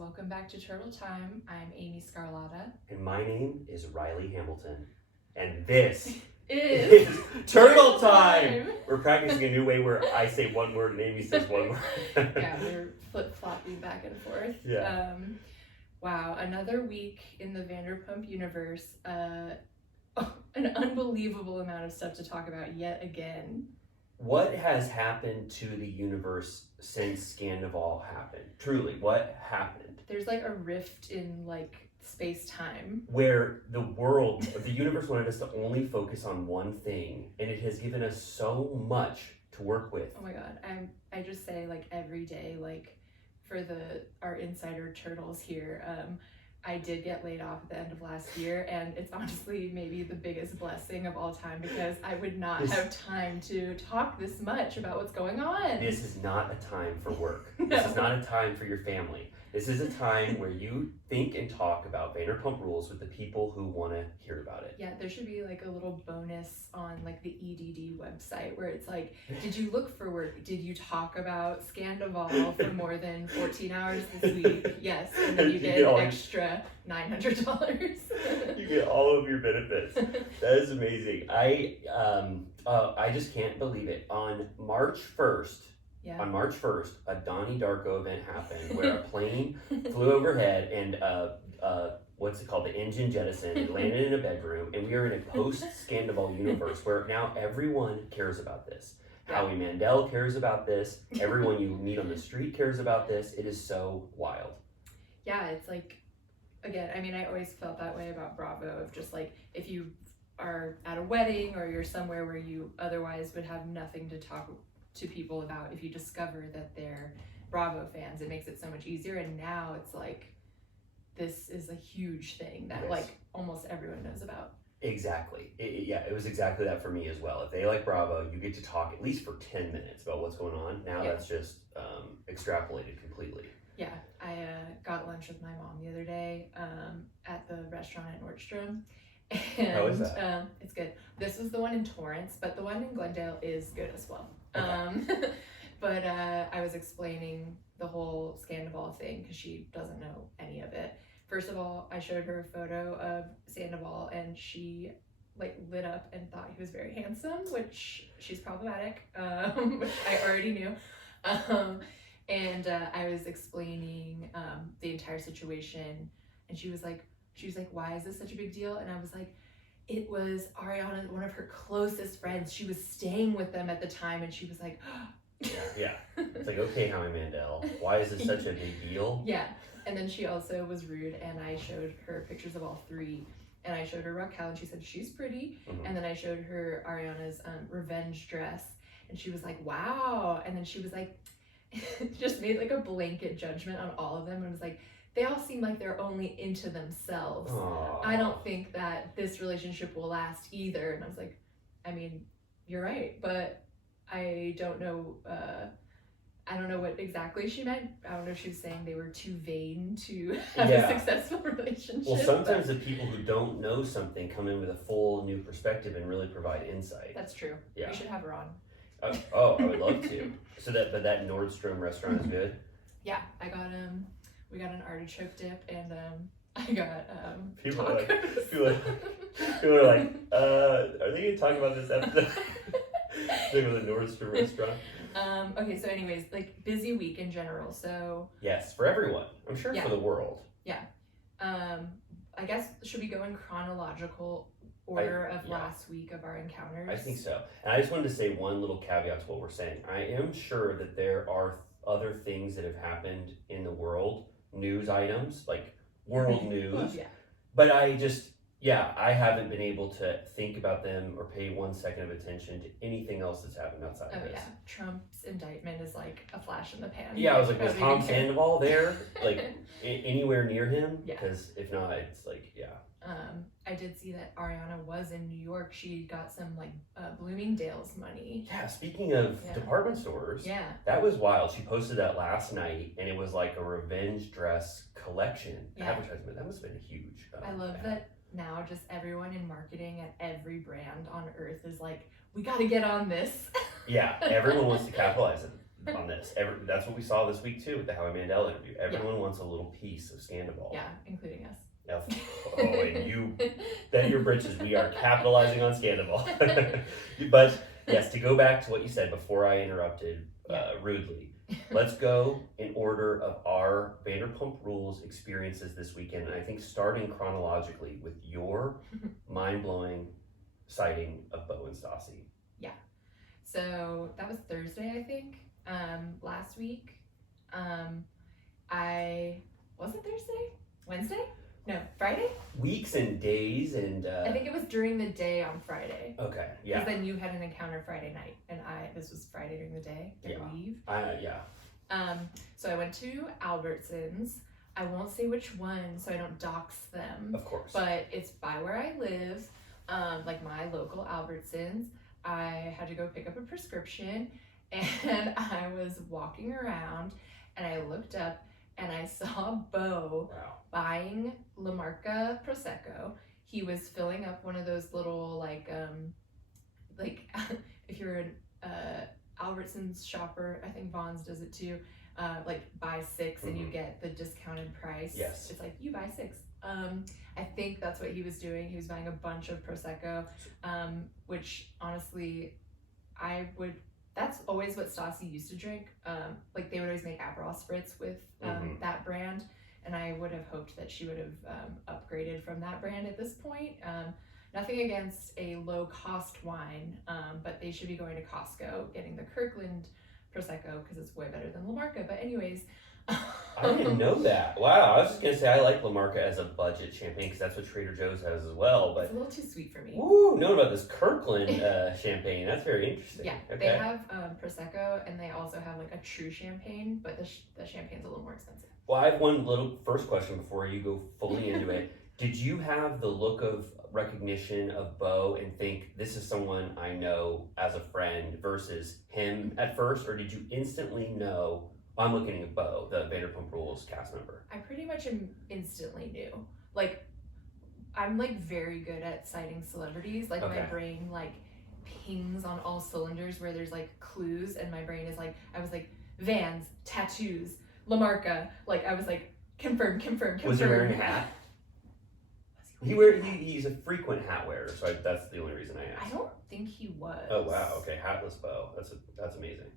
welcome back to Turtle Time. I'm Amy Scarlotta. And my name is Riley Hamilton. And this is Turtle Time! We're practicing a new way where I say one word and Amy says one word. Yeah, we're flip-flopping back and forth. Yeah. Wow, another week in the Vanderpump universe. An unbelievable amount of stuff to talk about yet again. What has happened to the universe since Sandoval happened? Truly, what happened? There's like a rift in like space-time. Where the world, the universe wanted us to only focus on one thing, and it has given us so much to work with. Oh my god, I just say like every day, like for our insider turtles here, I did get laid off at the end of last year, and it's honestly maybe the biggest blessing of all time because I would not have time to talk this much about what's going on. This is not a time for work. No. This is not a time for your family. This is a time where you think and talk about Vanderpump Rules with the people who want to hear about it. Yeah, there should be like a little bonus on like the EDD website where it's like, did you look for work? Did you talk about Sandoval for more than 14 hours this week? Yes, and then you get an extra $900. You get all of your benefits. That is amazing. I just can't believe it. On March 1st, a Donnie Darko event happened where a plane flew overhead and what's it called? The engine jettisoned. It landed in a bedroom, and we are in a post-Sandoval universe where now everyone cares about this. Howie Mandel cares about this. Everyone you meet on the street cares about this. It is so wild. Yeah, it's like, again, I mean, I always felt that way about Bravo, of just like, if you are at a wedding or you're somewhere where you otherwise would have nothing to talk to people about, if you discover that they're Bravo fans, it makes it so much easier. And now it's like, this is a huge thing that like almost everyone knows about. Exactly. It was exactly that for me as well. If they like Bravo, you get to talk at least for 10 minutes about what's going on. Now that's just extrapolated completely. Yeah, I got lunch with my mom the other day at the restaurant at Nordstrom. And, how is that? It's good. This is the one in Torrance, but the one in Glendale is good as well. Okay. But I was explaining the whole Sandoval thing because she doesn't know any of it. First of all, I showed her a photo of Sandoval and she like lit up and thought he was very handsome, which she's problematic, which I already knew. And I was explaining the entire situation, and she was like, why is this such a big deal? And I was like, it was Ariana, one of her closest friends. She was staying with them at the time, and she was like, yeah. It's like, okay, Howie Mandel, why is this such a big deal? Yeah. And then she also was rude, and I showed her pictures of all three. And I showed her Raquel, and she said, she's pretty. Mm-hmm. And then I showed her Ariana's revenge dress, and she was like, wow. And then she was like, just made like a blanket judgment on all of them, and was like, they all seem like they're only into themselves. Aww. I don't think that this relationship will last either. And I was like, I mean, you're right, but I don't know what exactly she meant. I don't know if she was saying they were too vain to have a successful relationship. Well, sometimes the people who don't know something come in with a full new perspective and really provide insight. That's true. Yeah. We should have her on. I would love to. But that Nordstrom restaurant is good? Yeah, we got an artichoke dip, and I got people tacos. People are like, are they going to talk about this episode? They go to the Nordstrom restaurant. Okay, so anyways, like busy week in general. So yes, for everyone. I'm sure for the world. Yeah. I guess should we go in chronological order of last week of our encounters? I think so. And I just wanted to say one little caveat to what we're saying. I am sure that there are other things that have happened in the world, news items, like world news. Well, yeah. But I haven't been able to think about them or pay 1 second of attention to anything else that's happened outside of this. Yeah. Trump's indictment is like a flash in the pan. Yeah, I was like, was Tom Sandoval there? Like, anywhere near him? Yeah. Because if not, it's like, yeah. I did see that Ariana was in New York. She got some like Bloomingdale's money. Yeah, speaking of department stores, that was wild. She posted that last night, and it was like a revenge dress collection advertisement. That must have been huge. I love that now just everyone in marketing at every brand on earth is like, we got to get on this. Yeah, everyone wants to capitalize on this. That's what we saw this week too with the Howie Mandel interview. Everyone wants a little piece of Sandoval. Yeah, including us. Oh, and you, then your britches. We are capitalizing on Sandoval. But yes, to go back to what you said before I interrupted rudely, let's go in order of our Vanderpump Rules experiences this weekend. And I think starting chronologically with your mind-blowing sighting of Beau and Stassi. Yeah. So that was Thursday, I think. Last week. Was it Thursday? Wednesday? No, Friday? Weeks and days and I think it was during the day on Friday. Okay, yeah. Because then you had an encounter Friday night, and this was Friday during the day, I believe. Yeah. So I went to Albertsons. I won't say which one, so I don't dox them. Of course. But it's by where I live, like my local Albertsons. I had to go pick up a prescription, and I was walking around, and I looked up, and I saw Beau buying La Marca Prosecco. He was filling up one of those little like if you're an Albertsons shopper, I think Vaughn's does it too. Like buy 6 and you get the discounted price. Yes. It's like you buy 6. I think that's what he was doing. He was buying a bunch of Prosecco, which honestly, that's always what Stassi used to drink. Like they would always make Aperol Spritz with that brand, and I would have hoped that she would have upgraded from that brand at this point. Nothing against a low-cost wine, but they should be going to Costco, getting the Kirkland Prosecco because it's way better than La Marca. But anyways. I didn't know that. Wow, I was just going to say I like La Marca as a budget champagne because that's what Trader Joe's has as well. But it's a little too sweet for me. Ooh, know about this Kirkland champagne. That's very interesting. Yeah, okay. They have Prosecco, and they also have like a true champagne, but the champagne's a little more expensive. Well, I have one little first question before you go fully into it. Did you have the look of recognition of Beau and think this is someone I know as a friend versus him at first, or did you instantly know I'm looking at Beau, the Vanderpump Rules cast member? I pretty much instantly knew. Like, I'm like very good at citing celebrities. Like my brain like pings on all cylinders where there's like clues, and my brain is like, I was like Vans, tattoos, La Marca. Like I was like confirm. Was he wearing a hat? He's a frequent hat wearer, so that's the only reason I asked. I don't think he was. Oh wow, okay, hatless Beau. That's amazing.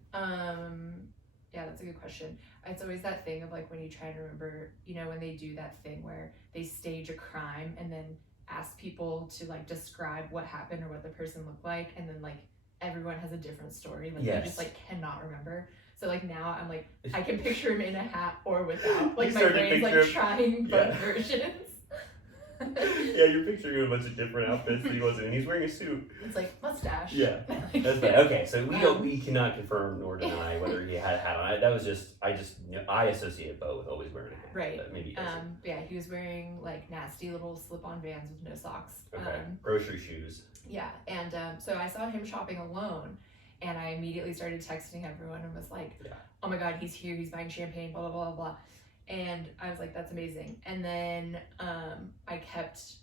Yeah, that's a good question. It's always that thing of like when you try to remember, you know, when they do that thing where they stage a crime and then ask people to like describe what happened or what the person looked like, and then like everyone has a different story. Like you just like cannot remember. So like now I'm like I can picture him in a hat or without. Like my brain's like trying both versions. Yeah, you're picturing him in a bunch of different outfits that he wasn't, and he's wearing a suit. It's like mustache. Yeah, that's bad. Okay, so we cannot confirm nor deny whether he had a hat on. That was just I associate Beau with always wearing a hat. Right. But maybe he doesn't. Yeah, he was wearing like nasty little slip-on Vans with no socks. Okay. Grocery shoes. Yeah, and so I saw him shopping alone, and I immediately started texting everyone and was like, "Oh my God, he's here! He's buying champagne! Blah blah blah blah." And I was like, that's amazing. And then I kept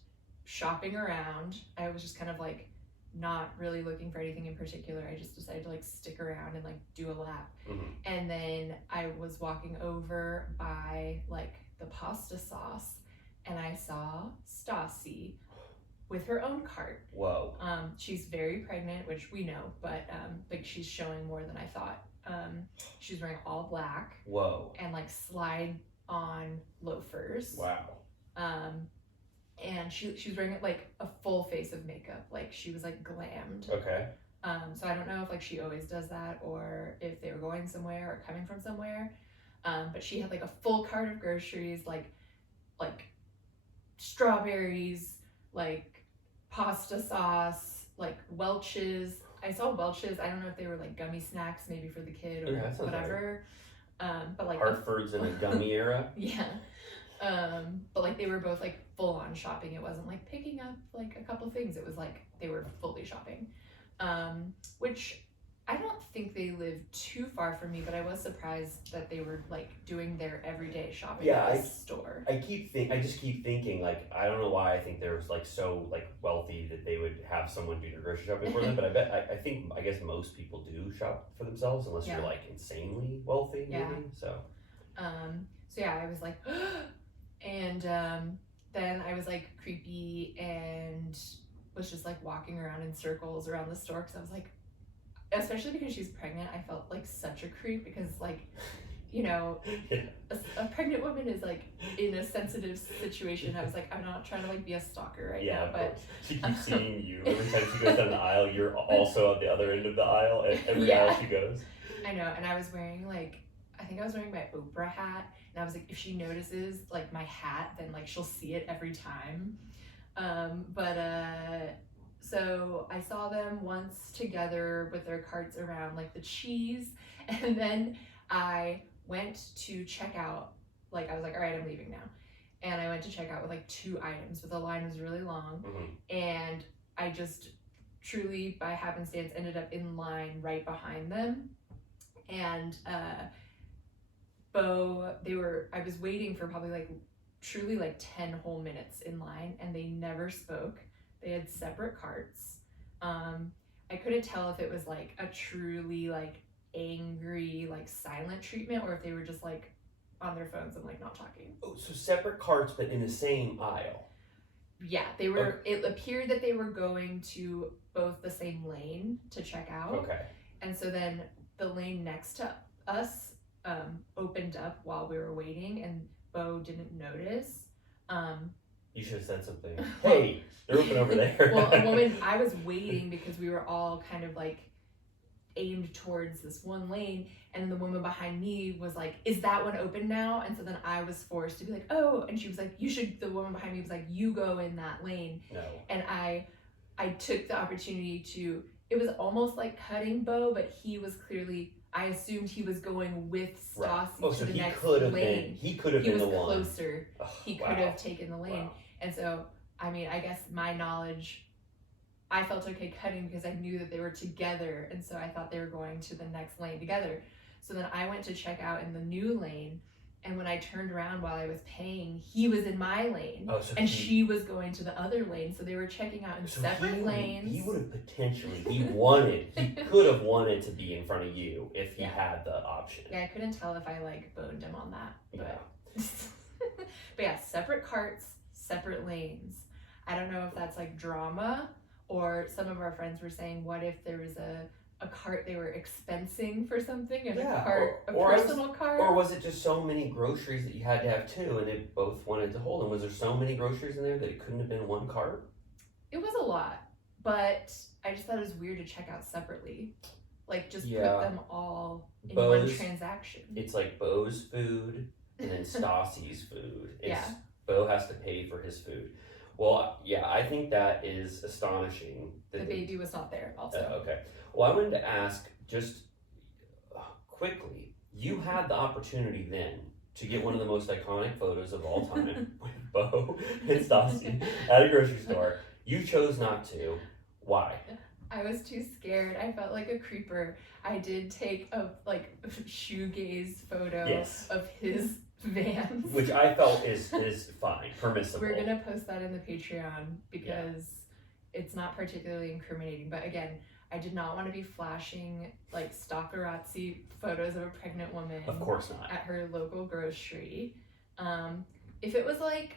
shopping around. I was just kind of like not really looking for anything in particular. I just decided to like stick around and like do a lap. And then I was walking over by like the pasta sauce, and I saw Stassi with her own cart. Whoa. She's very pregnant, which we know, but like she's showing more than I thought. She's wearing all black. Whoa. And like slide on loafers. Wow. And she was wearing like a full face of makeup. Like she was like glammed. Okay. So I don't know if like she always does that or if they were going somewhere or coming from somewhere. But she had like a full cart of groceries, like strawberries, like pasta sauce, like Welch's. I saw Welch's. I don't know if they were like gummy snacks, maybe for the kid or whatever. But like Hartford's in the gummy era. Yeah. But like they were both like full on shopping. It wasn't like picking up like a couple things. It was like they were fully shopping. Which I don't think they live too far from me, but I was surprised that they were like doing their everyday shopping at this store. I just keep thinking, like, I don't know why I think they're like so like wealthy that they would have someone do their grocery shopping for them, but I guess most people do shop for themselves unless you're like insanely wealthy, maybe. So I was like and then I was like creepy and was just like walking around in circles around the store because I was like, especially because she's pregnant, I felt like such a creep because like, you know, a pregnant woman is like in a sensitive situation. I was like, I'm not trying to like be a stalker right now, but she keeps seeing you every time she goes down the aisle. You're also at the other end of the aisle at every aisle she goes. I know, and I was wearing like, I think I was wearing my Oprah hat, and I was like, if she notices like my hat, then like she'll see it every time. So I saw them once together with their carts around like the cheese, and then I went to check out, like I was like, all right, I'm leaving now. And I went to check out with like 2 items, but the line was really long. And I just truly by happenstance ended up in line right behind them. And I was waiting for probably like truly like 10 whole minutes in line, and they never spoke. They had separate carts. I couldn't tell if it was like a truly like angry, like silent treatment, or if they were just like on their phones and like not talking. Oh, so separate carts, but in the same aisle. Yeah, they were. Okay. It appeared that they were going to both the same lane to check out. Okay. And so then the lane next to us opened up while we were waiting, and Beau didn't notice. You should have said something. Hey, they're open over there. Well, a woman, I was waiting because we were all kind of like aimed towards this one lane, and the woman behind me was like, is that one open now? And so then I was forced to be like, oh, and she was like, the woman behind me was like, you go in that lane. No. And I took the opportunity to, it was almost like cutting Beau, but he was clearly, I assumed he was going with Stassi to the next lane. He could have been the one. He was closer. He could have taken the lane. Wow. And so, I mean, I guess my knowledge, I felt okay cutting because I knew that they were together. And so I thought they were going to the next lane together. So then I went to check out in the new lane. And when I turned around while I was paying, he was in my lane. She was going to the other lane. So they were checking out in separate lanes. He would have potentially, he could have wanted to be in front of you if he had the option. Yeah, I couldn't tell if I like boned him on that. But, but yeah, separate carts, separate lanes. I don't know if that's like drama, or some of our friends were saying, what if there was a cart they were expensing for something, and a personal cart? Or was it just so many groceries that you had to have 2 and they both wanted to hold them? Was there so many groceries in there that it couldn't have been one cart? It was a lot, but I just thought it was weird to check out separately. Like, just put them all in one transaction. It's like Beau's food and then Stassi's food. Beau has to pay for his food. Well, yeah, I think that is astonishing. The baby was not there also. Okay. Well, I wanted to ask just quickly, you had the opportunity then to get one of the most iconic photos of all time with Beau and Stassi at a grocery store. You chose not to. Why? I was too scared. I felt like a creeper. I did take a shoegaze photo of his Vans, which I felt is fine, permissible. We're gonna post that in the Patreon because it's not particularly incriminating. But again, I did not want to be flashing like stalkerazzi photos of a pregnant woman. Of course not. At her local grocery. If it was like,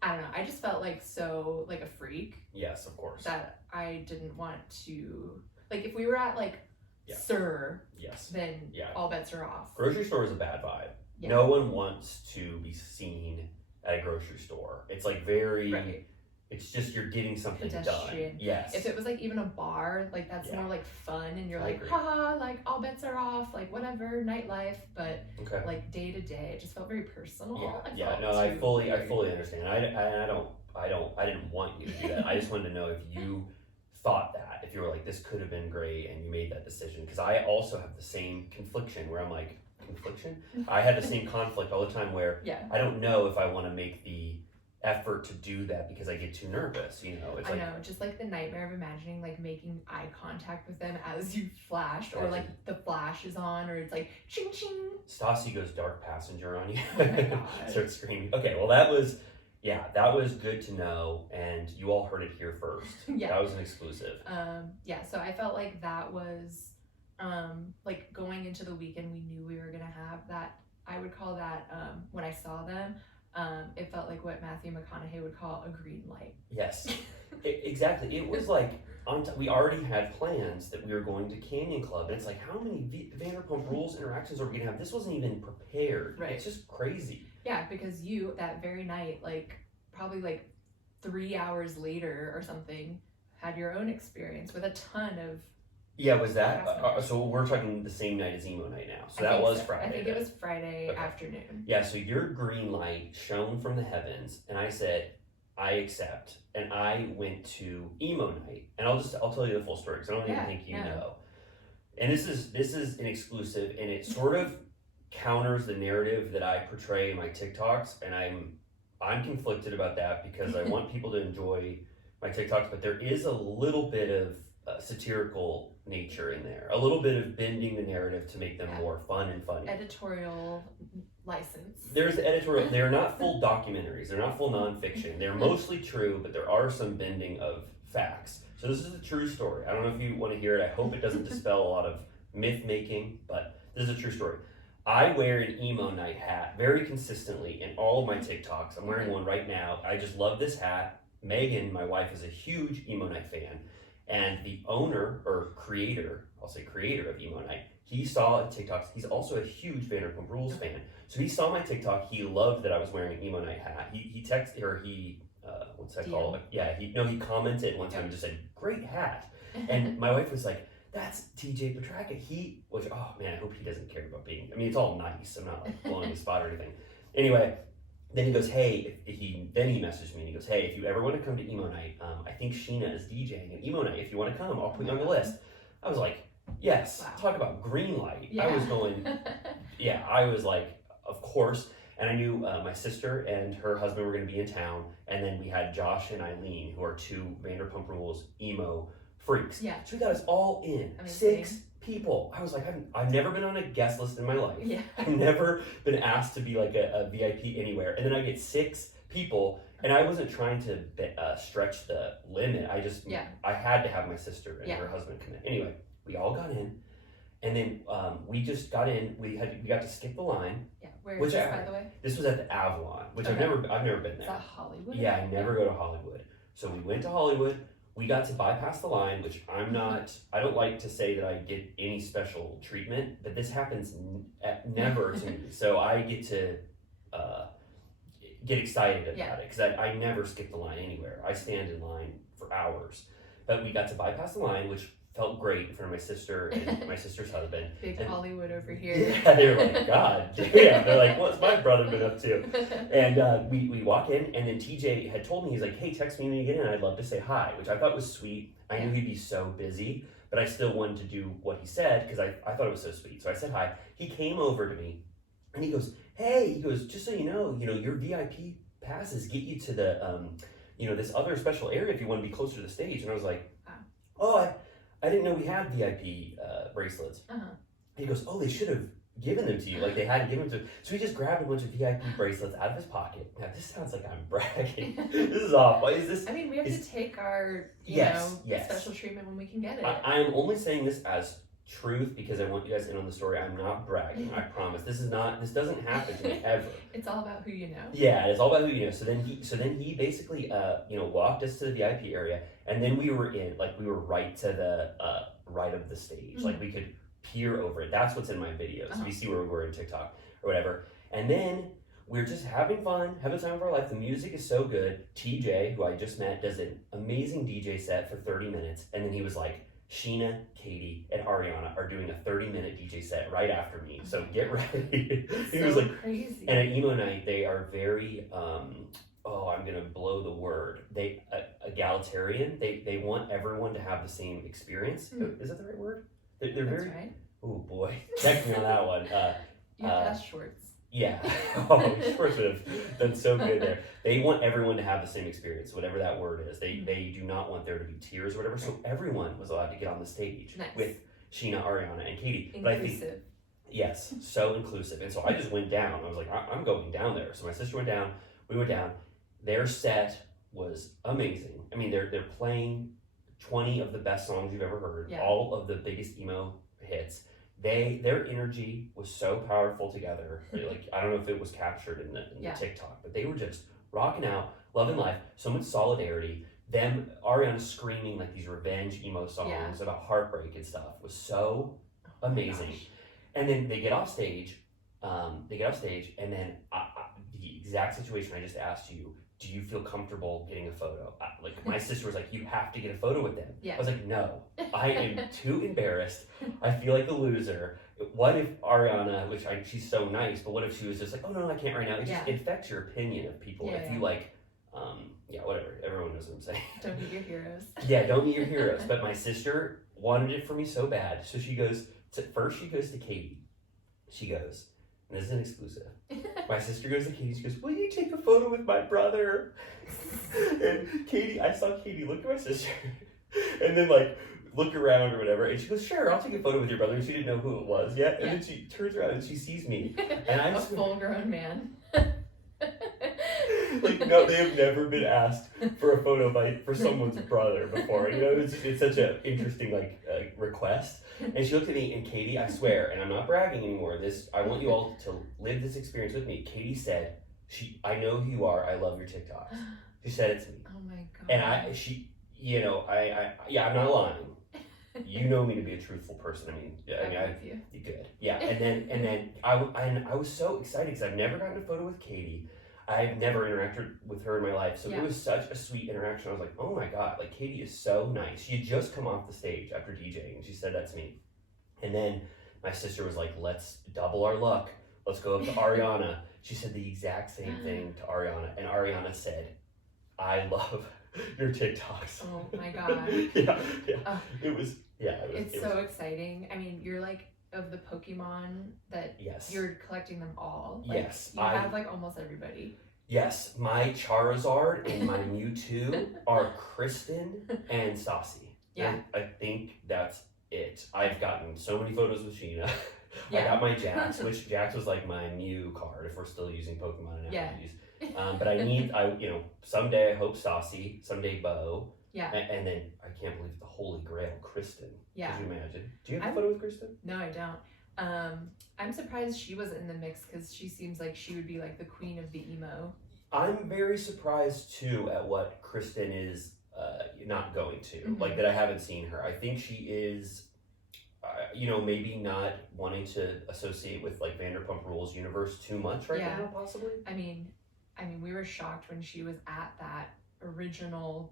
I don't know, I just felt like so like a freak. Yes, of course. That I didn't want to, like, if we were at like Sir, then all bets are off. Grocery store is a bad vibe. Yeah. No one wants to be seen at a grocery store. It's like very, it's just you're getting something pedestrian. Done. Yes. If it was like even a bar, like that's more like fun, and you're like, haha, like all bets are off, like whatever, nightlife. But like day to day, it just felt very personal. I fully understand. I didn't want you to do that. I just wanted to know if you thought that, if you were like, this could have been great, and you made that decision. Because I also have the same confliction where I'm like, I had the same conflict all the time where I don't know if I want to make the effort to do that because I get too nervous, you know. It's I know, just like the nightmare of imagining like making eye contact with them as you flashed, or like the flash is on, or it's like ching ching. Stassi goes dark passenger on you. Oh my God. Starts screaming. Okay, well that was good to know, and you all heard it here first. Yeah. That was an exclusive. Yeah, so I felt like that was like going into the weekend, we knew we were gonna have that. I would call that when I saw them, it felt like what Matthew McConaughey would call a green light. Yes, exactly. It was like we already had plans that we were going to Canyon Club, and it's like, how many Vanderpump Rules interactions are we gonna have? This wasn't even prepared. Right. It's just crazy. Yeah, because you that very night, like probably like 3 hours later or something, had your own experience with a ton of. Yeah, was that? So we're talking the same night as Emo Nite now. So that was Friday. I think it was Friday afternoon. Yeah, so your green light shone from the heavens, and I said, I accept. And I went to Emo Nite, and I'll tell you the full story because I don't even think you know. And this is an exclusive, and it sort of counters the narrative that I portray in my TikToks, and I'm conflicted about that because I want people to enjoy my TikToks, but there is a little bit of satirical nature in there, a little bit of bending the narrative to make them more fun and funny. Editorial license. There's editorial. They're not full documentaries. They're not full nonfiction. They're mostly true, but there are some bending of facts. So this is a true story. I don't know if you want to hear it. I hope it doesn't dispel a lot of myth making, but this is a true story. I wear an Emo Nite hat very consistently in all of my TikToks. I'm wearing one right now. I just love this hat. Megan, my wife, is a huge Emo Nite fan. And the owner or creator, I'll say creator of Emo Nite, he saw TikToks. He's also a huge Vanderpump Rules fan. So he saw my TikTok. He loved that I was wearing an Emo Nite hat. He texted, or he, what's that called? Yeah, he commented one time and just said, great hat. And my wife was like, that's TJ Petraka. Oh man, I hope he doesn't care about being, I mean, it's all nice. I'm not like blowing his spot or anything. Anyway, then he goes, hey, then he messaged me and he goes, hey, if you ever want to come to Emo Nite, I think Scheana is DJing at Emo Nite. If you want to come, I'll put you on the list. I was like, yes, talk about green light. Yeah. I was going, I was like, of course. And I knew my sister and her husband were going to be in town. And then we had Josh and Eileen, who are two Vanderpump Rules emo freaks. Yeah. So we got us all in. Amazing. 6 people. I was like, I've never been on a guest list in my life. Yeah. I've never been asked to be like a VIP anywhere. And then I get 6 people, and I wasn't trying to stretch the limit. I had to have my sister and her husband come in. Anyway, we all got in, and then we just got in. We got to skip the line. Yeah. Where is this, by the way? This was at the Avalon, which I've never been there. Is that Hollywood? Yeah, I never go to Hollywood. So we went to Hollywood. We got to bypass the line, which I don't like to say that I get any special treatment, but this happens never to me. So I get to get excited about it because I never skip the line anywhere. I stand in line for hours. But we got to bypass the line, which felt great in front of my sister and my sister's husband. Big Hollywood over here. Yeah, they were like, God damn. They're like, what's my brother been up to? And we walk in, and then TJ had told me, he's like, hey, text me when you get in. I'd love to say hi, which I thought was sweet. I knew he'd be so busy, but I still wanted to do what he said because I thought it was so sweet. So I said hi. He came over to me, and he goes, hey, just so you know, your VIP passes get you to the, this other special area if you want to be closer to the stage. And I was like, oh, I didn't know we had VIP bracelets. He goes, oh, they should have given them to you. Like they hadn't given them to. So he just grabbed a bunch of VIP bracelets out of his pocket. Now this sounds like I'm bragging. This is awful. Is this? I mean, we have to take our special treatment when we can get it. I am only saying this as truth because I want you guys in on the story. I'm not bragging. I promise. This doesn't happen to me ever. It's all about who you know. Yeah, it's all about who you know. So then he basically walked us to the VIP area, and then we were right to the right of the stage. Like we could peer over it. That's what's in my videos. If you see where we were in TikTok or whatever. And then we're just having fun, having time of our life. The music is so good. TJ, who I just met, does an amazing DJ set for 30 minutes, and then he was like, Scheana, Katie, and Ariana are doing a 30-minute DJ set right after me. So get ready. He was like crazy. And at Emo Nite, they are very I'm gonna blow the word. They egalitarian. They want everyone to have the same experience. Is that the right word? They're very right. Oh boy, check me on that one. You have to ask Schwartz. Yeah. Oh, Schwartz would have done so good there. They want everyone to have the same experience, whatever that word is. They do not want there to be tears or whatever. So everyone was allowed to get on the stage with Scheana, Ariana, and Katie. Inclusive. But I think, yes, so inclusive. And so I just went down. I was like, I'm going down there. So my sister went down. We went down. Their set was amazing. I mean, they're playing 20 of the best songs you've ever heard. Yeah. All of the biggest emo hits. Their energy was so powerful together. Like, I don't know if it was captured in the TikTok, but they were just rocking out, loving life, so much solidarity. Them, Ariana screaming like these revenge emo songs about heartbreak and stuff was so amazing. And then they get off stage, and then the exact situation I just asked you. Do you feel comfortable getting a photo? Like, my sister was like, you have to get a photo with them. Yeah. I was like, no, I am too embarrassed. I feel like a loser. What if Ariana, she's so nice, but what if she was just like, oh no, I can't right now. It just affects your opinion of people. If you whatever. Everyone knows what I'm saying. Don't meet your heroes. Yeah, don't meet your heroes. But my sister wanted it for me so bad. So she goes to Katie. She goes, and this is an exclusive. My sister goes to Katie, she goes, will you take a photo with my brother? And Katie, I saw Katie look at my sister and then look around or whatever. And she goes, sure, I'll take a photo with your brother. And she didn't know who it was yet. And then she turns around and she sees me. And I'm a full-grown man. No, they have never been asked for a photo for someone's brother before. You know, it's such an interesting request. And she looked at me, and Katie, I swear, and I'm not bragging anymore. I want you all to live this experience with me. Katie said, I know who you are. I love your TikToks. She said it to me. Oh my God. And I'm not lying. You know me to be a truthful person. You're good. Yeah. And then I was so excited because I've never gotten a photo with Katie. I've never interacted with her in my life, so it was such a sweet interaction. I was like, oh my God, Katie is so nice. She had just come off the stage after DJing, and she said that to me. And then my sister was like, let's double our luck. Let's go up to Ariana. She said the exact same thing to Ariana, and Ariana said, I love your TikToks. Oh my God. Yeah. It's so exciting. I mean, you're of the Pokemon that you're collecting them all. You have almost everybody. Yes, my Charizard and my Mewtwo are Kristen and Stassi. Yeah. And I think that's it. I've gotten so many photos with Scheana. I got my Jax, which Jax was my Mew card if we're still using Pokemon analogies. But someday I hope Stassi, someday Beau. Yeah. And then I can't believe the holy grail, Kristen. Yeah. Could you imagine? Do you have a photo with Kristen? No, I don't. I'm surprised she wasn't in the mix because she seems like she would be the queen of the emo. I'm very surprised too at what Kristen is not going to. Mm-hmm. That I haven't seen her. I think she is, maybe not wanting to associate with Vanderpump Rules universe too much right now, possibly. I mean, we were shocked when she was at that original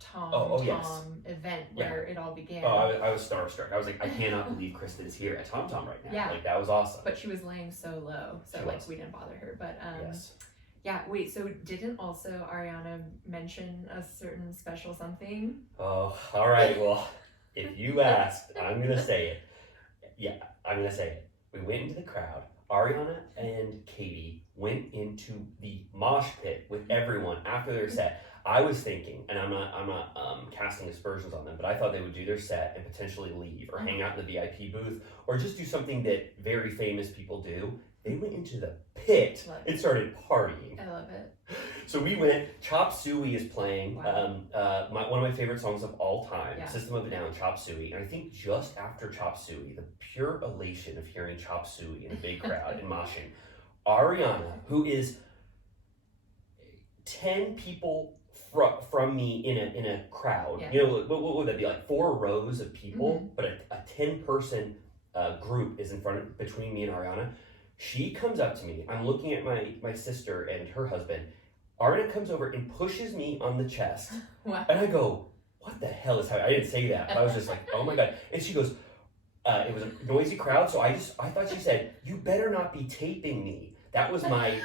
Tom event where it all began. Oh, I was starstruck. I was like, I cannot believe Kristen is here at Tom right now. Yeah. That was awesome. But she was laying so low, so we didn't bother her. But yeah, wait, so didn't also Ariana mention a certain special something? Oh, all right, well, if you asked, I'm gonna say it. Yeah, I'm gonna say it. We went into the crowd. Ariana and Katie went into the mosh pit with everyone after their set. I was thinking, and I'm not casting aspersions on them, but I thought they would do their set and potentially leave or hang out in the VIP booth or just do something that very famous people do. They went into the pit and started partying. I love it. So we went, Chop Suey is playing, one of my favorite songs of all time, System of a Down, Chop Suey. And I think just after Chop Suey, the pure elation of hearing Chop Suey in a big crowd and moshing, Ariana, who is 10 people from me in a crowd, what would that be, 4 rows of people, but a 10-person group is between me and Ariana. She comes up to me. I'm looking at my sister and her husband. Ariana comes over and pushes me on the chest. Wow. And I go, what the hell is happening? I didn't say that, but I was just like, oh my God. And she goes, it was a noisy crowd, so I thought she said, you better not be taping me. That was my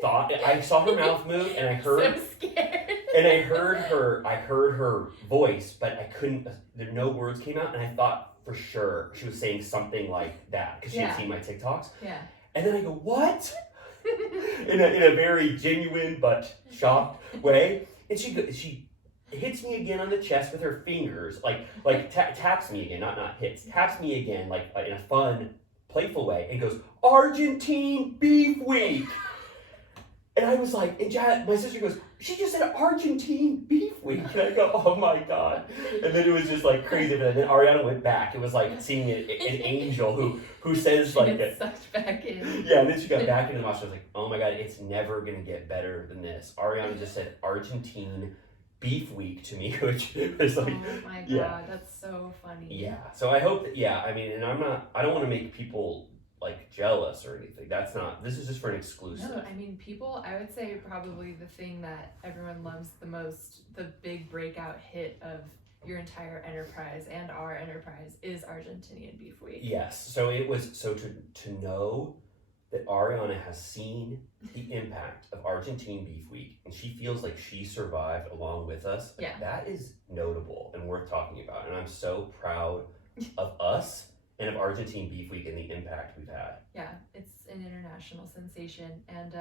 thought. I saw her mouth move and I heard so scared. And I heard her voice, but I couldn't, no words came out, and I thought for sure she was saying something like that because she had seen my TikToks. Yeah. And then I go, what? in a very genuine but shocked way. And she hits me again on the chest with her fingers, taps me again, not hits, taps me again, like in a fun, playful way, and goes, Argentine Beef Week. And I was like, and my sister goes, she just said Argentine Beef Week. And I go, oh my God. And then it was just like crazy. But then Ariana went back. It was like seeing an angel who says like it sucked back in. Yeah, and then she got back into the mouth. I was like, oh my God, it's never going to get better than this. Ariana just said Argentine Beef Week to me, which was like, oh my God, that's so funny. Yeah. So I hope that, I mean, and I don't want to make people like jealous or anything. This is just for an exclusive. No, I mean, I would say probably the thing that everyone loves the most, the big breakout hit of your entire enterprise and our enterprise is Argentinian Beef Week. Yes. So it was, to know that Ariana has seen the impact of Argentine Beef Week and she feels like she survived along with us. Like, that is notable and worth talking about. And I'm so proud of us and of Argentine Beef Week and the impact we've had. Yeah, it's an international sensation. And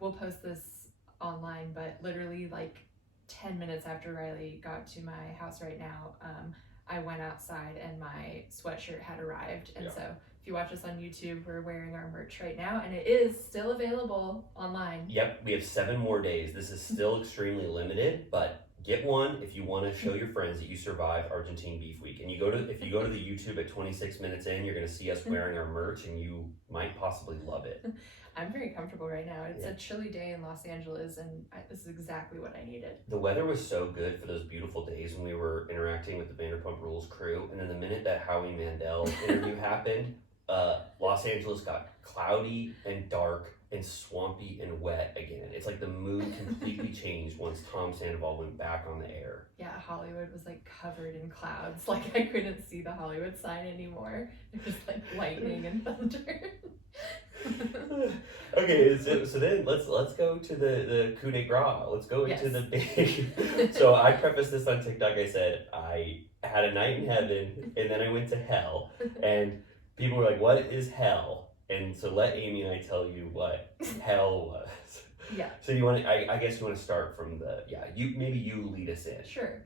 we'll post this online, but literally like 10 minutes after Riley got to my house right now, I went outside and my sweatshirt had arrived. And so if you watch us on YouTube, we're wearing our merch right now and it is still available online. Yep, we have 7 more days. This is still extremely limited, but get one if you want to show your friends that you survived Argentine Beef Week. And if you go to the YouTube at 26 minutes in, you're going to see us wearing our merch and you might possibly love it. I'm very comfortable right now. It's a chilly day in Los Angeles and this is exactly what I needed. The weather was so good for those beautiful days when we were interacting with the Vanderpump Rules crew. And then the minute that Howie Mandel interview happened, Los Angeles got cloudy and dark and swampy and wet again. It's like the mood completely changed once Tom Sandoval went back on the air. Yeah, Hollywood was like covered in clouds. Like I couldn't see the Hollywood sign anymore. It was like lightning and thunder. Okay, so then let's go to the coup de grace. Let's go into the big. So I prefaced this on TikTok. I said I had a night in heaven and then I went to hell, and people were like, "What is hell?" And so let Amy and I tell you what hell was. Yeah. So you want to, I guess you want to start from you lead us in. Sure.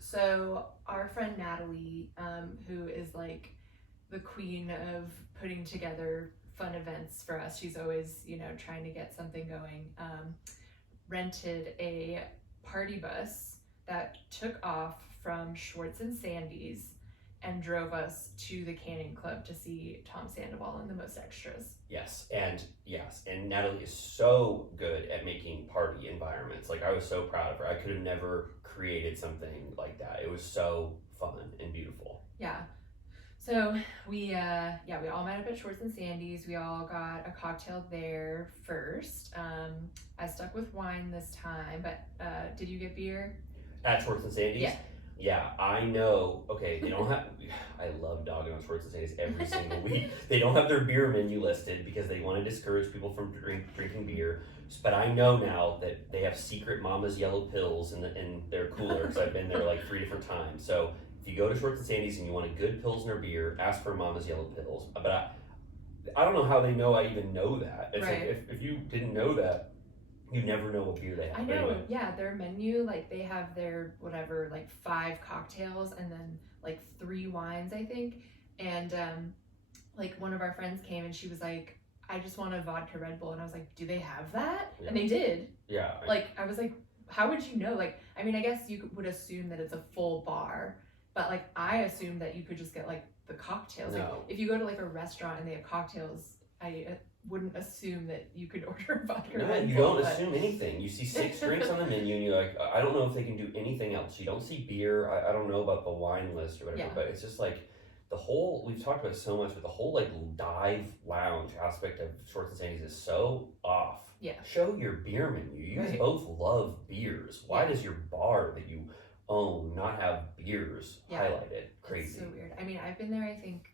So our friend Natalie, who is like the queen of putting together fun events for us, she's always, trying to get something going, rented a party bus that took off from Schwartz and Sandy's and drove us to the Canning Club to see Tom Sandoval and the Most Extras. Yes, and Natalie is so good at making party environments. Like I was so proud of her. I could have never created something like that. It was so fun and beautiful. Yeah. So we all met up at Schwartz and Sandy's. We all got a cocktail there first. I stuck with wine this time, but did you get beer? At Schwartz and Sandy's? Yeah. Yeah, I know. Okay, they don't have. I love dogging on Schwartz and Sandy's every single week. They don't have their beer menu listed because they want to discourage people from drinking beer. But I know now that they have secret Mama's Yellow Pills in their cooler because I've been there like 3 different times. So if you go to Schwartz and Sandy's and you want a good Pilsner beer, ask for Mama's Yellow Pills. But I don't know how they know I even know that. It's right. Like if you didn't know that, you never know what beer they have. I know, anyway. Yeah, their menu, like they have their 5 cocktails and then 3 wines, I think. And one of our friends came and she was like, I just want a vodka Red Bull. And I was like, do they have that? Yeah. And they did. Yeah. I was like, how would you know? I mean, I guess you would assume that it's a full bar, but I assumed that you could just get the cocktails. No. If you go to a restaurant and they have cocktails, I wouldn't assume that you could order vodka. No, Red you Bull, don't assume anything. You see 6 drinks on the menu and you're like, I don't know if they can do anything else. You don't see beer. I don't know about the wine list or whatever, but it's just the whole, we've talked about it so much, but the whole dive lounge aspect of Schwartz and Sandy's is so off. Yeah. Show your beer menu. You guys both love beers. Why does your bar that you own not have beers highlighted? Crazy. It's so weird. I mean, I've been there, I think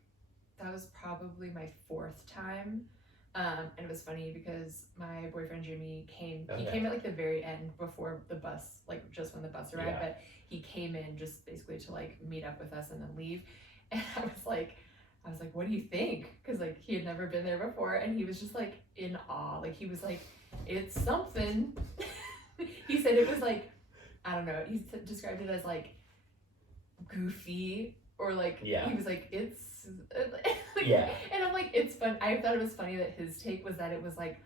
that was probably my 4th time. And it was funny because my boyfriend Jimmy came. Oh, he yeah. came at like the very end before the bus, like just when the bus arrived. Yeah. But he came in just basically to like meet up with us and then leave. And I was like, what do you think? Because like he had never been there before, and he was just like in awe. Like he was like, it's something. He said it was like, I don't know. He described it as like goofy or like Yeah. he was like it's like, Yeah. and I'm like it's fun. I thought it was funny that his take was that it was like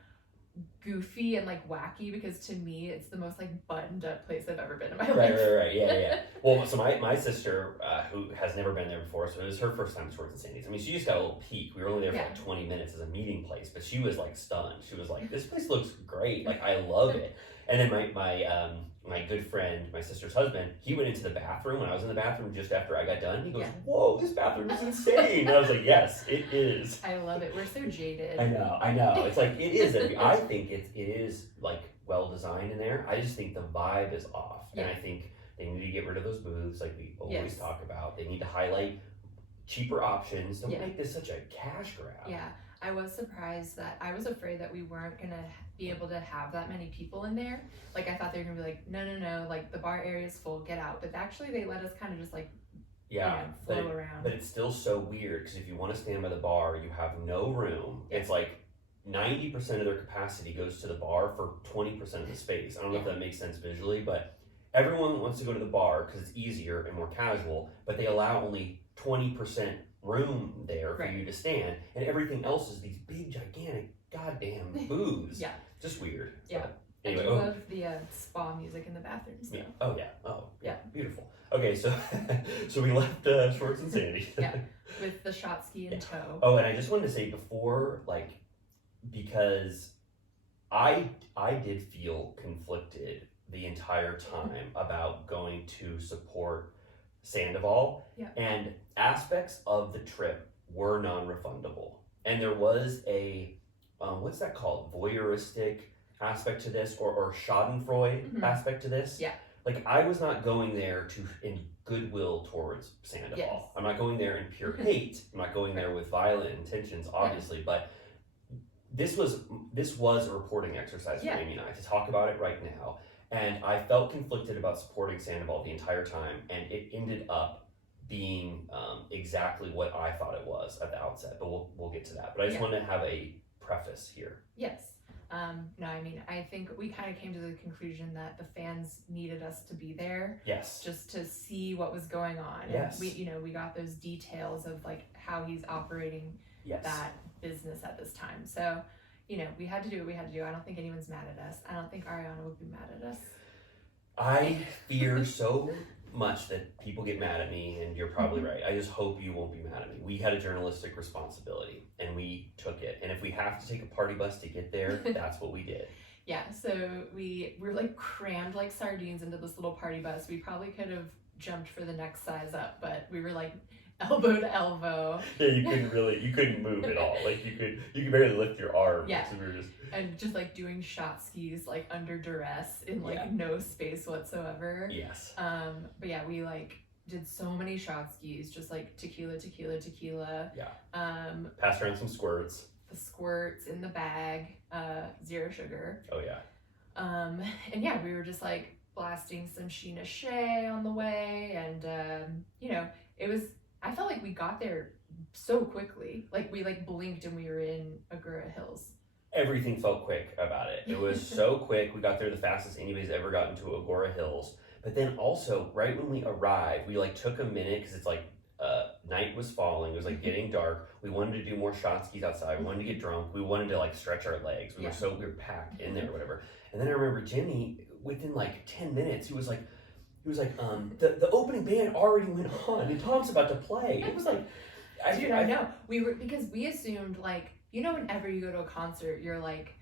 goofy and like wacky, because to me it's the most like buttoned up place I've ever been in my life. Right. Yeah. Well, so my sister, who has never been there before, so it was her first time at Schwartz and Sandy's. I mean, she just got a little peek. We were only there for like 20 minutes as a meeting place, but she was like stunned. She was like, "This place looks great. Like, I love it." And then my good friend, my sister's husband, he went into the bathroom when I was in the bathroom just after I got done. He goes, "Whoa, this bathroom is insane." And I was like, "Yes, it is." I love it. We're so jaded. I know. It's like, it is. I think it is like well designed in there. I just think the vibe is off. Yeah. And I think they need to get rid of those booths like we always talk about. They need to highlight cheaper options. Don't make this such a cash grab. Yeah. I was surprised that I was afraid that we weren't going to be able to have that many people in there. Like, I thought they were going to be like, no, like, the bar area is full, get out. But actually, they let us kind of just, like, flow around. But it's still so weird, because if you want to stand by the bar, you have no room. Yeah. It's like 90% of their capacity goes to the bar for 20% of the space. I don't know if that makes sense visually, but everyone wants to go to the bar because it's easier and more casual, but they allow only 20% room there for you to stand, and everything else is these big gigantic goddamn booths. Just weird. Yeah. So, anyway, I do love the spa music in the bathrooms though. Oh yeah, beautiful. Okay, so we left Schwartz and Sandy. With the shot ski in tow. Oh, and I just wanted to say before, like, because I did feel conflicted the entire time about going to support Sandoval, and aspects of the trip were non-refundable, and there was a what's that called, voyeuristic aspect to this, or schadenfreude aspect to this. Like, I was not going there in goodwill towards Sandoval. I'm not going there in pure hate. I'm not going there with violent intentions, obviously, but this was a reporting exercise for Amy and I to talk about it right now. And I felt conflicted about supporting Sandoval the entire time, and it ended up being exactly what I thought it was at the outset. But we'll get to that. But I just wanted to have a preface here. Yes. No, I mean, I think we kind of came to the conclusion that the fans needed us to be there. Yes. Just to see what was going on. Yes. And we got those details of like how he's operating that business at this time. So, we had to do what we had to do. I don't think anyone's mad at us. I don't think Ariana would be mad at us. I fear so much that people get mad at me, and you're probably right. I just hope you won't be mad at me. We had a journalistic responsibility, and we took it. And if we have to take a party bus to get there, that's what we did. Yeah, so we were like crammed like sardines into this little party bus. We probably could have jumped for the next size up, but we were like elbow to elbow. Yeah, you couldn't move at all. Like you could barely lift your arms. Yeah. So we were just like doing shot skis like under duress in like no space whatsoever. Yes. But yeah, we like did so many shot skis, just like tequila. Yeah. Passed around some squirts. The squirts in the bag, 0 sugar. Oh yeah. And yeah, we were just like blasting some Scheana Shea on the way, and it was. I felt like we got there so quickly. Like we like blinked and we were in Agora Hills. Everything felt quick about it. It was so quick. We got there the fastest anybody's ever gotten to Agora Hills. But then also, right when we arrived, we like took a minute because it's like night was falling. It was like getting dark. We wanted to do more shot skis outside. We wanted to get drunk. We wanted to like stretch our legs. We were packed in there or whatever. And then I remember Jimmy, within like 10 minutes, he was like, the opening band already went on and Tom's about to play. It was like, I know. Because we assumed like, whenever you go to a concert, you're like,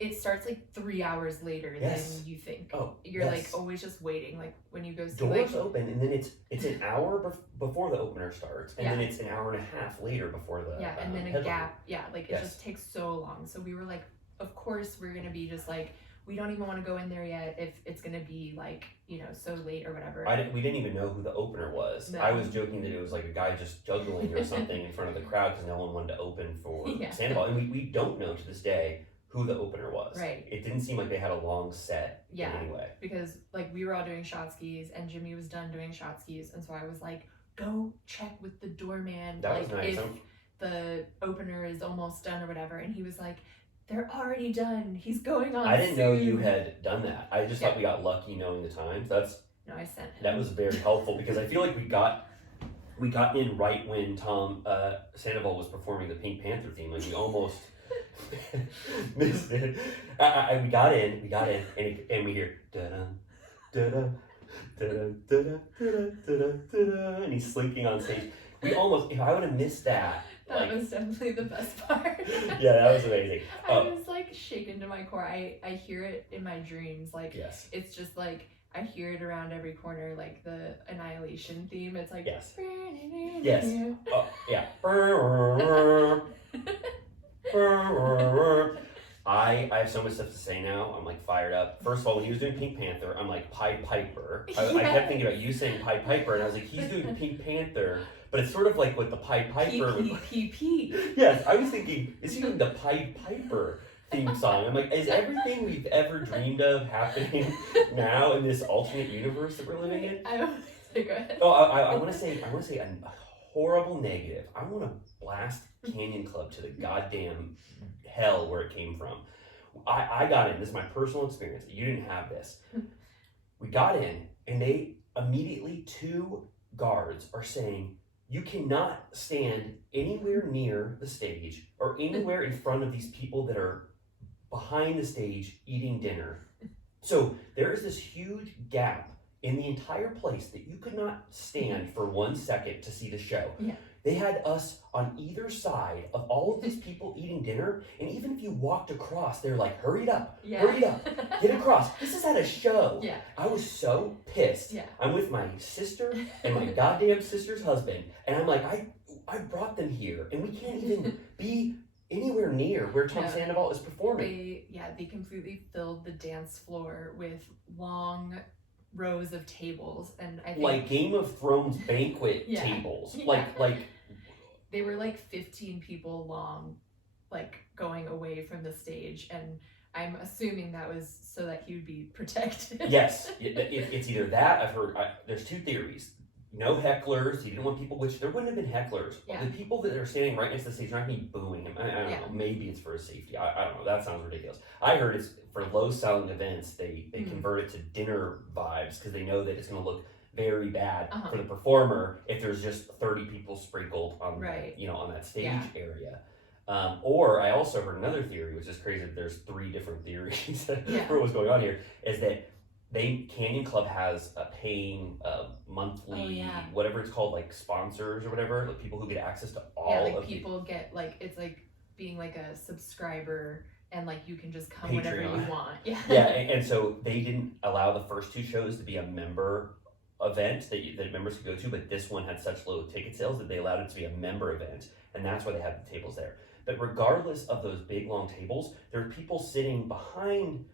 it starts like 3 hours later than you think. Oh, you're like always just waiting. Like when you go see doors open, and then it's an hour before the opener starts, and then it's an hour and a half later before the and then a gap. Yeah, like it just takes so long. So we were like, of course we're gonna be just like we don't even want to go in there yet if it's gonna be like, you know, so late or whatever. We didn't even know who the opener was. No. I was joking that it was like a guy just juggling or something in front of the crowd because no one wanted to open for Sandoval. And we don't know to this day who the opener was. Right. It didn't seem like they had a long set in any way. Because like we were all doing shot skis and Jimmy was done doing shot skis, and so I was like, go check with the doorman. That like was nice. if the opener is almost done or whatever, and he was like, they're already done. He's going on. I didn't soon. know you had done that. I just thought we got lucky knowing the times. No, I sent him. That was very helpful because I feel like we got in right when Tom Sandoval was performing the Pink Panther theme. Like we almost missed it. We got in, and we hear da-da, da-da, da-da, da-da, da-da, da-da, da-da, and he's slinking on stage. We almost, if I would have missed that. That was definitely the best part. Yeah, that was amazing. I was like shaken to my core. I hear it in my dreams. Like, yes. It's just like, I hear it around every corner, like the Annihilation theme. It's like, yes. Yes. Oh, yeah. I have so much stuff to say now. I'm like fired up. First of all, when he was doing Pink Panther, I'm like Pied Piper. I kept thinking about you saying Pied Piper, and I was like, he's doing Pink Panther, but it's sort of like with the Pied Piper. P. Yes, I was thinking, is he doing the Pied Piper theme song? I'm like, is everything we've ever dreamed of happening now in this alternate universe that we're living in? Go ahead. Oh, I want to say a horrible negative. I want to blast Canyon Club to the goddamn hell where it came from. I got in. This is my personal experience. You didn't have this. We got in, and they immediately, 2 guards are saying, you cannot stand anywhere near the stage or anywhere in front of these people that are behind the stage eating dinner. So there is this huge gap in the entire place that you could not stand for 1 second to see the show. Yeah. They had us on either side of all of these people eating dinner, and even if you walked across, they're like, hurry up, get across. This is at a show. Yeah. I was so pissed. Yeah. I'm with my sister and my goddamn sister's husband, and I'm like, I brought them here, and we can't even be anywhere near where Tom Sandoval is performing. They completely filled the dance floor with long rows of tables, and I think like Game of Thrones banquet tables. Like they were like 15 people long, like going away from the stage, and I'm assuming that was so that he would be protected. Yes, it's either that. I've heard there's 2 theories. No hecklers. He didn't want people, which there wouldn't have been hecklers. Yeah. The people that are standing right next to the stage aren't going to be booing him. I don't know. Maybe it's for his safety. I don't know. That sounds ridiculous. I heard it's for low selling events. They convert it to dinner vibes because they know that it's going to look very bad for the performer if there's just 30 people sprinkled on on that stage area. Or I also heard another theory, which is crazy that there's 3 different theories for what's going on here, is that Canyon Club has a paying monthly whatever it's called, like sponsors or whatever, like people who get access to all of people get like, it's like being like a subscriber, and like you can just come Patreon. whenever you want. And so they didn't allow the first 2 shows to be a member event that members could go to, but this one had such low ticket sales that they allowed it to be a member event, and that's why they had the tables there. But regardless of those big long tables, there are people sitting behind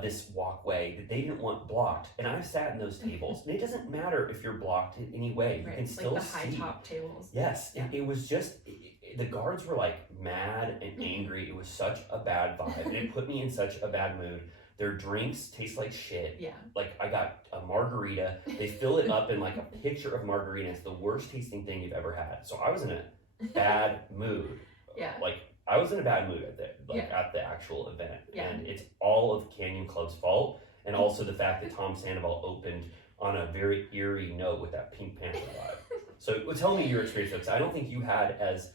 this walkway that they didn't want blocked, and I've sat in those tables, and it doesn't matter if you're blocked in any way, you can still like the see. high top tables. Yes, it was just the guards were like mad and angry. It was such a bad vibe, and it put me in such a bad mood. Their drinks taste like shit. Yeah. Like I got a margarita. They fill it up in like a picture of margarita. It's the worst tasting thing you've ever had. So I was in a bad mood. Yeah. Like I was in a bad mood at the actual event. Yeah. And it's all of Canyon Club's fault. And also the fact that Tom Sandoval opened on a very eerie note with that Pink Panther vibe. So tell me your experience, because I don't think you had as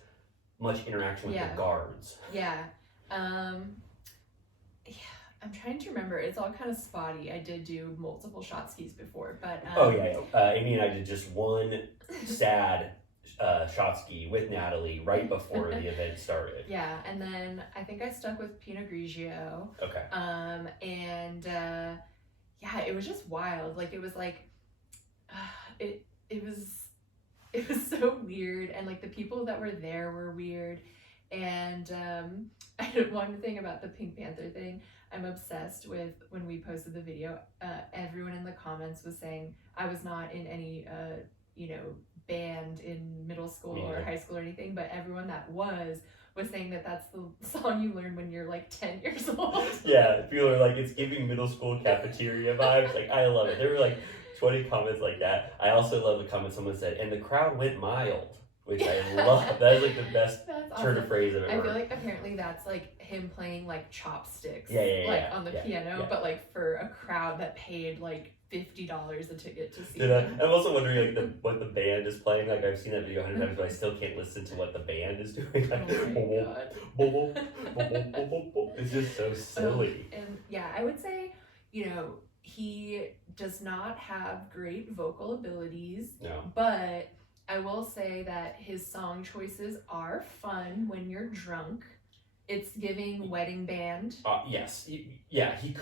much interaction with the guards. Yeah. I'm trying to remember. It's all kind of spotty. I did do multiple shot skis before, but Amy and I did just one sad shot ski with Natalie right before the event started. Yeah, and then I think I stuck with Pinot Grigio. Okay. It was just wild. Like it was like, it was so weird, and like the people that were there were weird, And one thing about the Pink Panther thing, I'm obsessed with when we posted the video, everyone in the comments was saying I was not in any, band in middle school or high school or anything, but everyone that was saying that that's the song you learn when you're like 10 years old. Yeah, people are like, it's giving middle school cafeteria vibes. Like, I love it. There were like 20 comments like that. I also love the comment someone said, and the crowd went mild, which I love. That is like the best turn of phrase I've ever heard. I feel like apparently that's like him playing like chopsticks, on the piano, yeah. But like for a crowd that paid like $50 a ticket to see him. I'm also wondering like what the band is playing. Like I've seen that video 100 times, but I still can't listen to what the band is doing. Like, it's just so silly. And yeah, I would say, he does not have great vocal abilities. No. But I will say that his song choices are fun when you're drunk. It's giving wedding band. Yes. Yeah, you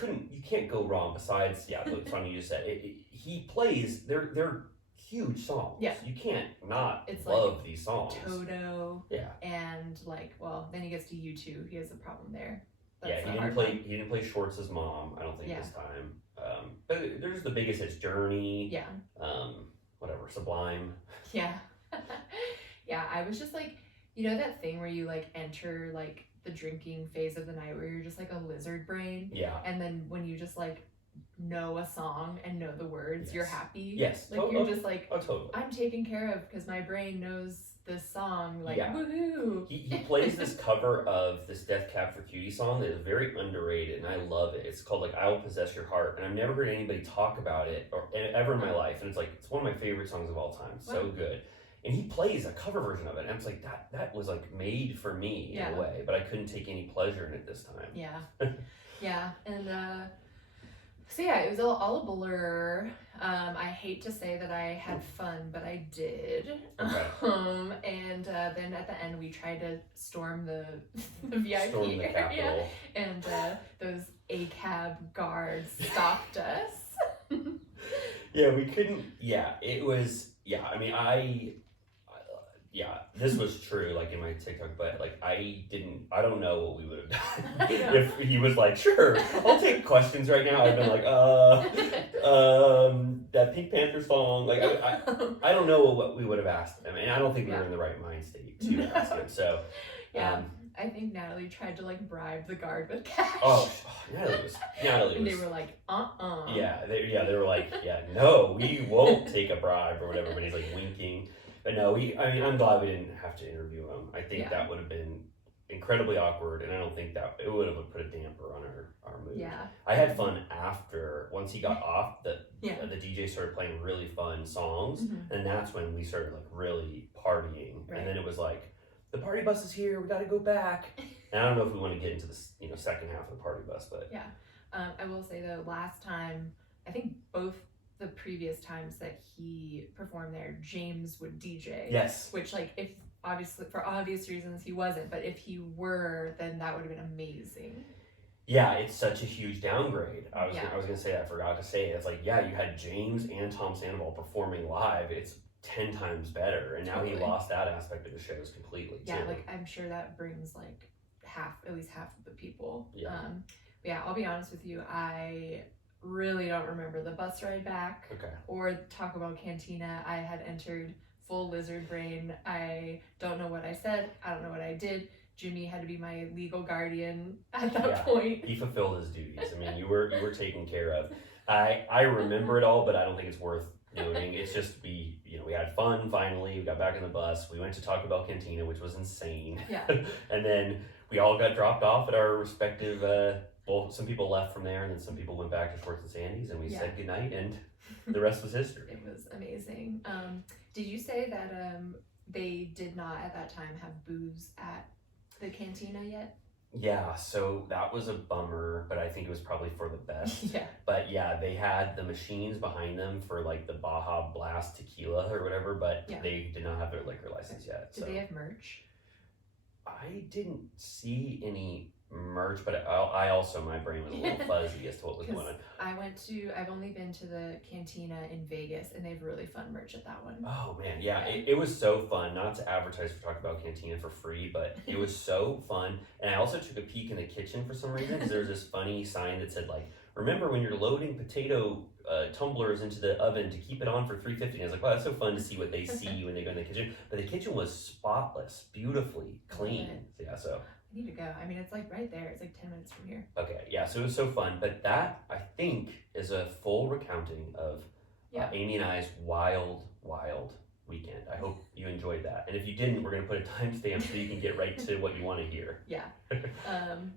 can't go wrong besides, the song you just said. He plays, they're huge songs. Yeah. You can't not it's love like these songs. Toto. Yeah. And then he gets to U2. He has a problem there. That's he didn't play Schwartz's mom, I don't think, this time. But there's the biggest hits, Journey. Yeah. Whatever, Sublime. Yeah. Yeah, I was just like, that thing where you like enter like the drinking phase of the night where you're just like a lizard brain. Yeah. And then when you just like know a song and know the words, you're happy. Yes. Like you're just like, totally. I'm taken care of because my brain knows this song. Like, woohoo. He plays this cover of this Death Cab for Cutie song that is very underrated, and I love it. It's called like I Will Possess Your Heart, and I've never heard anybody talk about it ever in my life, and it's one of my favorite songs of all time. So good. And he plays a cover version of it, and it's like that was like made for me in a way, but I couldn't take any pleasure in it this time. Yeah. Yeah. And so yeah, it was all a blur. I hate to say that I had fun, but I did. Okay. And then at the end we tried to storm the VIP area, Capitol. and those ACAB guards stopped us. Yeah, we couldn't. Yeah, it was. Yeah, I mean, this was true, like in my TikTok, but like I don't know what we would have done if he was like, sure, I'll take questions right now. I've been like, that Pink Panther song, like I don't know what we would have asked him, and I don't think we were in the right mind state to ask him. So I think Natalie tried to like bribe the guard with cash. Natalie was. And they were like, Yeah, they were like, no, we won't take a bribe or whatever. But he's like winking. But no, I'm glad we didn't have to interview him. I think that would have been incredibly awkward, and I don't think that it would have put a damper on our mood. Yeah. I had fun once he got off, the DJ started playing really fun songs, and that's when we started like really partying. Right. And then it was like, the party bus is here, we gotta go back. And I don't know if we want to get into this, second half of the party bus, but yeah. I will say though, last time, I think both the previous times that he performed there, James would DJ. Yes. Which like, if obviously for obvious reasons he wasn't, but if he were, then that would have been amazing. Yeah, it's such a huge downgrade. I was gonna say that, I forgot to say it. It's like, you had James and Tom Sandoval performing live. It's 10 times better, and now he lost that aspect of the shows completely. Yeah, too. like I'm sure that brings like at least half of the people. Yeah. I'll be honest with you, I really don't remember the bus ride back or Taco Bell Cantina. I had entered full lizard brain. I don't know what I said. I don't know what I did. Jimmy had to be my legal guardian at that point. He fulfilled his duties. I mean, you were taken care of. I remember it all, but I don't think it's worth noting. It's just we had fun finally. We got back in the bus. We went to Taco Bell Cantina, which was insane. Yeah. And then we all got dropped off at our respective some people left from there, and then some people went back to Schwartz and Sandy's, and we said goodnight, and the rest was history. It was amazing. Did you say that they did not at that time have booze at the cantina yet? Yeah, so that was a bummer, but I think it was probably for the best. Yeah. But they had the machines behind them for like the Baja Blast tequila or whatever, but they did not have their liquor license yet. Did they have merch? I didn't see any merch, but I also, my brain was a little fuzzy as to what was going on. I've only been to the Cantina in Vegas, and they have really fun merch at that one. Oh man, yeah. It was so fun. Not to advertise for Talk About Cantina for free, but it was so fun. And I also took a peek in the kitchen for some reason, because there was this funny sign that said like, remember when you're loading potato tumblers into the oven to keep it on for 350. And I was like, wow, that's so fun to see what they see when they go in the kitchen. But the kitchen was spotless, beautifully clean. So I need to go. I mean, it's like right there. It's like 10 minutes from here. Okay, yeah, so it was so fun. But that, I think, is a full recounting of Amy and I's wild weekend. I hope you enjoyed that. And if you didn't, we're going to put a timestamp so you can get right to what you want to hear. Yeah. But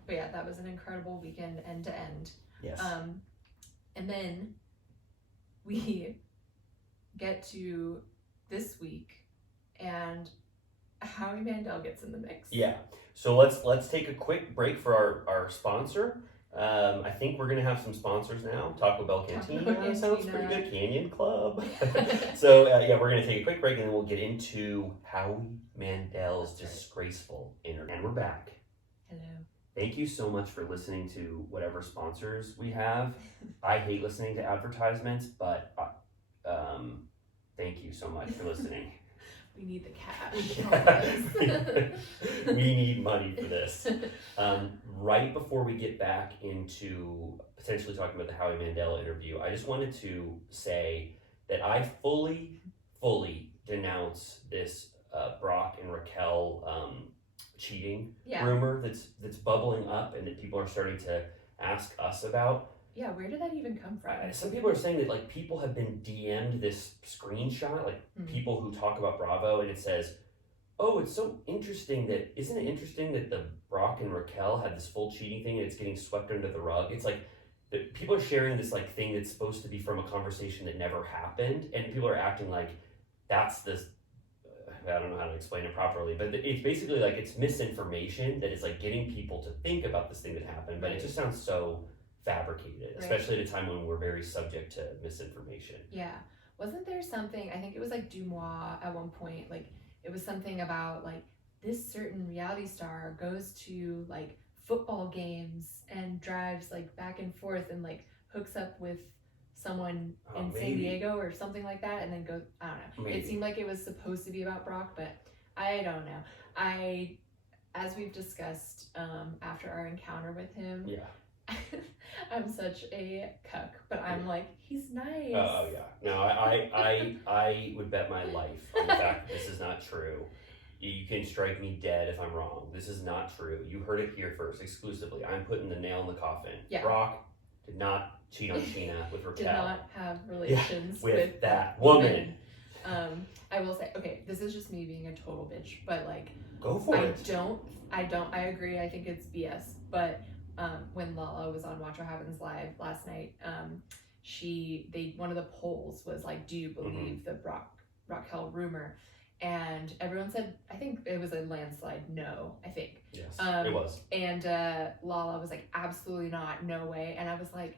yeah, that was an incredible weekend end to end. Yes. And then we get to this week, and Howie Mandel gets in the mix. Yeah. So let's take a quick break for our sponsor. I think we're gonna have some sponsors now. Taco Bell Cantina sounds pretty good. Canyon Club. So yeah, we're gonna take a quick break and then we'll get into Howie Mandel's disgraceful interview. And we're back. Hello. Thank you so much for listening to whatever sponsors we have. I hate listening to advertisements, but thank you so much for listening. We need the cash. We need money for this. Right before we get back into potentially talking about the Howie Mandel interview, I just wanted to say that I fully denounce this Brock and Raquel cheating rumor that's bubbling up and that people are starting to ask us about. Yeah, where did that even come from? Some people are saying that like people have been DM'd this screenshot, like people who talk about Bravo, and it says, "Oh, it's so interesting that isn't it interesting that the Brock and Raquel had this full cheating thing and it's getting swept under the rug?" It's like people are sharing this like thing that's supposed to be from a conversation that never happened, and people are acting like that's this. I don't know how to explain it properly, but it's basically like it's misinformation that is like getting people to think about this thing that happened, but it just sounds so fabricated, especially at a time when we're very subject to misinformation. Yeah. Wasn't there something, I think it was like Dumois at one point, like it was something about like this certain reality star goes to like football games and drives like back and forth and like hooks up with someone in San Diego or something like that, and then goes, I don't know. It seemed like it was supposed to be about Brock, but I don't know. As we've discussed after our encounter with him, I'm such a cuck, but I'm like, he's nice. Oh yeah. No, I would bet my life on the fact that this is not true. You can strike me dead if I'm wrong. This is not true. You heard it here first, exclusively. I'm putting the nail in the coffin. Yeah. Brock did not cheat on Scheana with Raquel. Did not have relations with that woman. I will say, okay, this is just me being a total bitch, but like, go for it. I agree. I think it's BS, but when Lala was on Watch What Happens Live last night, one of the polls was like, do you believe the Raquel rumor? And everyone said, I think it was a landslide no, I think. Yes, it was. And Lala was like, absolutely not, no way. And I was like,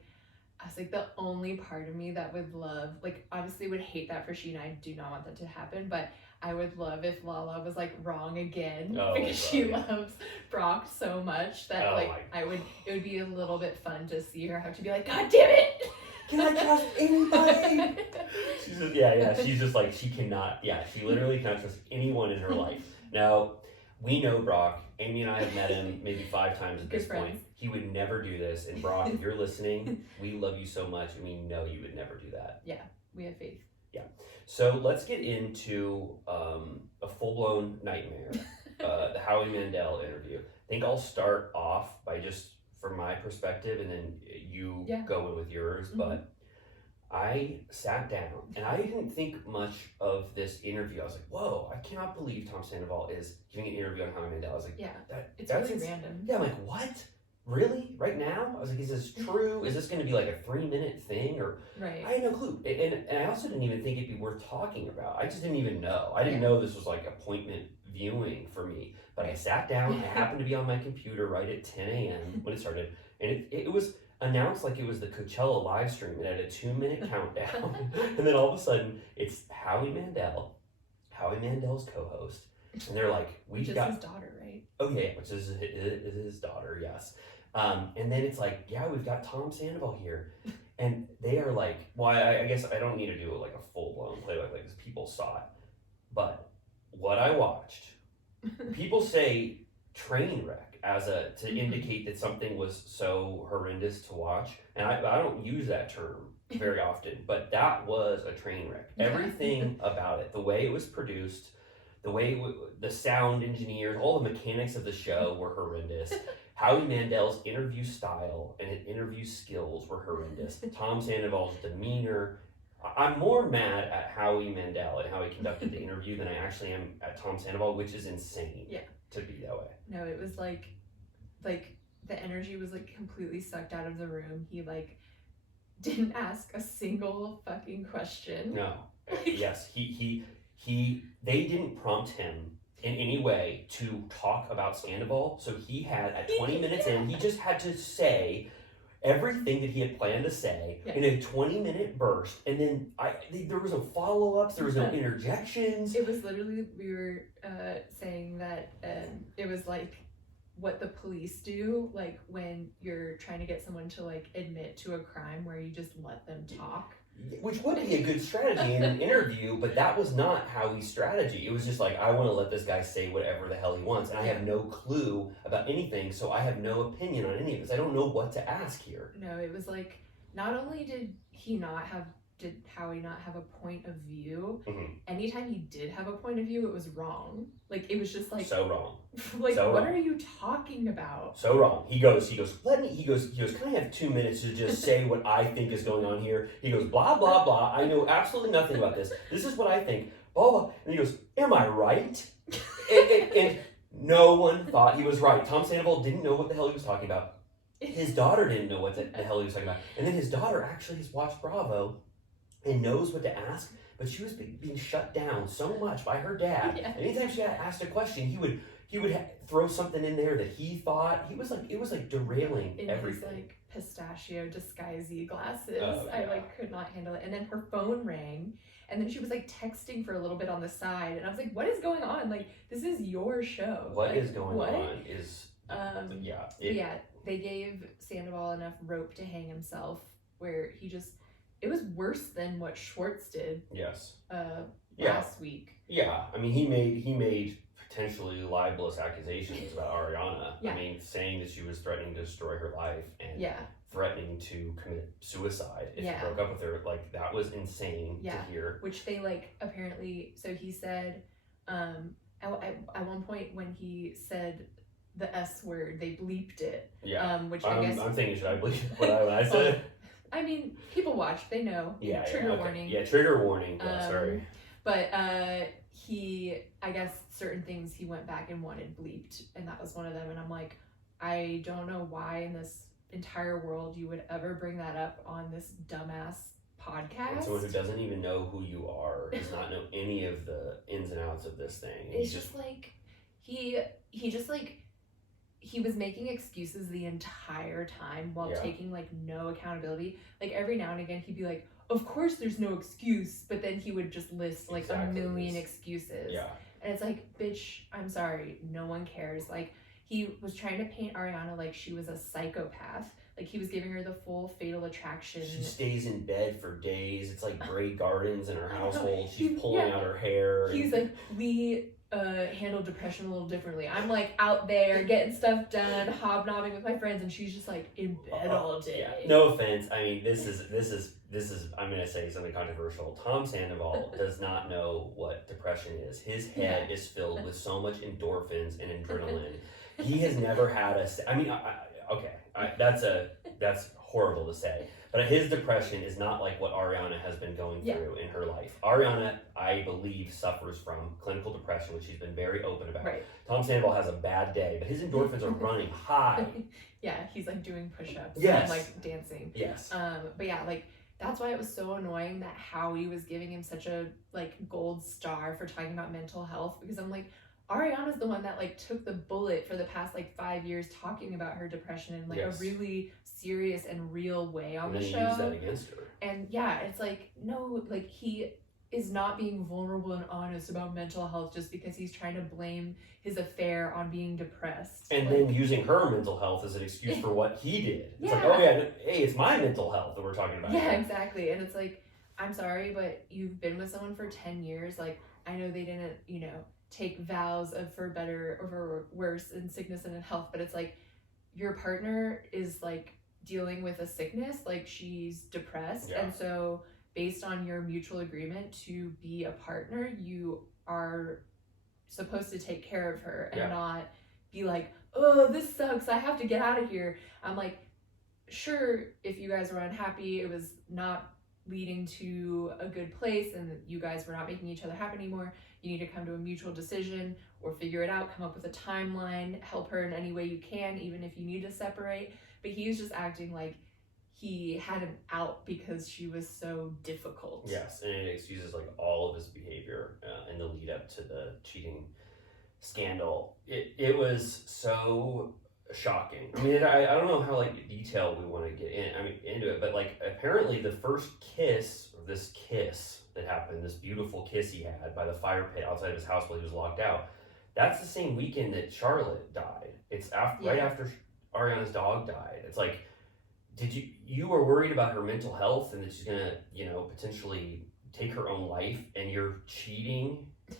the only part of me that would love, like, obviously would hate that for Scheana. I do not want that to happen, but I would love if Lala was like wrong again because she loves Brock so much that it would be a little bit fun to see her have to be like, God damn it! Can I trust anybody? She's just like, she literally cannot trust anyone in her life. Now, we know Brock. Amy and I have met him maybe 5 times at this point. He would never do this. And Brock, if you're listening, we love you so much and we know you would never do that. Yeah, we have faith. Yeah. So let's get into a full-blown nightmare, the Howie Mandel interview. I think I'll start off by just from my perspective and then you go in with yours. But I sat down and I didn't think much of this interview. I was like, whoa, I cannot believe Tom Sandoval is giving an interview on Howie Mandel. I was like, it's really random. Yeah, I'm like, what? Really? Right now? I was like, is this true? Is this going to be like a 3-minute thing? Or I had no clue. And I also didn't even think it'd be worth talking about. I just didn't even know. I didn't know this was like appointment viewing for me. But I sat down. I happened to be on my computer right at 10 a.m. when it started. And it was announced like it was the Coachella live stream. It had a 2-minute countdown. And then all of a sudden, it's Howie Mandel, Howie Mandel's co-host. And they're like, Which is his daughter, right? Okay, which is his daughter, yes. And then it's like, yeah, we've got Tom Sandoval here. And they are like, well, I guess I don't need to do like a full-blown playback like this. People saw it. But what I watched, people say train wreck to indicate that something was so horrendous to watch. And I don't use that term very often, but that was a train wreck. Everything about it, the way it was produced, the way the sound engineers, all the mechanics of the show were horrendous. Howie Mandel's interview style and his interview skills were horrendous. Tom Sandoval's demeanor. I'm more mad at Howie Mandel and how he conducted the interview than I actually am at Tom Sandoval, which is insane. Yeah. To be that way. No, it was like the energy was like completely sucked out of the room. He like didn't ask a single fucking question. No. Yes, they didn't prompt him in any way to talk about Sandoval, so he had at 20 minutes in, he just had to say everything that he had planned to say in a 20-minute burst, and then there was no follow-ups, there was no interjections. It was literally, we were saying that it was like what the police do, like when you're trying to get someone to like admit to a crime where you just let them talk. Which would be a good strategy in an interview, but that was not Howie's strategy. It was just like, I want to let this guy say whatever the hell he wants, and I have no clue about anything, so I have no opinion on any of this. I don't know what to ask here. No, it was like, not only did Howie not have a point of view, anytime he did have a point of view, it was wrong. Like, it was just like... So wrong. Like, so what wrong. are you talking about? So wrong. He goes, can I have 2 minutes to just say what I think is going on here? He goes, blah, blah, blah. I know absolutely nothing about this. This is what I think. Blah, blah. And he goes, am I right? and no one thought he was right. Tom Sandoval didn't know what the hell he was talking about. His daughter didn't know what the hell he was talking about. And then his daughter actually has watched Bravo and knows what to ask, but she was being shut down so much by her dad. Yeah. Anytime she asked a question, he would throw something in there that he thought it was like derailing everything. His like pistachio disguisey glasses. Oh, yeah. I like could not handle it. And then her phone rang, and then she was like texting for a little bit on the side, and I was like, "What is going on? Like, this is your show. What like, is going on? Is they gave Sandoval enough rope to hang himself, where it was worse than what Schwartz did. Yes. Last week. Yeah, I mean, he made potentially libelous accusations about Ariana. Yeah. I mean, saying that she was threatening to destroy her life and threatening to commit suicide if he broke up with her. Like, that was insane to hear. Which they like apparently. So he said, at one point when he said the S word, they bleeped it. Yeah. Which I guess I'm thinking, should I bleep what I said? I mean, people watch, they know. Yeah. Trigger warning. Yeah, trigger warning. Sorry. But I guess certain things he went back and wanted bleeped, and that was one of them. And I'm like, I don't know why in this entire world you would ever bring that up on this dumbass podcast. And someone who doesn't even know who you are, does not know any of the ins and outs of this thing. It's just like, he was making excuses the entire time while taking like no accountability. Like every now and again he'd be like, of course there's no excuse, but then he would just list like a million excuses. Yeah. And it's like, bitch, I'm sorry, no one cares. Like, he was trying to paint Ariana like she was a psychopath. Like, he was giving her the full Fatal Attraction. She stays in bed for days. It's like Grey Gardens in her household. She's pulling out her hair. He's like, we handle depression a little differently. I'm like out there getting stuff done, hobnobbing with my friends, and she's just like in bed all day. Yeah. No offense. I mean, this is I'm gonna say something controversial. Tom Sandoval does not know what depression is. His head is filled with so much endorphins and adrenaline. He has never had that's horrible to say, but his depression is not like what Ariana has been going through in her life. Ariana, I believe, suffers from clinical depression, which she's been very open about. Right. Tom Sandoval has a bad day, but his endorphins are running high. Yeah, he's like doing push-ups and like dancing. Yes. But yeah, like, that's why it was so annoying that Howie was giving him such a like gold star for talking about mental health, because I'm like, Ariana's the one that like took the bullet for the past like 5 years talking about her depression in like a really serious and real way on the show. And use that against her. And yeah, it's like, no, like is not being vulnerable and honest about mental health just because he's trying to blame his affair on being depressed. And then using her mental health as an excuse for what he did. It's like, Yeah. oh yeah, hey, it's my mental health that we're talking about. Yeah, exactly. And it's like, I'm sorry, but you've been with someone for 10 years. Like, I know they didn't, you know, take vows of for better or for worse in sickness and in health, but it's like, your partner is like dealing with a sickness, like she's depressed. Yeah. And so based on your mutual agreement to be a partner, you are supposed to take care of her and not be like, oh, this sucks, I have to get out of here. I'm like, sure, if you guys were unhappy, it was not leading to a good place and you guys were not making each other happy anymore, you need to come to a mutual decision or figure it out, come up with a timeline, help her in any way you can, even if you need to separate. But he was just acting like he had an out because she was so difficult. Yes, and it excuses like all of his behavior in the lead up to the cheating scandal. It was so shocking. I mean, I don't know how like detailed we want to get into it, but like apparently the first kiss, or this kiss that happened, this beautiful kiss he had by the fire pit outside of his house while he was locked out, that's the same weekend that Charlotte died. It's right after Ariana's dog died. It's like, did you were worried about her mental health and that she's gonna, you know, potentially take her own life, and you're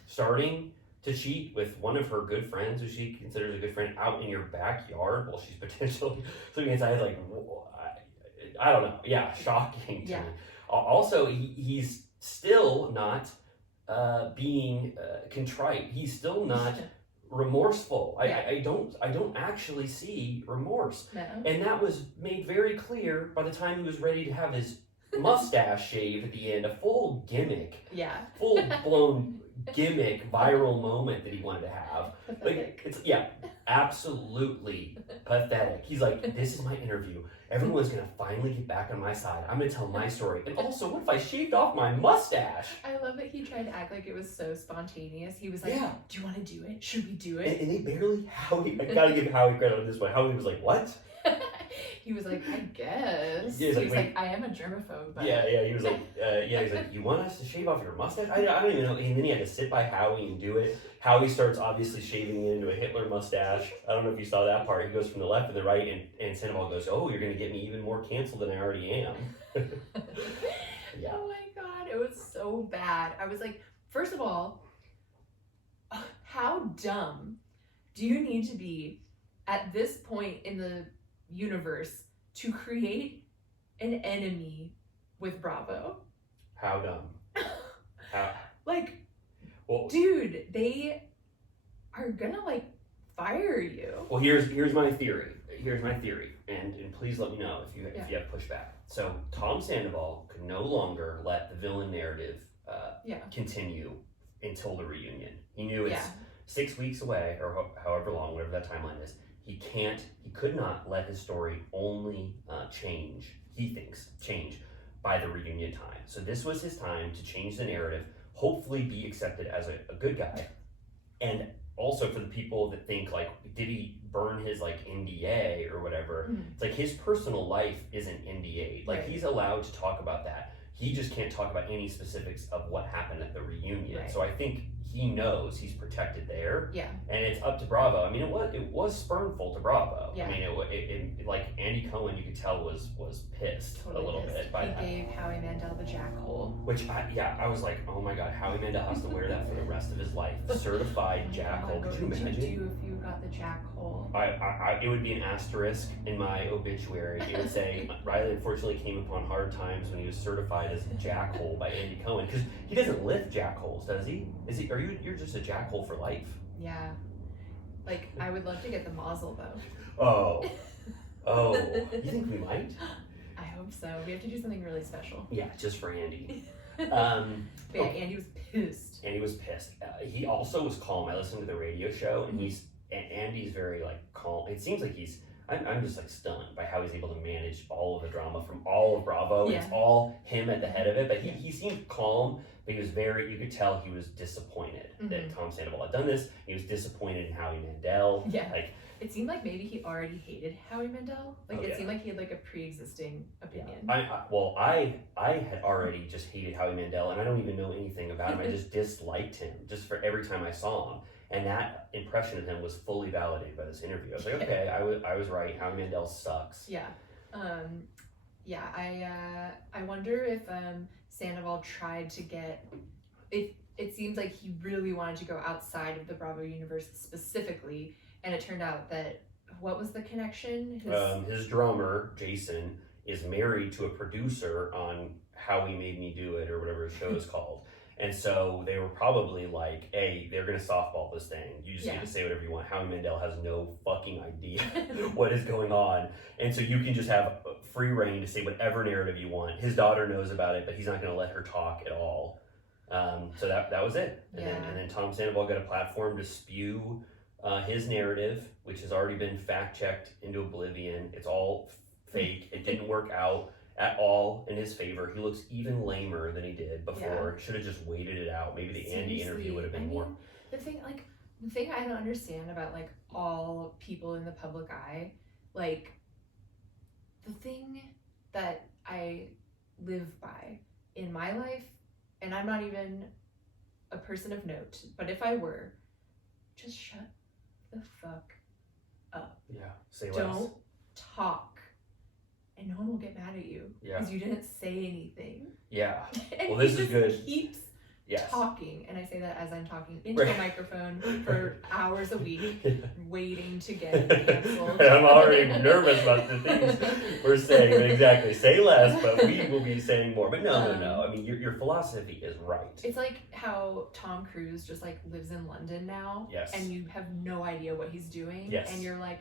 starting to cheat with one of her good friends who she considers a good friend out in your backyard while she's potentially sleeping inside. Like, I don't know. Yeah, shocking to me. Also, he's still not being contrite. He's still not remorseful. I don't actually see remorse. No. And that was made very clear by the time he was ready to have his mustache shaved at the end. A full gimmick. Yeah. Full blown gimmick viral moment that he wanted to have. Like, it's absolutely pathetic. He's like, this is my interview. Everyone's gonna finally get back on my side. I'm gonna tell my story. And also, what if I shaved off my mustache? I love that he tried to act like it was so spontaneous. He was like, do you want to do it? Should we do it? And they barely, Howie, I gotta give Howie credit on this one. Howie was like, what? He was like, I guess. Yeah, he's like, I am a germaphobe. But... Yeah, he was like, he's like, you want us to shave off your mustache? I don't even know. And then he had to sit by Howie and do it. Howie starts obviously shaving it into a Hitler mustache. I don't know if you saw that part. He goes from the left to the right, and Sandoval goes, oh, you're going to get me even more canceled than I already am. Yeah. Oh my God, it was so bad. I was like, first of all, how dumb do you need to be at this point in the universe to create an enemy with Bravo? How dumb? How? Like, well, dude, they are gonna like fire you. Well, here's my theory. And please let me know if you have pushback. So Tom Sandoval could no longer let the villain narrative continue until the reunion. He knew it's 6 weeks away, or however long, whatever that timeline is. He could not let his story only change by the reunion time. So this was his time to change the narrative, hopefully be accepted as a good guy. And also for the people that think like, did he burn his like NDA or whatever? It's like his personal life isn't NDA. Like he's allowed to talk about that. He just can't talk about any specifics of what happened at the reunion. So I think he knows he's protected there. Yeah. And it's up to Bravo. I mean, it was spurnful to Bravo. Yeah. I mean, it like Andy Cohen, you could tell was pissed a little bit by that. He gave Howie Mandel the jackhole. Which I was like, oh my God, Howie Mandel has to wear that for the rest of his life. Certified jackhole. Could you imagine? What would you do if you got the jackhole? It would be an asterisk in my obituary. It would say, Riley unfortunately came upon hard times when he was certified as a jackhole by Andy Cohen. Because he doesn't lift jackholes, does he? You're just a jackhole for life. Yeah. Like, I would love to get the mazel though. Oh. You think we might? I hope so. We have to do something really special. Yeah, just for Andy. But yeah, Andy was pissed. Andy was pissed. He also was calm. I listened to the radio show, and Andy's very like calm. It seems like I'm just like stunned by how he's able to manage all of the drama from all of Bravo. Yeah. It's all him at the head of it, but he seemed calm, but he was you could tell he was disappointed that Tom Sandoval had done this. He was disappointed in Howie Mandel. Yeah. Like, It seemed like maybe he already hated Howie Mandel. Like, it seemed like he had, like, a pre-existing opinion. Yeah. I had already just hated Howie Mandel, and I don't even know anything about him. I just disliked him just for every time I saw him. And that impression of him was fully validated by this interview. I was like, okay, I was right. Howie Mandel sucks. Yeah. I wonder if Sandoval tried to get... It seems like he really wanted to go outside of the Bravo universe specifically, and it turned out that... What was the connection? His drummer, Jason, is married to a producer on How He Made Me Do It, or whatever his show is called. And so they were probably like, hey, they're going to softball this thing. You just get to say whatever you want. Howie Mandel has no fucking idea what is going on. And so you can just have free reign to say whatever narrative you want. His daughter knows about it, but he's not going to let her talk at all. So that was it. And then Tom Sandoval got a platform to spew his narrative, which has already been fact-checked into oblivion. It's all fake. It didn't work out at all in his favor. He looks even lamer than he did before. Should have just waited it out. Maybe the Andy interview would have been more. The thing I don't understand about like all people in the public eye, like the thing that I live by in my life, and I'm not even a person of note, but if I were, just shut the fuck up. Yeah, say less. Don't talk. And no one will get mad at you because you didn't say anything. Yeah. And well, this is good. He keeps talking, and I say that as I'm talking into a microphone for hours a week, waiting to get canceled. I'm already nervous about the things we're saying. But exactly, say less, but we will be saying more. But no. I mean, your philosophy is right. It's like how Tom Cruise just like lives in London now, and you have no idea what he's doing, and you're like,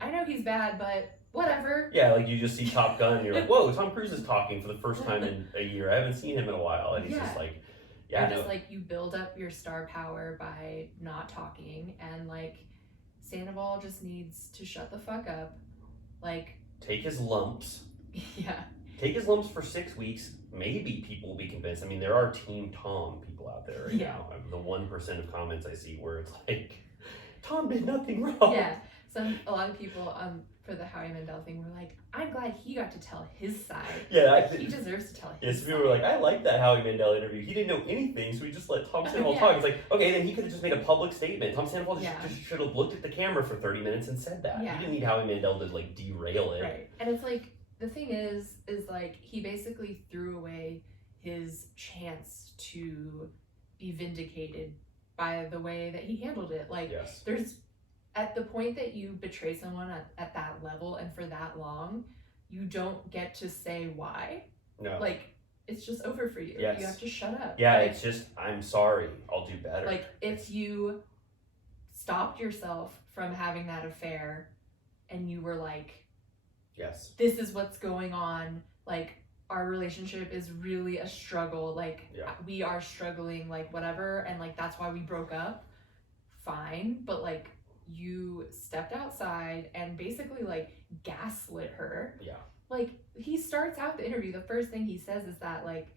I know he's bad, but whatever. Yeah, like you just see Top Gun and you're like, whoa, Tom Cruise is talking for the first time in a year. I haven't seen him in a while. And he's just like, just like you build up your star power by not talking, and like Sandoval just needs to shut the fuck up. Like, take his lumps. Yeah. Take his lumps for 6 weeks. Maybe people will be convinced. I mean, there are Team Tom people out there right now. The 1% of comments I see where it's like, Tom did nothing wrong. Yeah. A lot of people for the Howie Mandel thing were like, I'm glad he got to tell his side. Yeah, he deserves to tell his side. People were like, I like that Howie Mandel interview. He didn't know anything, so he just let Tom Sandoval talk. It's like, okay, then he could have just made a public statement. Tom Sandoval just should have looked at the camera for 30 minutes and said that. He didn't need Howie Mandel to like derail it. Right. And it's like, the thing is like he basically threw away his chance to be vindicated by the way that he handled it. Like, there's at the point that you betray someone at that level and for that long, you don't get to say why. No. Like, it's just over for you. Yes. You have to shut up. Yeah, like, it's just, I'm sorry, I'll do better. Like, if you stopped yourself from having that affair and you were like, this is what's going on, like, our relationship is really a struggle, like, we are struggling, like, whatever, and, like, that's why we broke up, fine, but, like, you stepped outside and basically like gaslit her. Like, he starts out the interview, the first thing he says is that, like,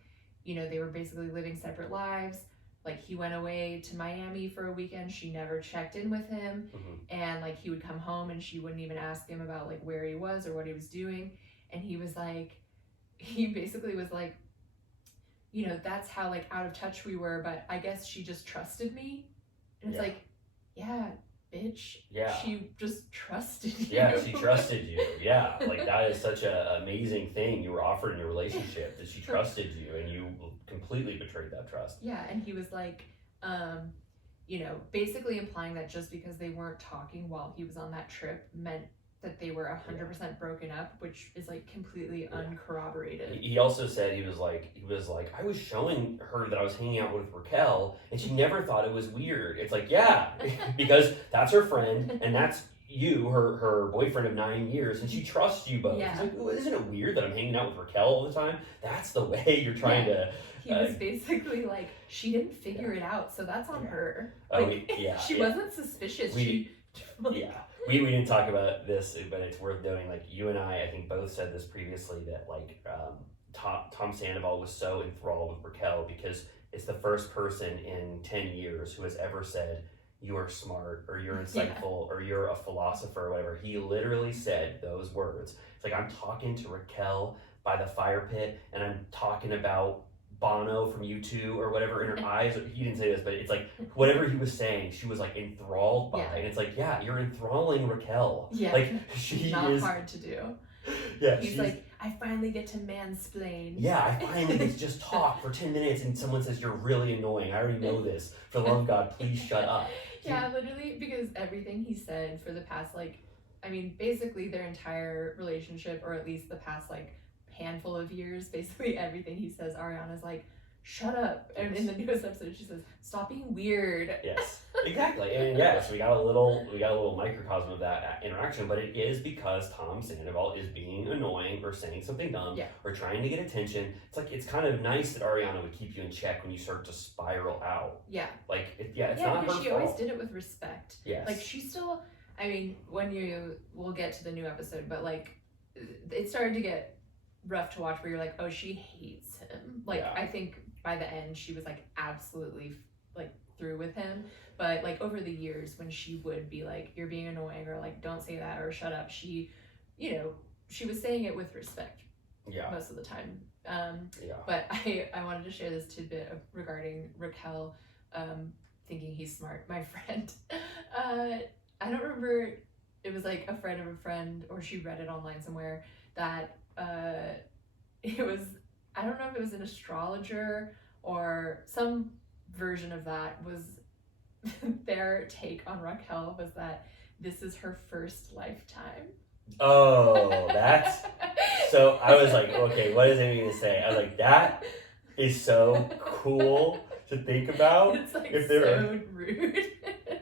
you know, they were basically living separate lives. Like, he went away to Miami for a weekend, she never checked in with him, and like he would come home and she wouldn't even ask him about like where he was or what he was doing. And he basically was like, you know, that's how like out of touch we were, but I guess she just trusted me. And it's like, bitch. She just trusted you. Yeah, she trusted you. Yeah, like that is such an amazing thing you were offered in your relationship, that she trusted you and you completely betrayed that trust. Yeah, and he was like, you know, basically implying that just because they weren't talking while he was on that trip meant that they were 100% broken up, which is like completely uncorroborated. He also said he was like I was showing her that I was hanging out with Raquel and she never thought it was weird. It's like, because that's her friend and that's you, her boyfriend of 9 years, and she trusts you both. He's like, well, isn't it weird that I'm hanging out with Raquel all the time? That's the way you're trying to. He was basically like, she didn't figure it out, so that's on her. Like, she wasn't suspicious. We didn't talk about this, but it's worth noting, like, you and I think both said this previously, that like Tom Sandoval was so enthralled with Raquel because it's the first person in 10 years who has ever said, you are smart, or you're insightful, or you're a philosopher, or whatever. He literally said those words. It's like, I'm talking to Raquel by the fire pit, and I'm talking about Bono from U2 or whatever in her eyes. He didn't say this, but it's like whatever he was saying, she was like enthralled by. And it's like, yeah, you're enthralling Raquel. Yeah. Like, she not is hard to do. Yeah. He's like, I finally get to mansplain. Yeah, I finally get to just talk for 10 minutes and someone says you're really annoying. I already know this. For the love of God, please shut up. Yeah, literally, because everything he said for the past, like, I mean, basically their entire relationship, or at least the past, like, handful of years, basically everything he says, Ariana's like, shut up. And in the newest episode, she says, stop being weird. Yes, exactly. And yes, we got a little microcosm of that interaction, but it is because Tom Sandoval is being annoying or saying something dumb or trying to get attention. It's like, it's kind of nice that Ariana would keep you in check when you start to spiral out. Yeah. Like, it's not her because she fault. always did it with respect. Yes. Like, she still, I mean, we'll get to the new episode, but like, it started to get rough to watch where you're like, oh, she hates him. Like, I think by the end she was like absolutely like through with him, but like over the years when she would be like, you're being annoying, or like, don't say that, or shut up, she, you know, she was saying it with respect most of the time. But I wanted to share this tidbit regarding Raquel thinking he's smart. My friend, I don't remember, it was like a friend of a friend, or she read it online somewhere, that it was, I don't know if it was an astrologer or some version of that, was their take on Raquel was that this is her first lifetime. Oh, that's so. I was like, okay, what does it mean to say? I was like, that is so cool to think about. It's like if so rude.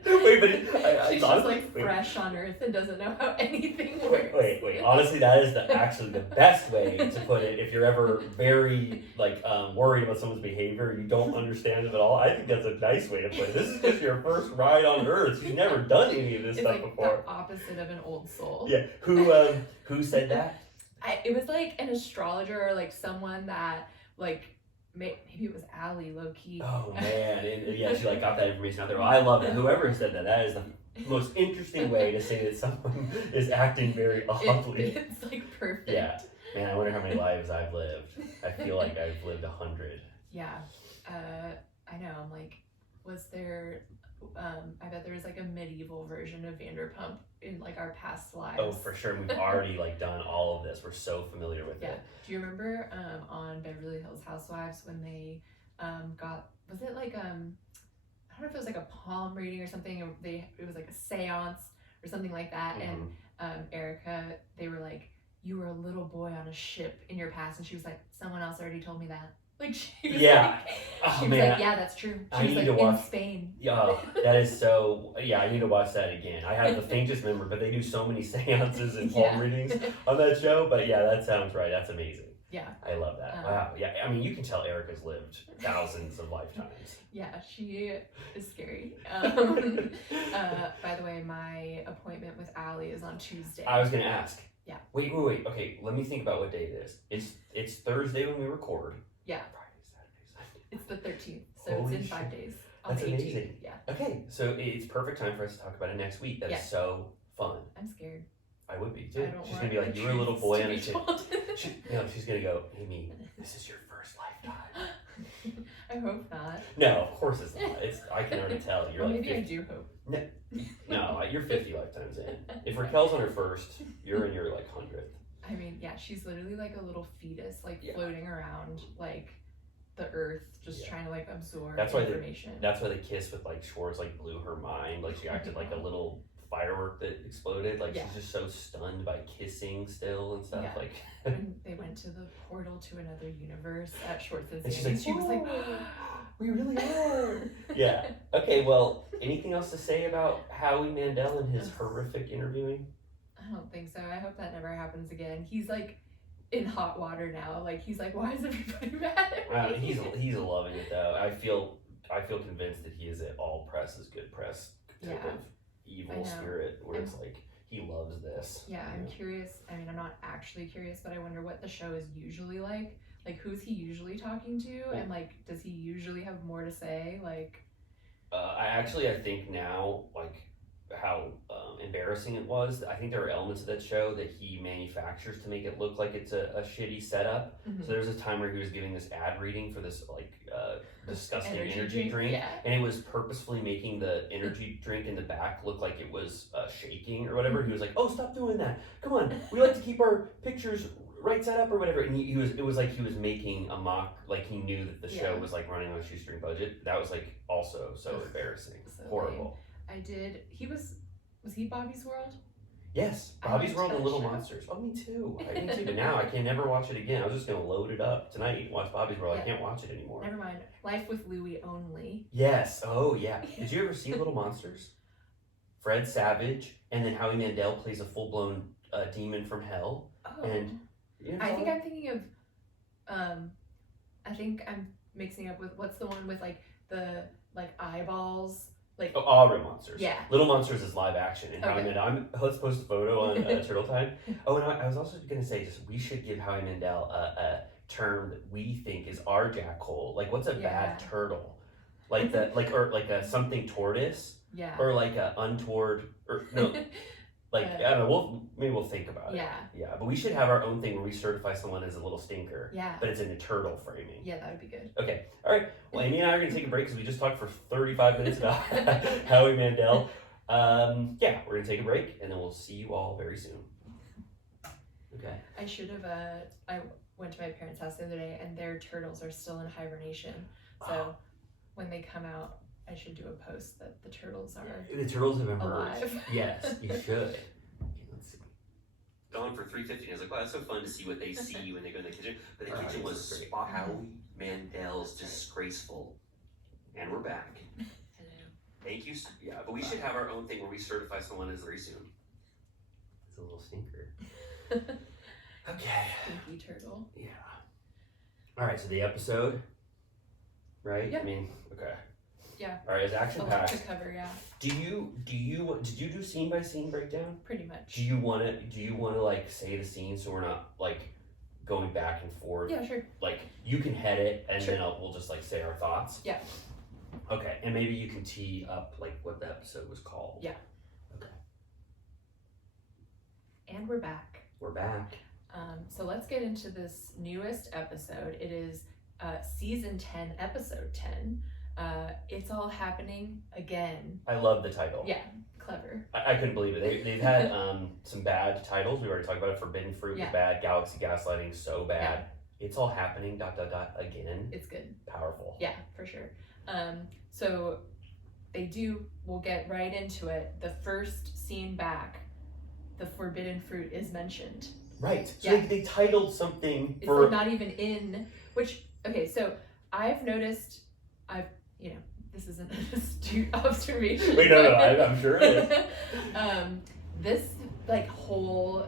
Wait, but she's just like fresh on Earth and doesn't know how anything works. Wait. Honestly, that is actually the best way to put it. If you're ever very like worried about someone's behavior, you don't understand them at all. I think that's a nice way to put it. This is just your first ride on Earth. You've never done any of this stuff like before. The opposite of an old soul. Yeah. Who said that? It was like an astrologer, or like someone that like. Maybe it was Allie, low key. Oh man, and yeah, she like got that information out there. Well, I love it. Whoever said that is the most interesting way to say that someone is acting very oddly. It's like perfect. Yeah, man, I wonder how many lives I've lived. I feel like I've lived 100. Yeah, I know. I'm like, was there? I bet there was like a medieval version of Vanderpump in like our past lives. Oh, for sure. We've already like done all of this. We're so familiar with it. Do you remember on Beverly Hills Housewives when they was it like I don't know if it was like a palm reading or something, or it was like a seance or something like that, and Erica, they were like, you were a little boy on a ship in your past, and she was like, someone else already told me that. Like, she was like, yeah, that's true. She was like, in Spain. Yeah, that is so, I need to watch that again. I have the faintest memory, but they do so many seances and palm readings on that show. But yeah, that sounds right. That's amazing. Yeah. I love that. Wow. Yeah, I mean, you can tell Erica's lived thousands of lifetimes. Yeah, she is scary. By the way, my appointment with Allie is on Tuesday. I was going to ask. Yeah. Wait. Okay, let me think about what day it is. It's Thursday when we record. Yeah. Friday, Saturday, Sunday. It's the 13th, so it's in 5 days. That's amazing. Yeah. Okay, so it's perfect time for us to talk about it next week. That is so fun. I'm scared. I would be too. She's gonna be be like, you were a little boy on a ship. She's gonna go, Amy, this is your first lifetime. I hope not. No, of course it's not. I can already tell. You're like maybe 50. I do hope. No, you're 50 lifetimes in. If Raquel's on her first, you're in your like 100th. I mean, yeah, she's literally like a little fetus, like floating around like the earth, just trying to like absorb information. That's why the kiss with like Schwartz like blew her mind. Like she acted like a little firework that exploded. Like she's just so stunned by kissing still and stuff. Like when they went to the portal to another universe at Schwartz and she was like, we really are. Yeah. Okay. Well, anything else to say about Howie Mandel and his horrific interviewing? I don't think so. I hope that never happens again. He's like in hot water now. Like he's like, why is everybody mad at me? He's loving it though. I feel convinced that he is an all press is good press type of evil spirit where it's like he loves this. Yeah, I'm curious. I mean, I'm not actually curious, but I wonder what the show is usually like. Like, who's he usually talking to, and like, does he usually have more to say? Like, I think now, like, how embarrassing it was. I think there are elements of that show that he manufactures to make it look like it's a shitty setup. Mm-hmm. So there was a time where he was giving this ad reading for this like disgusting energy drink, yeah. and it was purposefully making the energy drink in the back look like it was shaking or whatever. He was like, "Oh, stop doing that! Come on, we like to keep our pictures right side up or whatever." And it was like he was making a mock, like he knew that the show was like running on a shoestring budget. That was like also so embarrassing, so horrible. Was he Bobby's World? Yes, Bobby's World and Little Monsters. Oh, me too. Me too. But now I can never watch it again. I was just gonna load it up tonight and watch Bobby's World. I can't watch it anymore. Never mind. Life with Louie only. Yes. Oh yeah. Did you ever see Little Monsters? Fred Savage and then Howie Mandel plays a full blown demon from hell. Oh. And I think I'm thinking of. I think I'm mixing up with what's the one with like the eyeballs. Like Real Monsters. Yeah. Little Monsters is live action, and Howie Mandel. Let's post a photo on Turtle Time. Oh, and I was also gonna say, we should give Howie Mandel a term that we think is our jackhole. Like, what's a bad turtle? Like or like a something tortoise. Yeah. Or like a untoward, or no, like I don't know. Maybe we'll think about it. Yeah. But we should have our own thing where we certify someone as a little stinker. Yeah. But it's in a turtle framing. Yeah, that would be good. Okay. All right. Well, Amy and I are gonna take a break because we just talked for 35 minutes about Howie Mandel. Yeah, we're gonna take a break and then we'll see you all very soon. Okay. I should have. I went to my parents' house the other day, and their turtles are still in hibernation. So when they come out, I should do a post that the turtles are. The turtles have emerged. Alive. Yes, you should. Okay, let's see. Gone for 3:50. I was like, wow, that's so fun to see what they see when they go in the kitchen. But the kitchen was Howie Mandel's disgraceful. And we're back. Hello. Thank you. Yeah, but we should have our own thing where we certify someone as very soon. It's a little stinker. Okay. Stinky turtle. Yeah. All right. So the episode, right? Yeah. I mean, okay. Yeah. All right. It's action packed. To cover, yeah. Did you do scene by scene breakdown? Pretty much. Do you want to like say the scene so we're not like going back and forth? Yeah, sure. Like you can head it and then we'll just like say our thoughts. Yeah. Okay, and maybe you can tee up like what the episode was called. Yeah. Okay. And we're back. We're back. So let's get into this newest episode. It is season 10, episode 10. It's all happening again. I love the title. Yeah, clever. I couldn't believe it. They've had some bad titles. We already talked about it. Forbidden Fruit was bad. Galaxy Gaslighting, so bad. Yeah. It's all happening, ... again. It's good. Powerful. Yeah, for sure. So we'll get right into it. The first scene back, the forbidden fruit is mentioned. Right. So they titled something it's like not even in, okay, so I've noticed, this isn't an astute observation. Wait, no, I'm sure it is. This like whole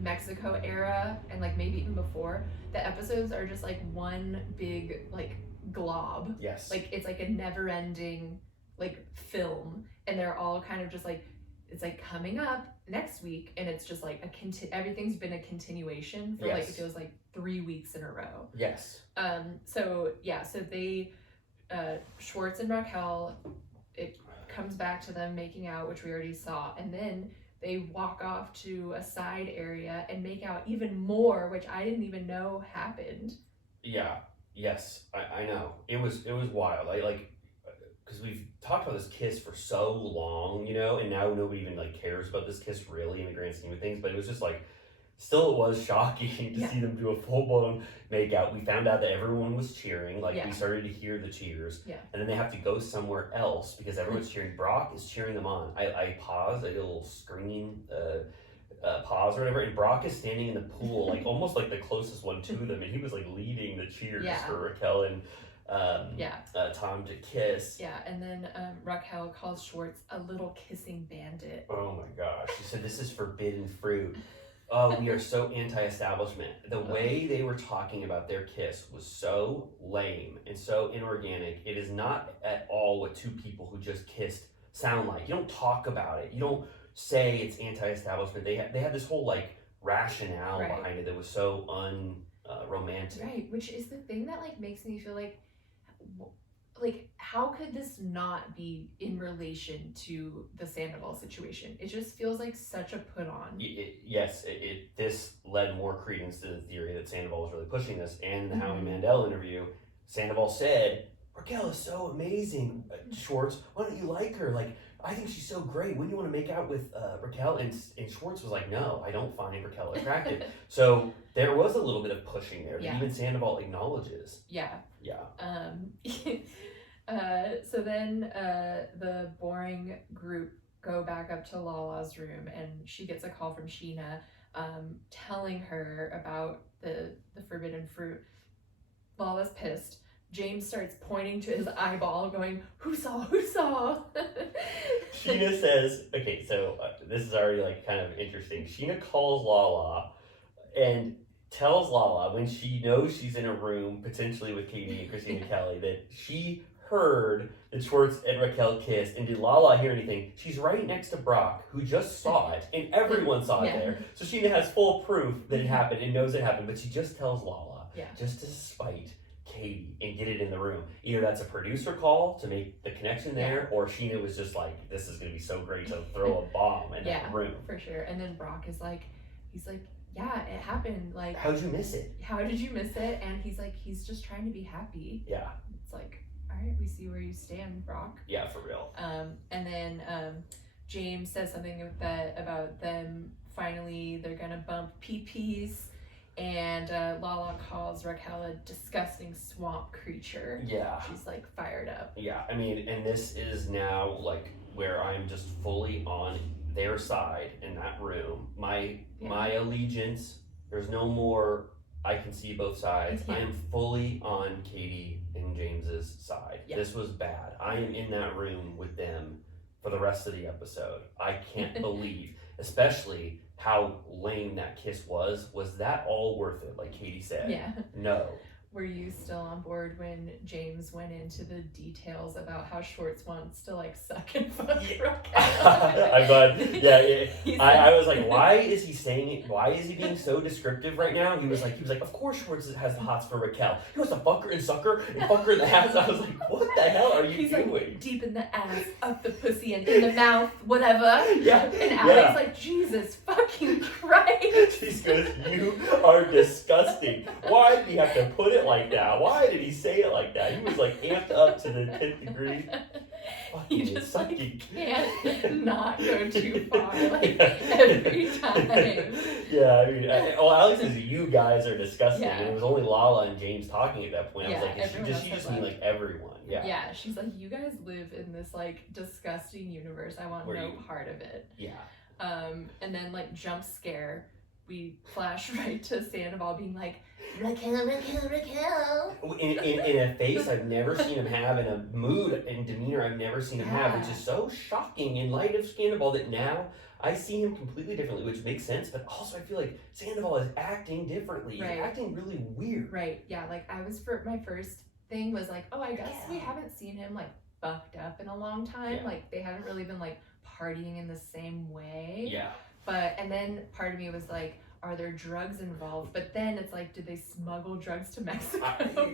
Mexico era and like maybe even before, the episodes are just like one big like glob. Yes. Like it's like a never ending like film, and they're all kind of just like, it's like coming up next week, and it's just like everything's been a continuation for like it feels like 3 weeks in a row. Yes. So they Schwartz and Raquel, it comes back to them making out, which we already saw, and then they walk off to a side area and make out even more, which I didn't even know happened. Yeah. Yes. I know. It was wild. Because we've talked about this kiss for so long, and now nobody even like cares about this kiss really in the grand scheme of things. But it was just like, still it was shocking to see them do a full blown make out. We found out that everyone was cheering. We started to hear the cheers. Yeah. And then they have to go somewhere else because everyone's cheering. Brock is cheering them on. I paused. I did a little screen pause or whatever, and Brock is standing in the pool, like almost like the closest one to them, and he was like leading the cheers for Raquel and Tom to kiss. Yeah, and then Raquel calls Schwartz a little kissing bandit. Oh my gosh. She said, this is forbidden fruit. Oh, we are so anti-establishment. The way they were talking about their kiss was so lame and so inorganic. It is not at all what two people who just kissed sound like. You don't talk about it. You don't say it's anti-establishment. They had this whole like rationale behind it that was so unromantic. Right, which is the thing that like makes me feel like like, how could this not be in relation to the Sandoval situation? It just feels like such a put on. This led more credence to the theory that Sandoval was really pushing this. And in the Howie Mandel interview, Sandoval said, Raquel is so amazing, Schwartz. Why don't you like her? Like, I think she's so great. Wouldn't you want to make out with Raquel? And Schwartz was like, no, I don't find Raquel attractive. So there was a little bit of pushing there that even Sandoval acknowledges. Yeah. So then the boring group go back up to Lala's room, and she gets a call from Scheana telling her about the forbidden fruit. Lala's pissed. James starts pointing to his eyeball, going, who saw? Scheana says, okay, so this is already like kind of interesting. Scheana calls Lala and tells Lala, when she knows she's in a room potentially with Katie and Christina Kelly, that she heard that Schwartz and Raquel kissed. And did Lala hear anything? She's right next to Brock, who just saw it, and everyone saw it there. So Scheana has full proof that it happened and knows it happened, but she just tells Lala, just to spite Katie and get it in the room. Either that's a producer call to make the connection there, or Scheana was just like, this is going to be so great to throw a bomb in that room. For sure. And then Brock is like, he's like, yeah, it happened. Like, how'd you miss it? How did you miss it? And he's like, he's just trying to be happy. Yeah. It's like, all right, we see where you stand, Brock. Yeah, for real. And then James says something about them finally, they're gonna bump PPs. And Lala calls Raquel a disgusting swamp creature. Yeah. She's like fired up. Yeah, I mean, and this is now like where I'm just fully on their side in that room. My allegiance, there's no more I can see both sides. I am fully on Katie and James's side. This was bad. I am in that room with them for the rest of the episode. I can't believe, especially how lame that kiss was. Was that all worth it, like Katie said? Yeah. No. Were you still on board when James went into the details about how Schwartz wants to like suck and fuck Raquel? I'm glad. I was like, why is he saying it? Why is he being so descriptive right now? He was like, of course Schwartz has the hots for Raquel. He wants to fuck her and suck her and fuck her in the ass. I was like, what the hell are you doing? Like, deep in the ass, up the pussy, and in the mouth, whatever. Yeah. And Alex like, Jesus fucking Christ. She goes, you are disgusting. Why did he have to put it like that? Why did he say it like that? He was like amped up to the 10th degree. He just like can't not go too far, like every time. Yeah, I mean, Alex is, you guys are disgusting, and it was only Lala and James talking at that point. I was like, does she just mean like everyone? Yeah, she's like, you guys live in this like disgusting universe. I want no part of it. Yeah. And then like jump scare, we flash right to Sandoval being like, Raquel. In a face I've never seen him have, in a mood and demeanor I've never seen him have, which is so shocking in light of Sandoval that now I see him completely differently, which makes sense, but also I feel like Sandoval is acting differently. He's acting really weird. Right, yeah, like my first thing was like, oh, I guess we haven't seen him like fucked up in a long time. Yeah. Like they haven't really been like partying in the same way. Yeah. And then part of me was like, are there drugs involved? But then it's like, did they smuggle drugs to Mexico?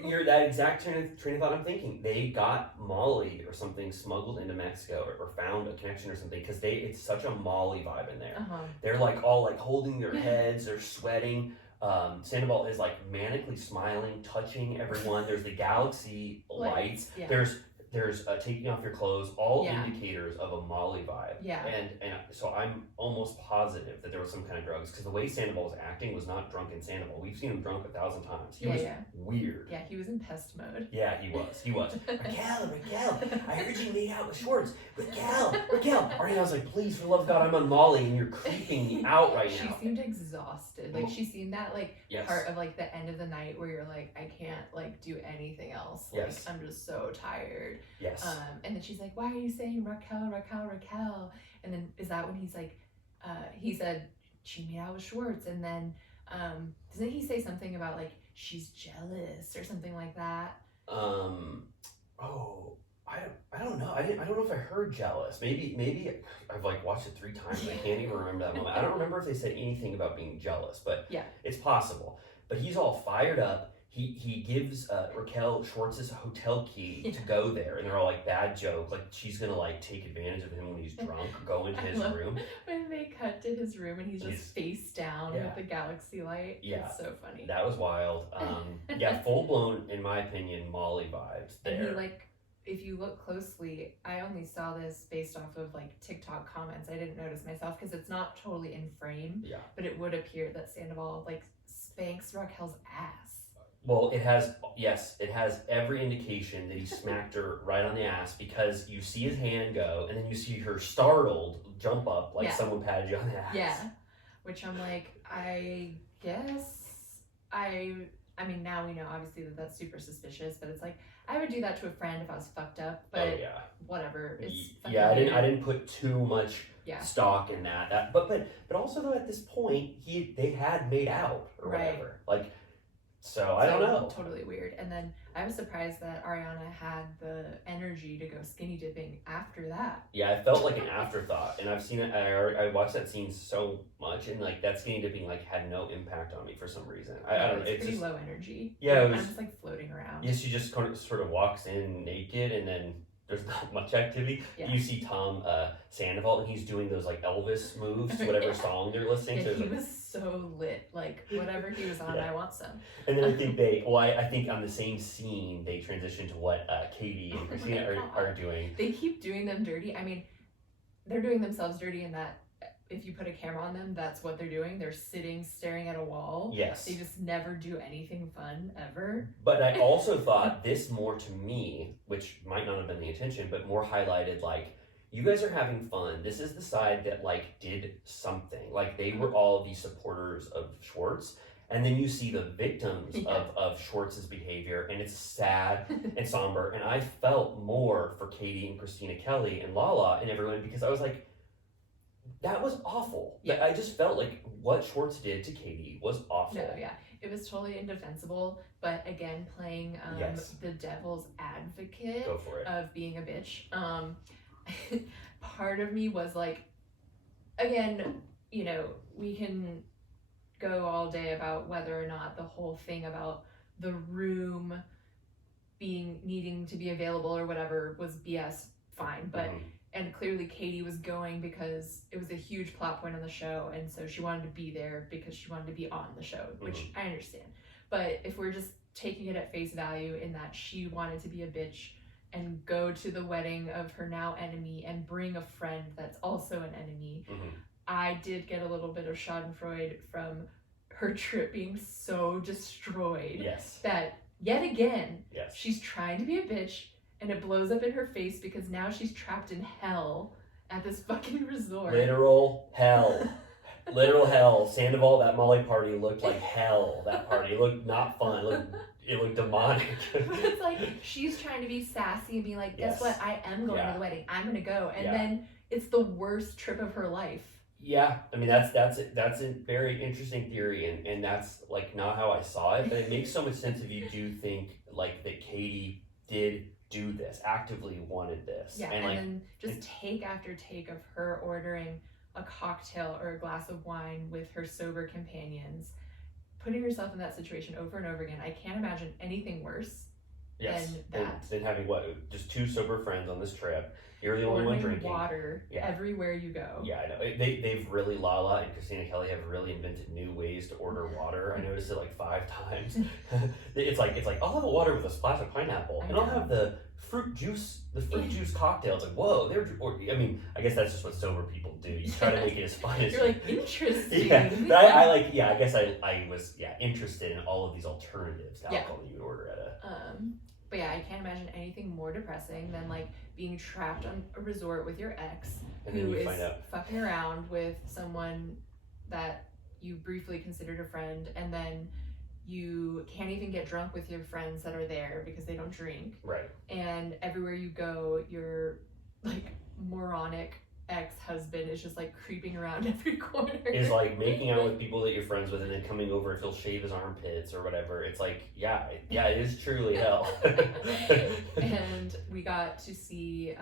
You're that exact train of thought I'm thinking. They got Molly or something smuggled into Mexico, or found a connection or something, because it's such a Molly vibe in there. They're like all like holding their heads, they're sweating. Sandoval is like manically smiling, touching everyone. There's the galaxy lights. Yeah. There's taking off your clothes, all indicators of a Molly vibe. Yeah. And so I'm almost positive that there was some kind of drugs, because the way Sandoval was acting was not drunken Sandoval. We've seen him drunk 1,000 times. He was weird. Yeah, he was in pest mode. Yeah, he was. Raquel, I heard you made out with Schwartz. Raquel. Ariana was like, please, for the love of God, I'm on Molly and you're creeping me out right now. She seemed exhausted. Like she seemed that like part of like the end of the night where you're like, I can't like do anything else. Like I'm just so tired. Yes. And then she's like, why are you saying Raquel? And then is that when he's like, he said she made out with Schwartz, and then doesn't he say something about like she's jealous or something like that? I don't know. I don't know if I heard jealous. Maybe I've like watched it 3 times and I can't even remember that moment. I don't remember if they said anything about being jealous, but it's possible. But he's all fired up. he gives Raquel Schwartz's hotel key to go there, and they're all like, bad joke, like she's gonna like take advantage of him when he's drunk, go into his room. When they cut to his room and he's just face down with the galaxy light. Yeah, it's so funny. That was wild. Yeah, full blown, in my opinion, Molly vibes there. And he like, if you look closely, I only saw this based off of like TikTok comments. I didn't notice myself because it's not totally in frame. Yeah. But it would appear that Sandoval like spanks Raquel's ass. Well, it has every indication that he smacked her right on the ass, because you see his hand go and then you see her startled jump up like someone patted you on the ass. Yeah. Which I'm like, I guess I mean, now we know obviously that that's super suspicious, but it's like, I would do that to a friend if I was fucked up, but whatever. It's I didn't put too much stock in that. But also though, at this point, they had made out or whatever. Like, so I don't know. Totally weird. And then I was surprised that Ariana had the energy to go skinny dipping after that. Yeah, it felt like an afterthought, and I've seen it. I watched that scene so much, and like that skinny dipping like had no impact on me for some reason. I don't know. It's pretty low energy. Yeah, I'm just like floating around. Yeah, she just sort of walks in naked, and then there's not much activity. Yeah. You see Tom Sandoval, and he's doing those like Elvis moves, whatever song they're listening to. He was so lit, like whatever he was on, I want some. And then I think I think on the same scene they transition to what Katie and Christina are doing. They keep doing them dirty. I mean, they're doing themselves dirty in that if you put a camera on them, that's what they're doing. They're sitting, staring at a wall. Yes. They just never do anything fun, ever. But I also thought this more to me, which might not have been the intention, but more highlighted, like, you guys are having fun. This is the side that, like, did something. Like, they were all the supporters of Schwartz. And then you see the victims of Schwartz's behavior, and it's sad and somber. And I felt more for Katie and Christina Kelly and Lala and everyone, because I was like, that was awful. Yeah. I just felt like what Schwartz did to Katie was awful. No, yeah. It was totally indefensible, but again, playing the devil's advocate of being a bitch. Part of me was like, again, you know, we can go all day about whether or not the whole thing about the room needing to be available or whatever was BS, fine, but and clearly Katie was going because it was a huge plot point on the show, and so she wanted to be there because she wanted to be on the show, which I understand. But if we're just taking it at face value in that she wanted to be a bitch and go to the wedding of her now enemy and bring a friend that's also an enemy, I did get a little bit of schadenfreude from her trip being so destroyed. Yes. That yet again, she's trying to be a bitch, and it blows up in her face because now she's trapped in hell at this fucking resort. Literal hell. Literal hell. Sandoval, that Molly party looked like hell. That party looked not fun. It looked demonic. It's like she's trying to be sassy and be like, guess what? I am going to the wedding. I'm going to go. And then it's the worst trip of her life. Yeah, I mean that's a very interesting theory, and that's like not how I saw it, but it makes so much sense if you do think like that Katie did do this, actively wanted this. Yeah, and then just take after take of her ordering a cocktail or a glass of wine with her sober companions, putting herself in that situation over and over again. I can't imagine anything worse than that. Than having just two sober friends on this trip. You're the only one drinking. Water everywhere you go. Yeah, I know. They've really, Lala and Christina Kelly have really invented new ways to order water. I noticed it like 5 times. It's like I'll have a water with a splash of pineapple, and I'll have the fruit juice cocktail. It's like, whoa, I mean, I guess that's just what sober people do. You try to make it as fun as you're like, interesting. But I guess I was interested in all of these alternatives to alcohol that you would order at a. But yeah, I can't imagine anything more depressing than like being trapped on a resort with your ex who is fucking around with someone that you briefly considered a friend, and then you can't even get drunk with your friends that are there because they don't drink. Right. And everywhere you go, your like moronic ex-husband is just like creeping around every corner. Is like making out with people that you're friends with and then coming over if he'll shave his armpits or whatever. It's like, it is truly hell. And we got to see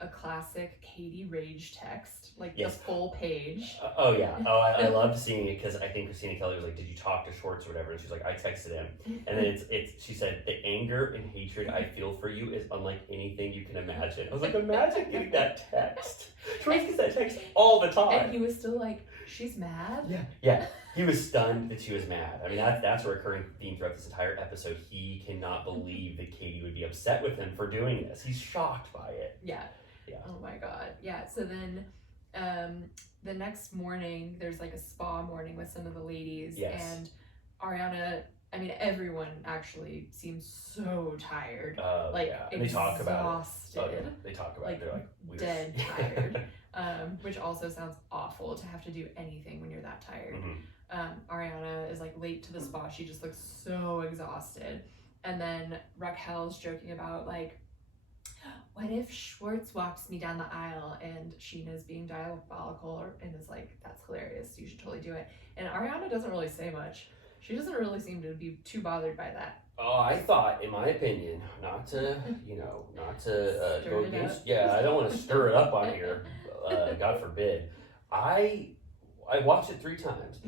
a classic Katie rage text, like Yes. the full page. Oh yeah. Oh, I loved seeing it because I think Christina Kelly was like, "Did you talk to Schwartz or whatever?" And she's like, "I texted him." And then she said, "The anger and hatred I feel for you is unlike anything you can imagine." I was like, imagine getting that text. Schwartz gets that text all the time. And he was still like, "She's mad." Yeah. He was stunned that she was mad. I mean, that's a recurring theme throughout this entire episode. He cannot believe that Katie would be upset with him for doing this. He's shocked by it. Yeah. Oh my god. Yeah. So then, the next morning, there's like a spa morning with some of the ladies, and Ariana. I mean, everyone actually seems so tired. Like and they talk about it. Oh, yeah. They talk about it. They're like dead tired. Which also sounds awful to have to do anything when you're that tired. Ariana is like late to the spa. She just looks so exhausted. And then Raquel's joking about like, what if Schwartz walks me down the aisle? And Scheana's being diabolical and is like, that's hilarious. You should totally do it. And Ariana doesn't really say much. She doesn't really seem to be too bothered by that. Oh, I thought, in my opinion, not to go against. Yeah, I don't want to stir it up on here. God forbid. I watched it 3 times.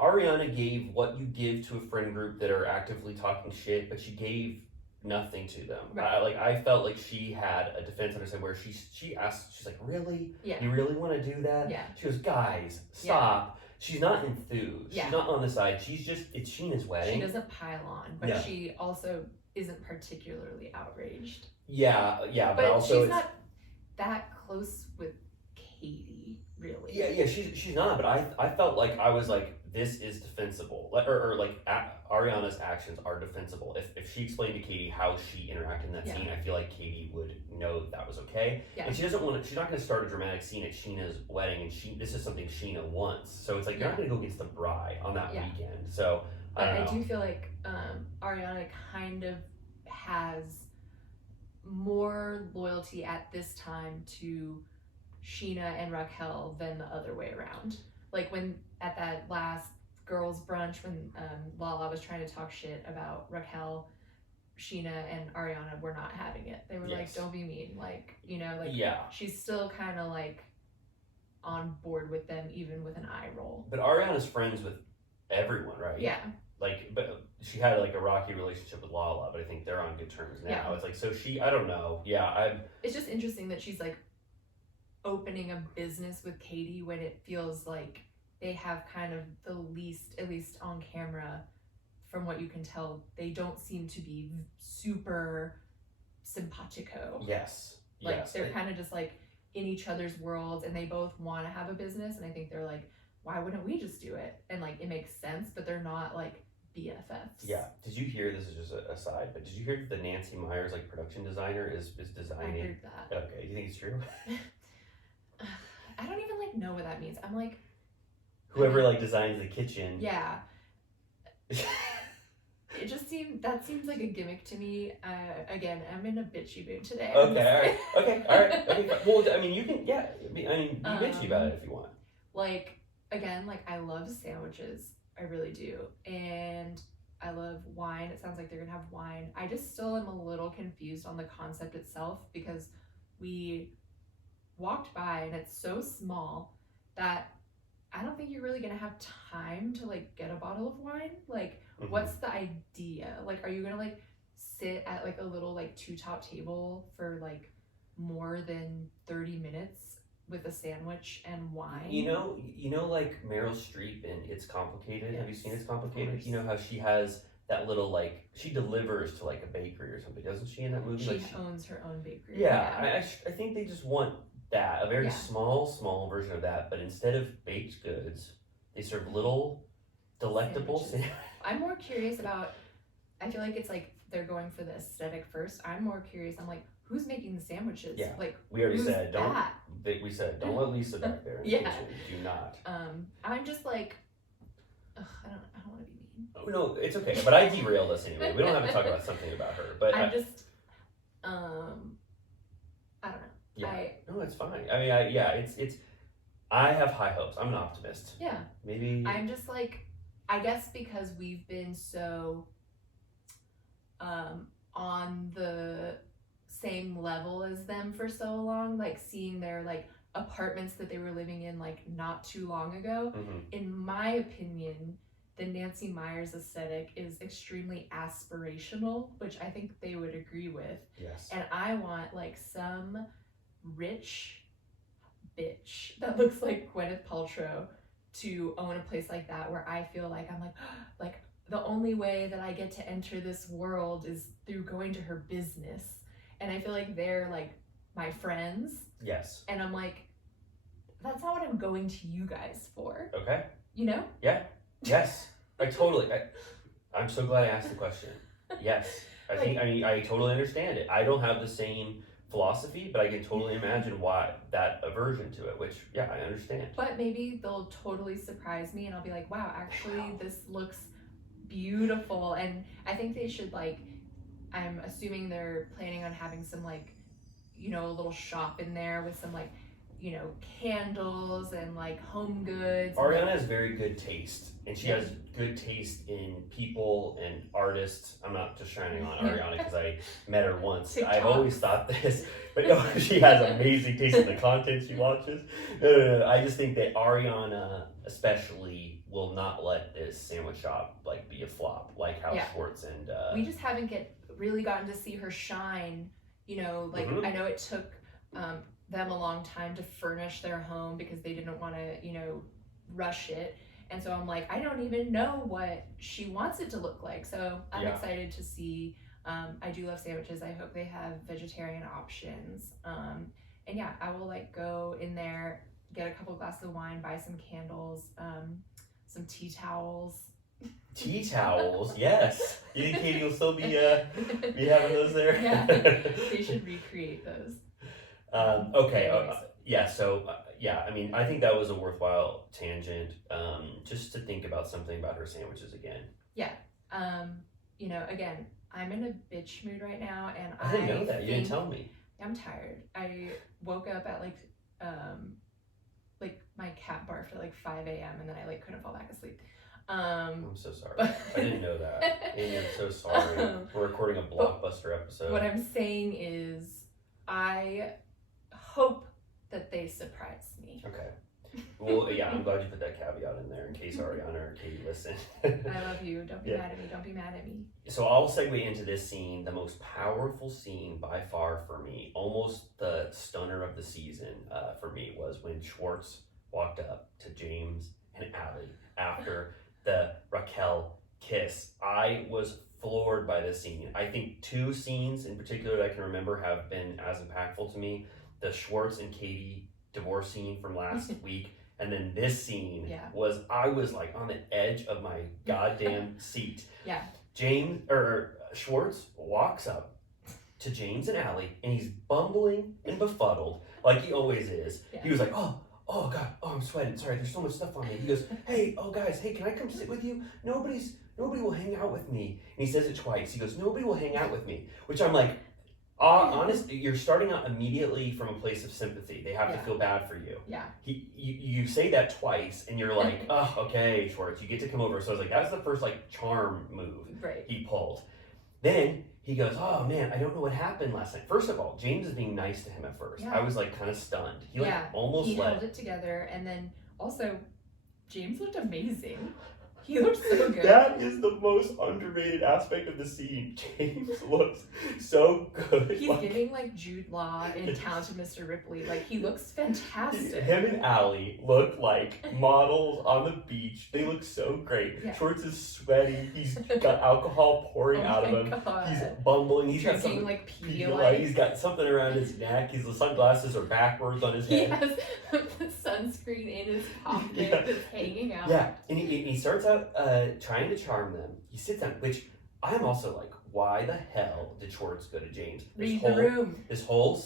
Ariana gave what you give to a friend group that are actively talking shit, but she gave nothing to them. Right. I felt like she had a defense on her side where she asked, she's like, really? Yeah. You really want to do that? Yeah. She goes, guys, stop. Yeah. She's not enthused. Yeah. She's not on the side. It's Scheana's wedding. She doesn't pile on, but she also isn't particularly outraged. Yeah, but also she's not that close with Katie, really. Yeah, she's not. But I felt like I was like, this is defensible, Ariana's actions are defensible. If she explained to Katie how she interacted in that scene, I feel like Katie would know that was okay. Yeah. And she's not going to start a dramatic scene at Scheana's wedding, and this is something Scheana wants. So it's like you're not going to go against the bride on that weekend. So I do feel like Ariana kind of has more loyalty at this time to Scheana and Raquel than the other way around. Like when at that last girls brunch when Lala was trying to talk shit about Raquel, Scheana and Ariana were not having it. They were like, don't be mean. Like, she's still kind of like on board with them even with an eye roll. But Ariana's friends with everyone, right? Yeah. But she had like a rocky relationship with Lala, but I think they're on good terms now. Yeah. It's like, so I don't know. Yeah, it's just interesting that she's like opening a business with Katie when it feels like they have kind of the least, at least on camera, from what you can tell, they don't seem to be super simpatico. Yes. They're kind of just like in each other's worlds, and they both want to have a business, and I think they're like, why wouldn't we just do it? And like it makes sense, but they're not like BFFs. Yeah. Did you hear, this is just a aside, but did you hear that the Nancy Meyers like production designer is designing? I heard that. Okay. Do you think it's true? I don't even like know what that means. I'm like, whoever like designs the kitchen. Yeah. It just seems like a gimmick to me. Again, I'm in a bitchy mood today. Okay, all right. Well, I mean, you can, be bitchy about it if you want. Like, again, like I love sandwiches. I really do. And I love wine. It sounds like they're gonna have wine. I just still am a little confused on the concept itself because we walked by and it's so small that I don't think you're really gonna have time to like get a bottle of wine. Like, what's the idea? Like, are you gonna like sit at like a little like 2-top table for like more than 30 minutes with a sandwich and wine? You know, like Meryl Streep in It's Complicated. Yes. Have you seen It's Complicated? You know how she has that little like she delivers to like a bakery or something, doesn't she? In that movie, she owns her own bakery. Yeah. I think they just want that, a very small version of that, but instead of baked goods, they serve little delectable sandwiches. I'm more curious about, I feel like it's like they're going for the aesthetic first. I'm more curious, I'm like, who's making the sandwiches? Yeah. Like, we already said, don't let Lisa back there in the kitchen. Do not. I'm just like, I don't want to be mean. Oh, no, it's okay, but I derailed us anyway. We don't have to talk about something about her, but I just, I don't know. Yeah. No, it's fine. I mean, it's. I have high hopes. I'm an optimist. Yeah. Maybe. I'm just like, I guess because we've been so, on the same level as them for so long, like seeing their like apartments that they were living in like not too long ago. In my opinion, the Nancy Meyers aesthetic is extremely aspirational, which I think they would agree with. Yes. And I want like some rich bitch that looks like Gwyneth Paltrow to own a place like that, where I feel like I'm like the only way that I get to enter this world is through going to her business. And I feel like they're like my friends. Yes. And I'm like, that's not what I'm going to you guys for. Okay. You know? Yeah. Yes. I'm so glad I asked the question. Yes. I totally understand it. I don't have the same philosophy, but I can totally imagine why that aversion to it, which, yeah, I understand. But maybe they'll totally surprise me and I'll be like, wow, actually, this looks beautiful. And I think they should, like, I'm assuming they're planning on having some, like, you know, a little shop in there with some, like, you know, candles and like home goods. Ariana has very good taste, and she has good taste in people and artists. I'm not just shining on Ariana because I met her once. TikTok. I've always thought this, but no, she has amazing taste in the content she watches. No. I just think that Ariana especially will not let this sandwich shop like be a flop, like how Schwartz and we just haven't really gotten to see her shine. You know, like I know it took them a long time to furnish their home because they didn't want to, you know, rush it. And so I'm like, I don't even know what she wants it to look like. So I'm excited to see. I do love sandwiches. I hope they have vegetarian options. And yeah, I will like go in there, get a couple glasses of wine, buy some candles, some tea towels. Tea towels, yes. You think Katie will still be having those there? Yeah, they should recreate those. Okay. I mean, I think that was a worthwhile tangent. Just to think about something about her sandwiches again. Yeah. You know, again, I'm in a bitch mood right now, and I didn't know that. You didn't tell me. I'm tired. I woke up at like my cat barfed at like 5 a.m. and then I like couldn't fall back asleep. I'm so sorry. I didn't know that. Amy, I'm so sorry. We're recording a blockbuster episode. What I'm saying is, I hope that they surprise me. Okay. Well, yeah, I'm glad you put that caveat in there in case Ariana or Katie listen. I love you. Don't be mad at me. Don't be mad at me. So I'll segue into this scene, the most powerful scene by far for me, almost the stunner of the season for me, was when Schwartz walked up to James and Allie after the Raquel kiss. I was floored by this scene. I think two scenes in particular that I can remember have been as impactful to me. The Schwartz and Katie divorce scene from last week, and then this scene I was like on the edge of my goddamn seat. Yeah. Schwartz walks up to James and Allie, and he's bumbling and befuddled like he always is. Yeah. He was like, oh God, I'm sweating. Sorry, there's so much stuff on me. He goes, hey, guys, can I come sit with you? Nobody will hang out with me. And he says it twice. He goes, nobody will hang out with me. Which I'm like, honestly, you're starting out immediately from a place of sympathy. They have to feel bad for you. Yeah. You say that twice, and you're like, oh, okay, Schwartz, you get to come over. So I was like, that's the first like charm move he pulled. Then he goes, oh man, I don't know what happened last night. First of all, James is being nice to him at first. Yeah. I was like kind of stunned. He held it together, and then also James looked amazing. He looks so good. That is the most underrated aspect of the scene. James looks so good. He's giving like Jude Law in Talented Mr. Ripley. Like, he looks fantastic. Him and Allie look like models on the beach. They look so great. Yeah. Schwartz is sweating. He's got alcohol pouring out of him. God. He's bumbling. He's drinking got something like Pedialyte. He's got something around his neck. His sunglasses are backwards on his head. He has the sunscreen in his pocket that's hanging out. Yeah, and he starts out trying to charm them. He sits down, which I'm also like, why the hell did Schwartz go to James? Read the room. This whole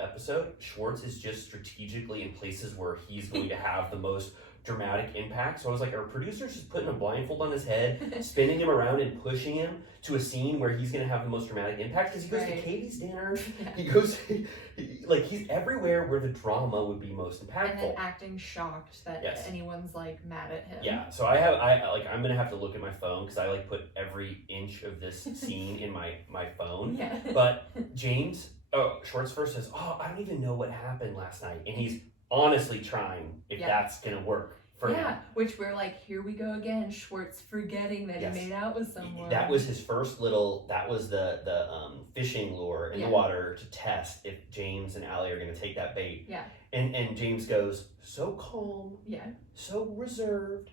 episode, Schwartz is just strategically in places where he's going to have the most dramatic impact. So I was like, are producers just putting a blindfold on his head, spinning him around and pushing him to a scene where he's going to have the most dramatic impact? Because he goes to Katie's dinner, he goes, like, he's everywhere where the drama would be most impactful. And then acting shocked that anyone's like mad at him. Yeah, so I'm going to have to look at my phone because I like put every inch of this scene in my phone. Yeah. But James, Schwartz first says, I don't even know what happened last night. And he's honestly trying if that's going to work for him. Which we're like, here we go again. Schwartz forgetting that he made out with someone. That was his first that was the fishing lure in the water to test if James and Allie are going to take that bait. Yeah. And James goes, so calm. Yeah. So reserved.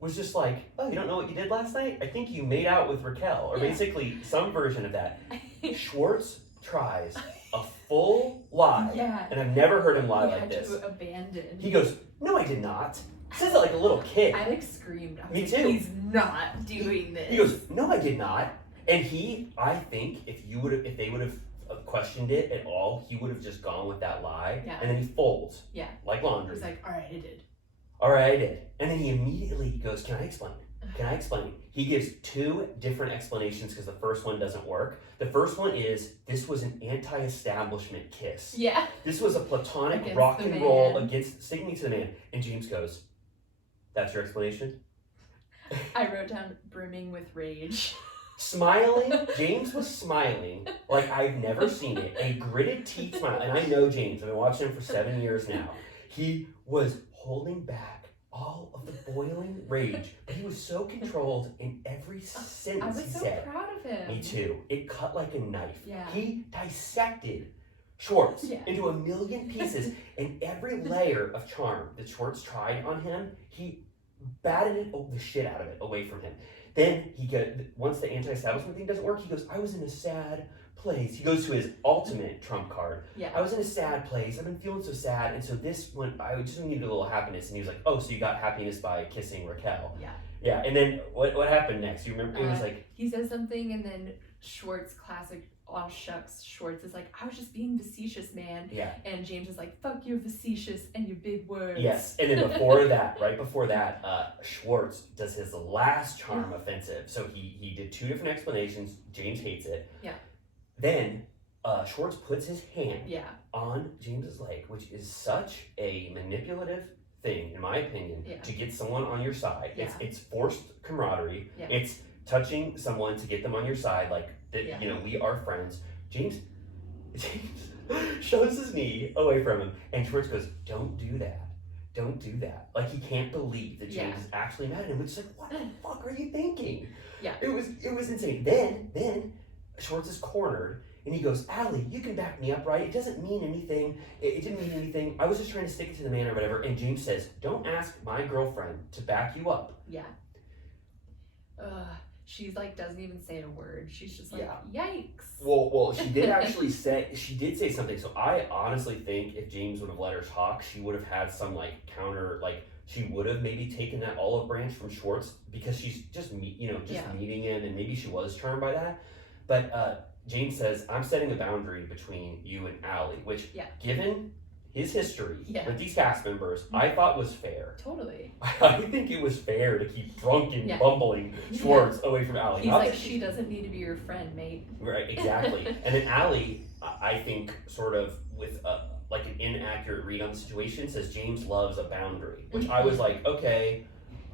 Was just like, oh, you don't know what you did last night? I think you made out with Raquel. Or basically some version of that. Schwartz tries a full lie. Yeah. And I've never heard him lie like this. To abandon. He goes, no, I did not. Says it like a little kid. I like screamed. I was Me like, too. He's not doing this. He goes, no, I did not. And I think if they would have questioned it at all, he would have just gone with that lie. Yeah. And then he folds. Yeah. Like laundry. He's like, all right, I did. All right, I did. And then he immediately goes, can I explain? Can I explain? He gives two different explanations because the first one doesn't work. The first one is, this was an anti-establishment kiss. Yeah. This was a platonic Against rock the and man. roll against sticking to the man. And James goes, that's your explanation? I wrote down brimming with rage. Smiling. James was smiling like I've never seen it. A gritted teeth smile. And I know James. I've been watching him for 7 years now. He was holding back all of the boiling rage, but he was so controlled in every sentence he said. I was so proud of him. Me too. It cut like a knife. Yeah. He dissected Schwartz into a million pieces, and every layer of charm that Schwartz tried on him, he batted the shit out of it away from him. Then once the anti-establishment thing doesn't work, he goes, I was in a sad place. He goes to his ultimate trump card. Yeah. I was in a sad place. I've been feeling so sad. And so this one, I just needed a little happiness. And he was like, oh, so you got happiness by kissing Raquel. Yeah. Yeah. And then what happened next? You remember? It was like, he says something and then Schwartz, classic, aw shucks, Schwartz is like, I was just being facetious, man. Yeah. And James is like, fuck your facetious and your big words. Yes. And then right before that, Schwartz does his last charm offensive. So he did two different explanations. James hates it. Yeah. Then Schwartz puts his hand on James's leg, which is such a manipulative thing, in my opinion, to get someone on your side. Yeah. It's forced camaraderie. Yeah. It's touching someone to get them on your side, like that. You know, we are friends. James shoves his knee away from him, and Schwartz goes, "Don't do that. Don't do that." Like he can't believe that James is actually mad at him. It's like, what the fuck are you thinking? Yeah. It was insane. Then Schwartz is cornered. And he goes, Allie, you can back me up, right? It doesn't mean anything. It didn't mean anything. I was just trying to stick it to the man or whatever. And James says, don't ask my girlfriend to back you up. Yeah. She's like, doesn't even say a word. She's just like, yikes. Well, she did actually say something. So I honestly think if James would have let her talk, she would have had some like counter, like she would have maybe taken that olive branch from Schwartz because she's just meeting him and maybe she was charmed by that. But, James says, I'm setting a boundary between you and Allie, which, given his history with these cast members, I thought was fair. Totally. I think it was fair to keep drunken, bumbling Schwartz away from Allie. He's like, she doesn't need to be your friend, mate. Right, exactly. And then Allie, I think, sort of with like an inaccurate read on the situation, says James loves a boundary, which I was like, okay,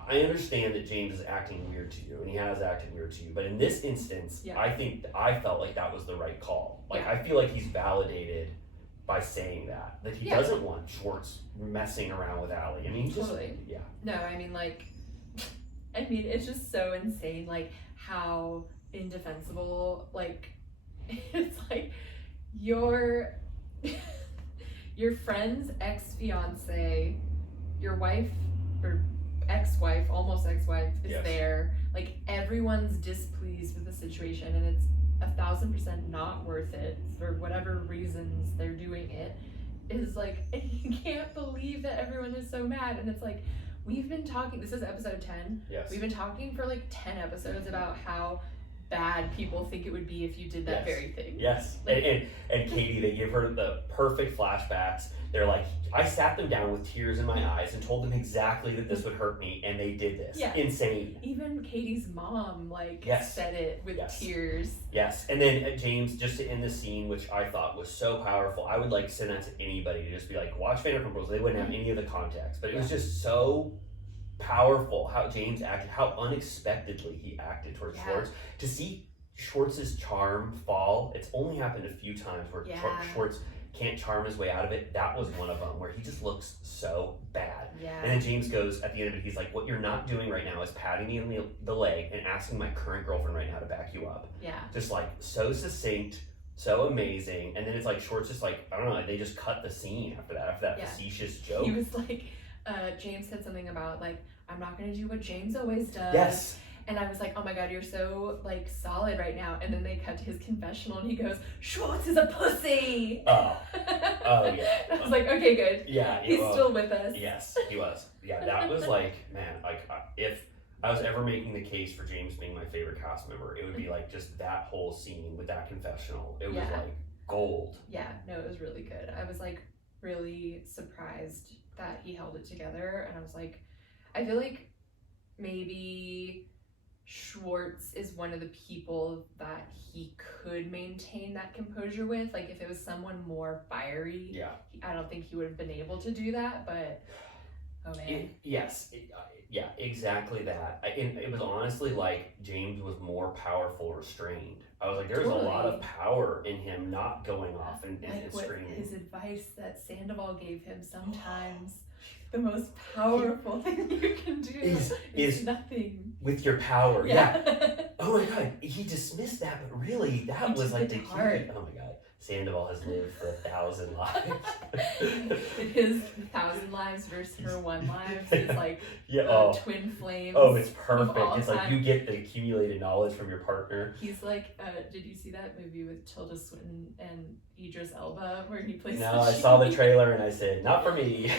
I understand that James is acting weird to you, and he has acted weird to you, but in this instance, I felt like that was the right call. Like, I feel like he's validated by saying that he doesn't want Schwartz messing around with Allie. I mean, totally. No, I mean, it's just so insane, like, how indefensible, like, it's like, your friend's ex-fiance, your wife, or ex-wife, almost ex-wife, is there. Like, everyone's displeased with the situation, and it's 1,000% not worth it for whatever reasons they're doing it. Is like, and you can't believe that everyone is so mad. And it's like, we've been talking, this is episode 10. Yes. We've been talking for like 10 episodes about how bad people think it would be if you did that very thing. Yes. And Katie, they give her the perfect flashbacks. They're like, I sat them down with tears in my eyes and told them exactly that this would hurt me, and they did this. Yeah. Insane. Even Katie's mom, said it with tears. Yes. And then James, just to end the scene, which I thought was so powerful, I would send that to anybody to just be like, watch Vanderpump Rules. They wouldn't have any of the context, but it was just so powerful how James acted, how unexpectedly he acted towards Schwartz. To see Schwartz's charm fall, it's only happened a few times where Schwartz can't charm his way out of it. That was one of them where he just looks so bad. Yeah. And then James goes at the end of it, he's like, what you're not doing right now is patting me on the leg and asking my current girlfriend right now to back you up. Yeah. Just so succinct, so amazing. And then it's Schwartz just I don't know, they just cut the scene after that facetious joke. He was James said something about I'm not gonna do what James always does. Yes. And I was like, oh my god, you're so solid right now. And then they cut to his confessional and he goes, Schwartz is a pussy. Oh yeah. I was like, okay, good. Yeah. He's still with us. Yes, he was. Yeah, that was man, if I was ever making the case for James being my favorite cast member, it would be just that whole scene with that confessional. It was gold. Yeah, no, it was really good. I was really surprised that he held it together. And I was I feel maybe Schwartz is one of the people that he could maintain that composure with. If it was someone more fiery, I don't think he would have been able to do that, but oh man. Yeah, exactly that. It was honestly James was more powerful restrained. I was there was a lot of power in him not going off and screaming. His advice that Sandoval gave him sometimes. The most powerful thing you can do is nothing. With your power, Oh my god, he dismissed that, but really, that was the key. Oh my god, Sandoval has lived for 1,000 lives. His 1,000 lives versus her 1 life is twin flames. Oh, it's perfect. It's you get the accumulated knowledge from your partner. He's did you see that movie with Tilda Swinton and Idris Elba where he plays? No, I saw the trailer and I said, not for me.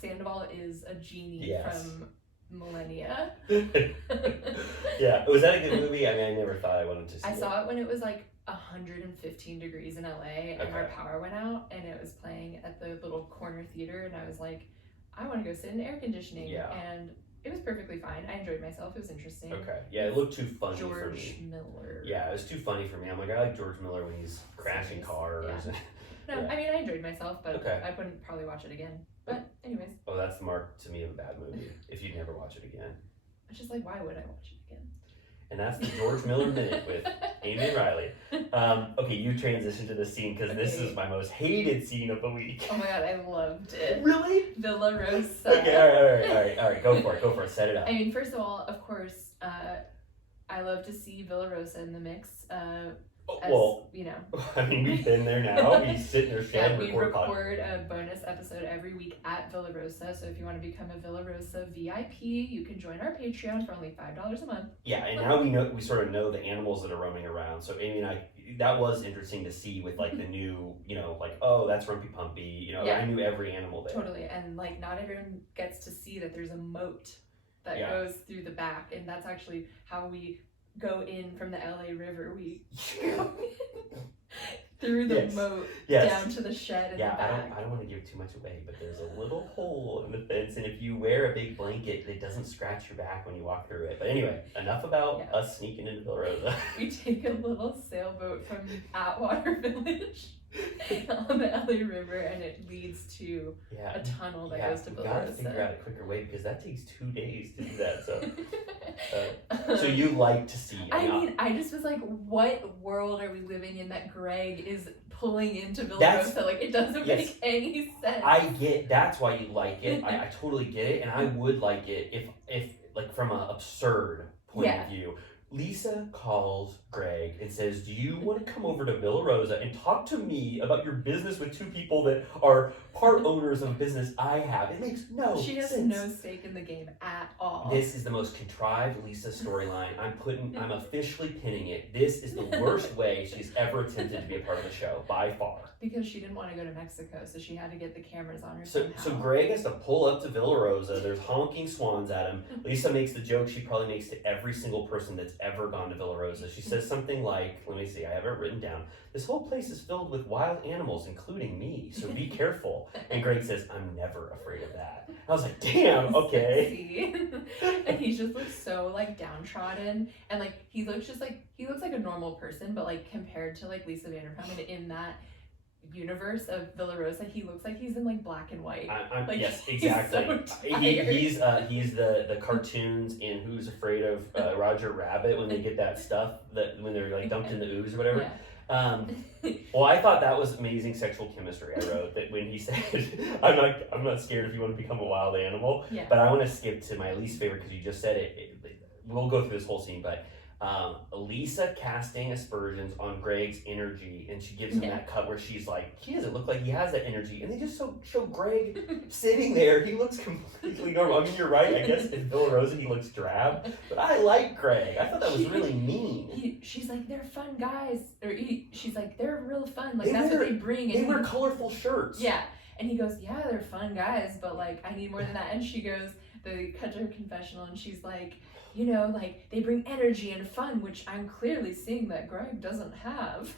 Sandoval is a genie from millennia. Yeah, was that a good movie? I never thought I wanted to see it. I saw it when it was 115 degrees in LA and our power went out and it was playing at the little corner theater and I was I want to go sit in air conditioning and it was perfectly fine. I enjoyed myself. It was interesting. Okay. Yeah, it looked too funny for me. George Miller. Yeah, it was too funny for me. I'm I like George Miller when he's crashing cars. Yeah. No, I enjoyed myself, but I wouldn't probably watch it again. But anyways. Oh, that's the mark to me of a bad movie. If you'd never watch it again. It's just why would I watch it again? And that's the George Miller Minute with Amy and Riley. Okay, you transition to this scene because this is my most hated scene of the week. Oh my god, I loved it. Really? Villa Rosa. Okay, all right. Go for it. Set it up. First of all, of course, I love to see Villa Rosa in the mix. We've been there now. We sit in their shed. We record a bonus episode every week at Villa Rosa. So if you want to become a Villa Rosa VIP, you can join our Patreon for only $5 a month. Yeah, and now we sort of know the animals that are roaming around. So Amy and I, that was interesting to see with the new, oh, that's Rumpy Pumpy. I knew every animal there. Totally, and not everyone gets to see that there's a moat that goes through the back, and that's actually how we go in from the LA River. We go through the moat down to the shed in the back. I don't want to give too much away, but there's a little hole in the fence, and if you wear a big blanket, it doesn't scratch your back when you walk through it. But anyway, enough about us sneaking into Villa Rosa. We take a little sailboat from Atwater Village on the LA River, and it leads to a tunnel that goes to Villa Rosa. You gotta figure out a quicker way because that takes 2 days to do that. So you like to see? I just was what world are we living in that Greg is pulling into Villa Rosa? It doesn't make any sense. I get that's why you like it. I totally get it, and I would like it if from an absurd point of view. Lisa calls Greg and says, do you want to come over to Villa Rosa and talk to me about your business with 2 people that are part owners of a business I have? It makes no sense. She has no stake in the game at all. This is the most contrived Lisa storyline. I'm officially pinning it. This is the worst way she's ever attempted to be a part of the show, by far. Because she didn't want to go to Mexico, so she had to get the cameras on her So Greg has to pull up to Villa Rosa. There's honking swans at him. Lisa makes the joke she probably makes to every single person that's ever gone to Villa Rosa. She says something like, let me see, I have it written down. This whole place is filled with wild animals, including me, so be careful. And Greg says, I'm never afraid of that. I was like, damn, okay. And he just looks so like downtrodden, and like he looks like a normal person, but like compared to like Lisa Vanderpump and in that universe of Villa Rosa, he looks like he's in like black and white. Like, yes, exactly. He's the cartoons in Who's Afraid of Roger Rabbit when they get that stuff that when they're like dumped in the ooze or whatever. Yeah. Well, I thought that was amazing sexual chemistry. I wrote that when he said, "I'm not scared if you want to become a wild animal," yeah. But I want to skip to my least favorite because you just said it. We'll go through this whole scene, but Lisa casting aspersions on Greg's energy, and she gives him that cut where she's like, he doesn't look like he has that energy, and they just show Greg sitting there. He looks completely normal. I mean, you're right. I guess in Villa Rosa he looks drab, but I like Greg. I thought that was really mean. She's like, they're fun guys, or she's like, they're real fun. Like that's what they bring. And they wear colorful shirts. Yeah, and he goes, yeah, they're fun guys, but like I need more than that. And she goes, they cut to her confessional, and she's like, you know, like they bring energy and fun, which I'm clearly seeing that Greg doesn't have.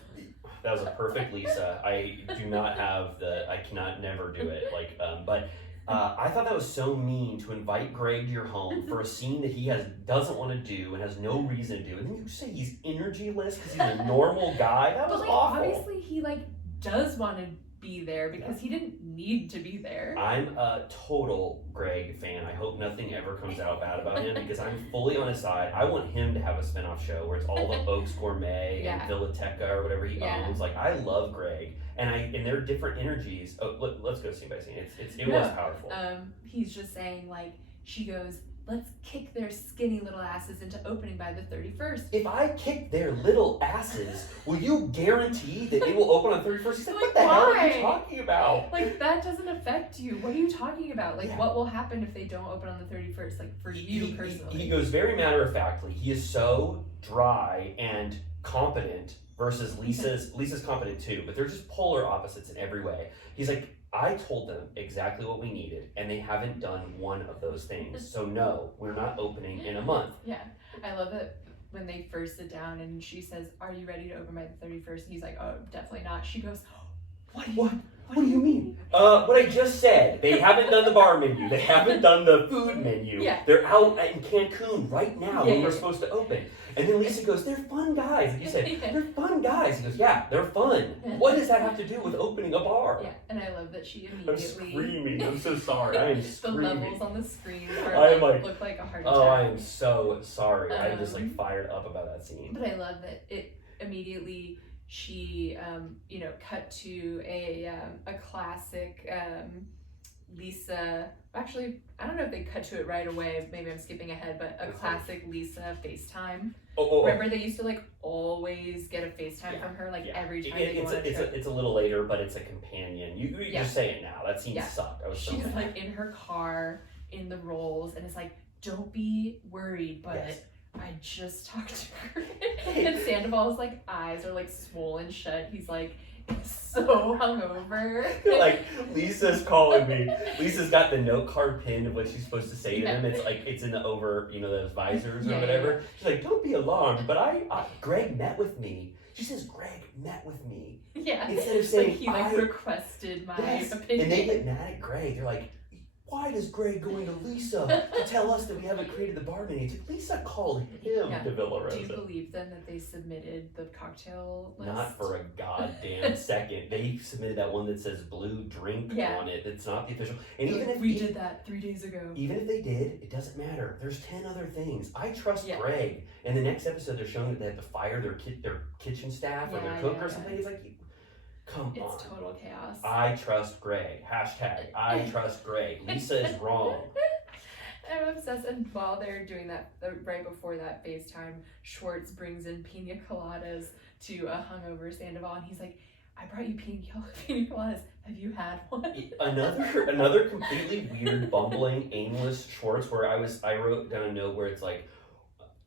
That was a perfect Lisa. I do not have I cannot never do it. Like, but I thought that was so mean to invite Greg to your home for a scene that he doesn't want to do and has no reason to do. And then you say he's energyless because he's a normal guy. That was like, awful. Obviously, he like does want to be there because he didn't need to be there. I'm a total Greg fan. I hope nothing ever comes out bad about him because I'm fully on his side. I want him to have a spinoff show where it's all the Oaks Gourmet and Villateca or whatever he owns. Like, I love Greg, and they're different energies. Oh, let's go scene by scene. It was powerful. He's just saying, like, she goes, let's kick their skinny little asses into opening by the 31st. If I kick their little asses, will you guarantee that they will open on 31st? He's like, what the hell are you talking about? Like, that doesn't affect you. What are you talking about? Like, what will happen if they don't open on the 31st? Like, for you personally. He goes very matter-of-factly. He is so dry and competent versus Lisa's competent too, but they're just polar opposites in every way. He's like, I told them exactly what we needed, and they haven't done one of those things. So no, we're not opening in a month. Yeah, I love it when they first sit down and she says, "Are you ready to open by the 31st?" And he's like, "Oh, definitely not." She goes, What do you mean? What I just said. They haven't done the bar menu. They haven't done the food menu. Yeah. They're out in Cancun right now when we're supposed to open. And then Lisa goes, they're fun guys. Like you said, they're fun guys. He goes, yeah, they're fun. What does that have to do with opening a bar? Yeah, and I love that she immediately... I'm screaming. I'm so sorry. I am screaming. The levels on the screen look like a heart attack. Oh, I am so sorry. I'm just like fired up about that scene. But I love that it immediately... She, cut to a classic Lisa. Actually, I don't know if they cut to it right away. Maybe I'm skipping ahead, but a classic Lisa FaceTime. Remember, they used to like always get a FaceTime from her every time they go on a trip. It's a little later, but it's a companion. You just say it now. That scene sucked. She's like in her car in the rolls, and it's like, don't be worried, but. Yes. I just talked to her. And Sandoval's like eyes are like swollen shut. He's like so hungover. Like, Lisa's calling me. Lisa's got the note card pinned of what she's supposed to say to them. It's like it's in the those visors or whatever. She's like, don't be alarmed, but Greg met with me. She says Greg met with me. Yeah. Instead of saying he requested my opinion. And they get mad at Greg. They're like, why does Greg go into Lisa to tell us that we haven't created the bar menu? Lisa called him to Villa Rosa. Do you believe then that they submitted the cocktail list? Not for a goddamn second. They submitted that one that says blue drink on it. It's not the official. And even if we did that 3 days ago. Even if they did, it doesn't matter. There's 10 other things. I trust Greg. In the next episode, they're showing that they have to fire their kitchen staff or their cook or something. It's like, come on. It's total chaos. I trust Greg. Hashtag I trust Greg. Lisa is wrong. I'm obsessed. And while they're doing that, right before that FaceTime, Schwartz brings in pina coladas to a hungover Sandoval, and he's like, I brought you pina coladas. Have you had one? Another completely weird, bumbling, aimless Schwartz where I wrote down a note where it's like,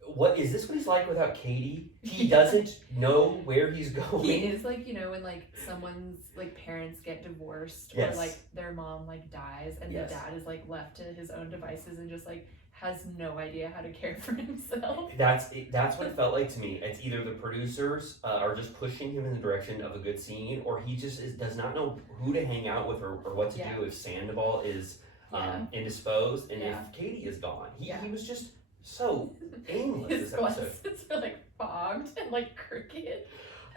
what is this? What he's like without Katie? He doesn't know where he's going. He is like, when like someone's like parents get divorced or like their mom like dies and the dad is like left to his own devices and just like has no idea how to care for himself. That's what it felt like to me. It's either the producers are just pushing him in the direction of a good scene, or he just does not know who to hang out with or what to do if Sandoval is indisposed and if Katie is gone. He was just so aimless His this episode. glasses are like fogged and like crooked.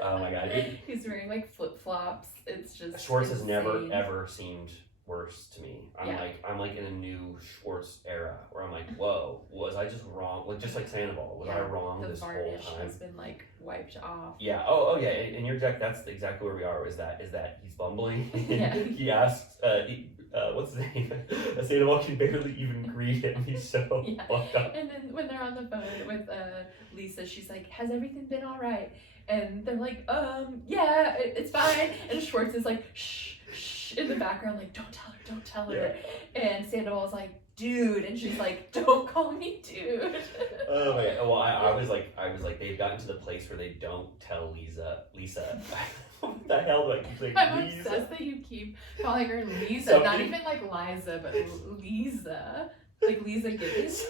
Oh my god. He's wearing like flip-flops. It's just Schwartz has insane. never ever seemed worse to me. I'm like in a new Schwartz era where I'm like, whoa, was I just wrong? Like just like Sandoval, was I wrong this whole time? The varnish has been like wiped off. Yeah. Oh yeah. And you're that's exactly where we are. Is that he's bumbling? He asks, what's his name? Sandoval can barely even greet him. He's so fucked up. And then when they're on the phone with Lisa, she's like, "Has everything been all right?" And they're like, yeah, it's fine. And Schwartz is like, shh, shh, in the background, like, don't tell her. And Sandoval's like, dude, and she's like, don't call me dude. Oh my god. Well, I was like, they've gotten to the place where they don't tell Lisa. What the hell do I keep saying? I'm Lisa? obsessed that you keep calling her Lisa, not even like Liza, but Lisa. Like Lisa Gibbons.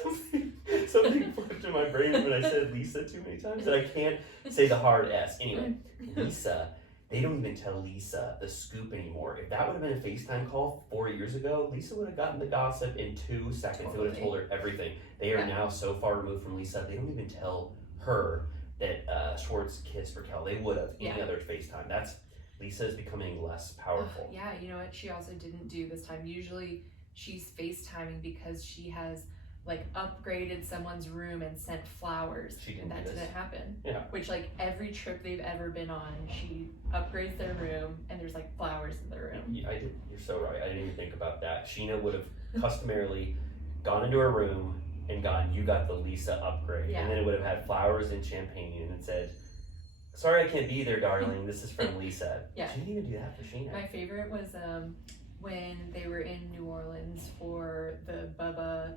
Something flipped in my brain when I said Lisa too many times that I can't say the hard S. Anyway, Lisa, they don't even tell Lisa the scoop anymore. If that would have been a FaceTime call 4 years ago, Lisa would have gotten the gossip in 2 seconds. They would have told her everything. They are now so far removed from Lisa, they don't even tell her that Schwartz kissed Raquel. They would have any other FaceTime. Lisa is becoming less powerful. Yeah, you know what she also didn't do this time. Usually she's FaceTiming because she has like upgraded someone's room and sent flowers. And that didn't happen. Yeah. Which like every trip they've ever been on, she upgrades their room and there's like flowers in the room. Yeah, you're so right. I didn't even think about that. Scheana would have customarily gone into her room and gone, "You got the Lisa upgrade." And then it would have had flowers and champagne and it said, "Sorry I can't be there, darling. This is from Lisa." She didn't even do that for Scheana. My favorite was when they were in New Orleans for the Bubba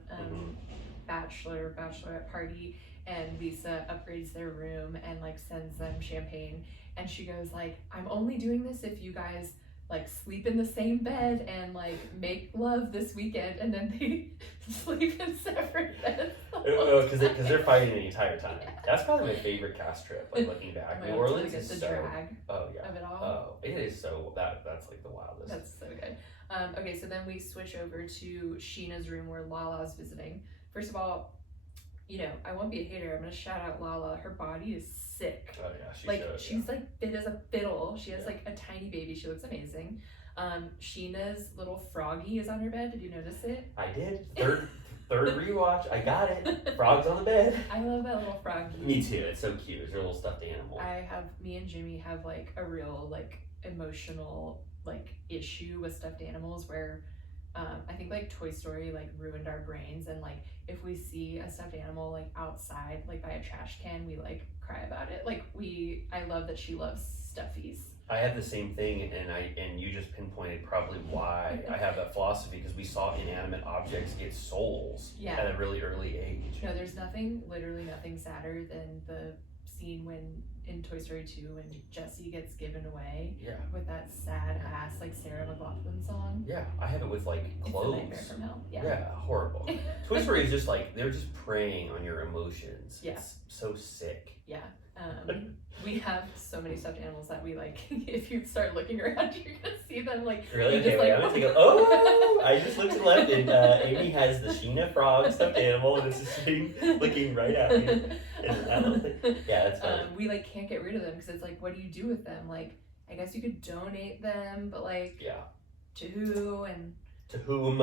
bachelorette party, and Lisa upgrades their room and like sends them champagne, and she goes like, "I'm only doing this if you guys like sleep in the same bed and like make love this weekend," and then they sleep in separate beds. Because they're fighting the entire time. That's probably my favorite cast trip. Like looking back, New Orleans is the so. drag of it all. Oh, it is so that's like the wildest. That's so good. Okay, so then we switch over to Scheana's room where Lala's visiting. First of all, you know, I won't be a hater. I'm gonna shout out Lala. Her body is sick. Oh yeah, she's like fit as a fiddle. She has like a tiny baby. She looks amazing. Scheana's little froggy is on her bed. Did you notice it? I did. Third rewatch. I got it. Frog's on the bed. I love that little froggy. Me too. It's so cute. It's her little stuffed animal. Me and Jimmy have like a real like emotional like issue with stuffed animals where I think like Toy Story like ruined our brains, and like if we see a stuffed animal like outside like by a trash can, we like cry about it. Like I love that she loves stuffies. I have the same thing, and you just pinpointed probably why I have that philosophy, because we saw inanimate objects get souls at a really early age. No, there's literally nothing sadder than the scene in Toy Story 2 when Jessie gets given away with that sad ass like Sarah McLachlan song. Yeah, I have it with like clothes. It's a nightmare from hell. Yeah, horrible. Toy Story is just like, they're just preying on your emotions. Yeah. It's so sick. Yeah. We have so many stuffed animals that we like, if you start looking around, you're gonna see them like. Really? Okay, wait, I'm gonna take a. I just looked to the left, and Amy has the Scheana frog stuffed animal, and it's just sitting, looking right at me. And I love it. Yeah, that's fun. We like can't get rid of them because it's like, what do you do with them? Like, I guess you could donate them, but like, to who and. To whom?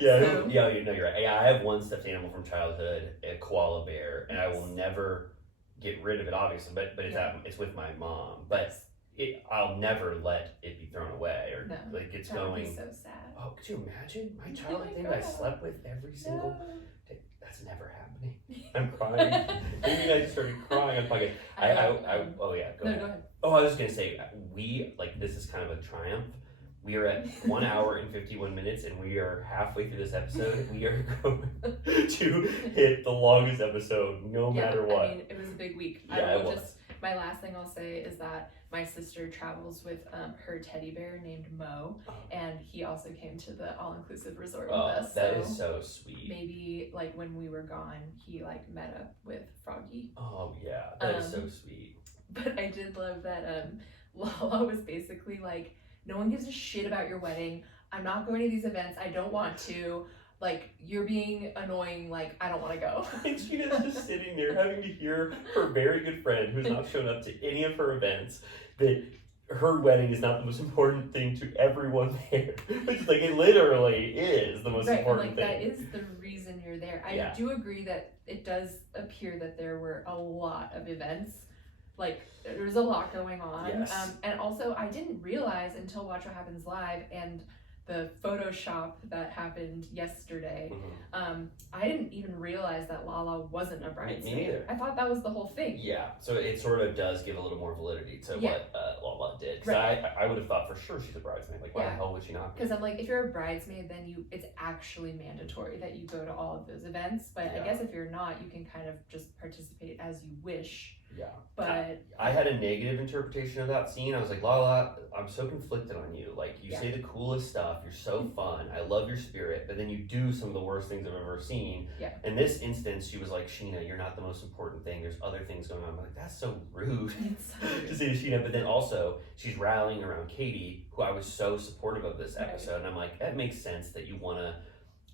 Yeah, you know, you're right. Yeah, I have one stuffed animal from childhood, a koala bear, and I will never get rid of it, obviously. But it's with my mom. But I'll never let it be thrown away or like it's going. Would be so sad. Oh, could you imagine my childhood thing that I slept with every single day? That's never happening. I'm crying. Maybe I just started crying. I'm fucking. Oh yeah, go ahead. Oh, I was just gonna say this is kind of a triumph. We are at 1 hour and 51 minutes, and we are halfway through this episode. We are going to hit the longest episode, no matter what. I mean, it was a big week. Yeah, it was. My last thing I'll say is that my sister travels with her teddy bear named Mo, and he also came to the all-inclusive resort with us. That is so sweet. Maybe like when we were gone, he like met up with Froggy. Oh yeah, that is so sweet. But I did love that Lala was basically like, no one gives a shit about your wedding. I'm not going to these events. I don't want to. Like, you're being annoying. Like, I don't want to go. And Scheana's just sitting there having to hear her very good friend, who's not shown up to any of her events, that her wedding is not the most important thing to everyone there. Which is like, it literally is the most important thing. That is the reason you're there. I do agree that it does appear that there were a lot of events. Like, there's a lot going on. Yes. And also, I didn't realize until Watch What Happens Live and the Photoshop that happened yesterday, I didn't even realize that Lala wasn't a bridesmaid. Me neither. I thought that was the whole thing. Yeah, so it sort of does give a little more validity to what Lala did. Because I would have thought for sure she's a bridesmaid. Like, why the hell would she not be? Because I'm like, if you're a bridesmaid, then it's actually mandatory that you go to all of those events. But I guess if you're not, you can kind of just participate as you wish. Yeah. But I had a negative interpretation of that scene. I was like, Lala, I'm so conflicted on you. Like, you say the coolest stuff. You're so fun. I love your spirit. But then you do some of the worst things I've ever seen. Yeah. In this instance, she was like, Scheana, you're not the most important thing. There's other things going on. I'm like, that's so rude to say to Scheana. But then also, she's rallying around Katie, who I was so supportive of this episode. And I'm like, that makes sense that you want to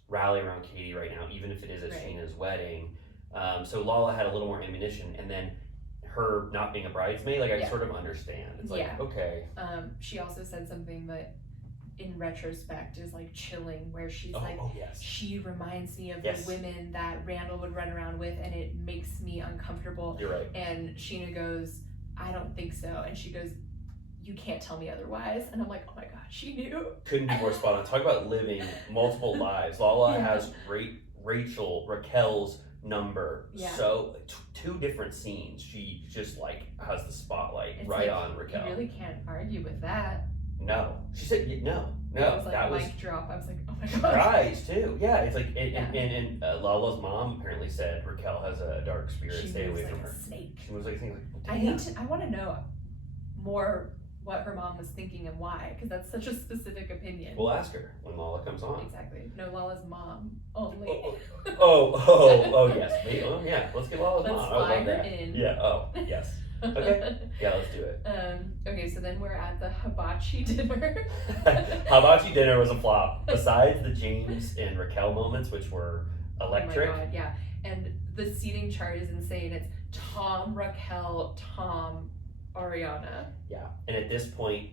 rally around Katie right now, even if it is at Scheana's wedding. So Lala had a little more ammunition. And then her not being a bridesmaid, like I sort of understand. It's like, okay. She also said something that in retrospect is like chilling, where she's she reminds me of the women that Randall would run around with, and it makes me uncomfortable. You're right. And Scheana goes, I don't think so. And she goes, you can't tell me otherwise. And I'm like, oh my god, she knew. Couldn't be more spot on. Talk about living multiple lives. Lala has Raquel's number. So two different scenes. She just like has the spotlight on Raquel. You really can't argue with that. No, she said no. It was like that a mic drop. I was like, oh my god. Surprise too. Yeah, it's like and Lala's mom apparently said Raquel has a dark spirit. She Stay away like from a her. Snake. She was like, I want to know more what her mom was thinking and why, because that's such a specific opinion. We'll ask her when Lala comes on. Exactly. No, Lala's mom only. Oh yes. Maybe, yeah. Let's get Lala's mom. Let's fly her in. Yeah. Oh yes. Okay. Yeah, let's do it. Okay, so then we're at the hibachi dinner. Hibachi dinner was a flop. Besides the James and Raquel moments, which were electric. Oh my god, yeah. And the seating chart is insane. It's Tom, Raquel, Tom, Ariana. Yeah, and at this point,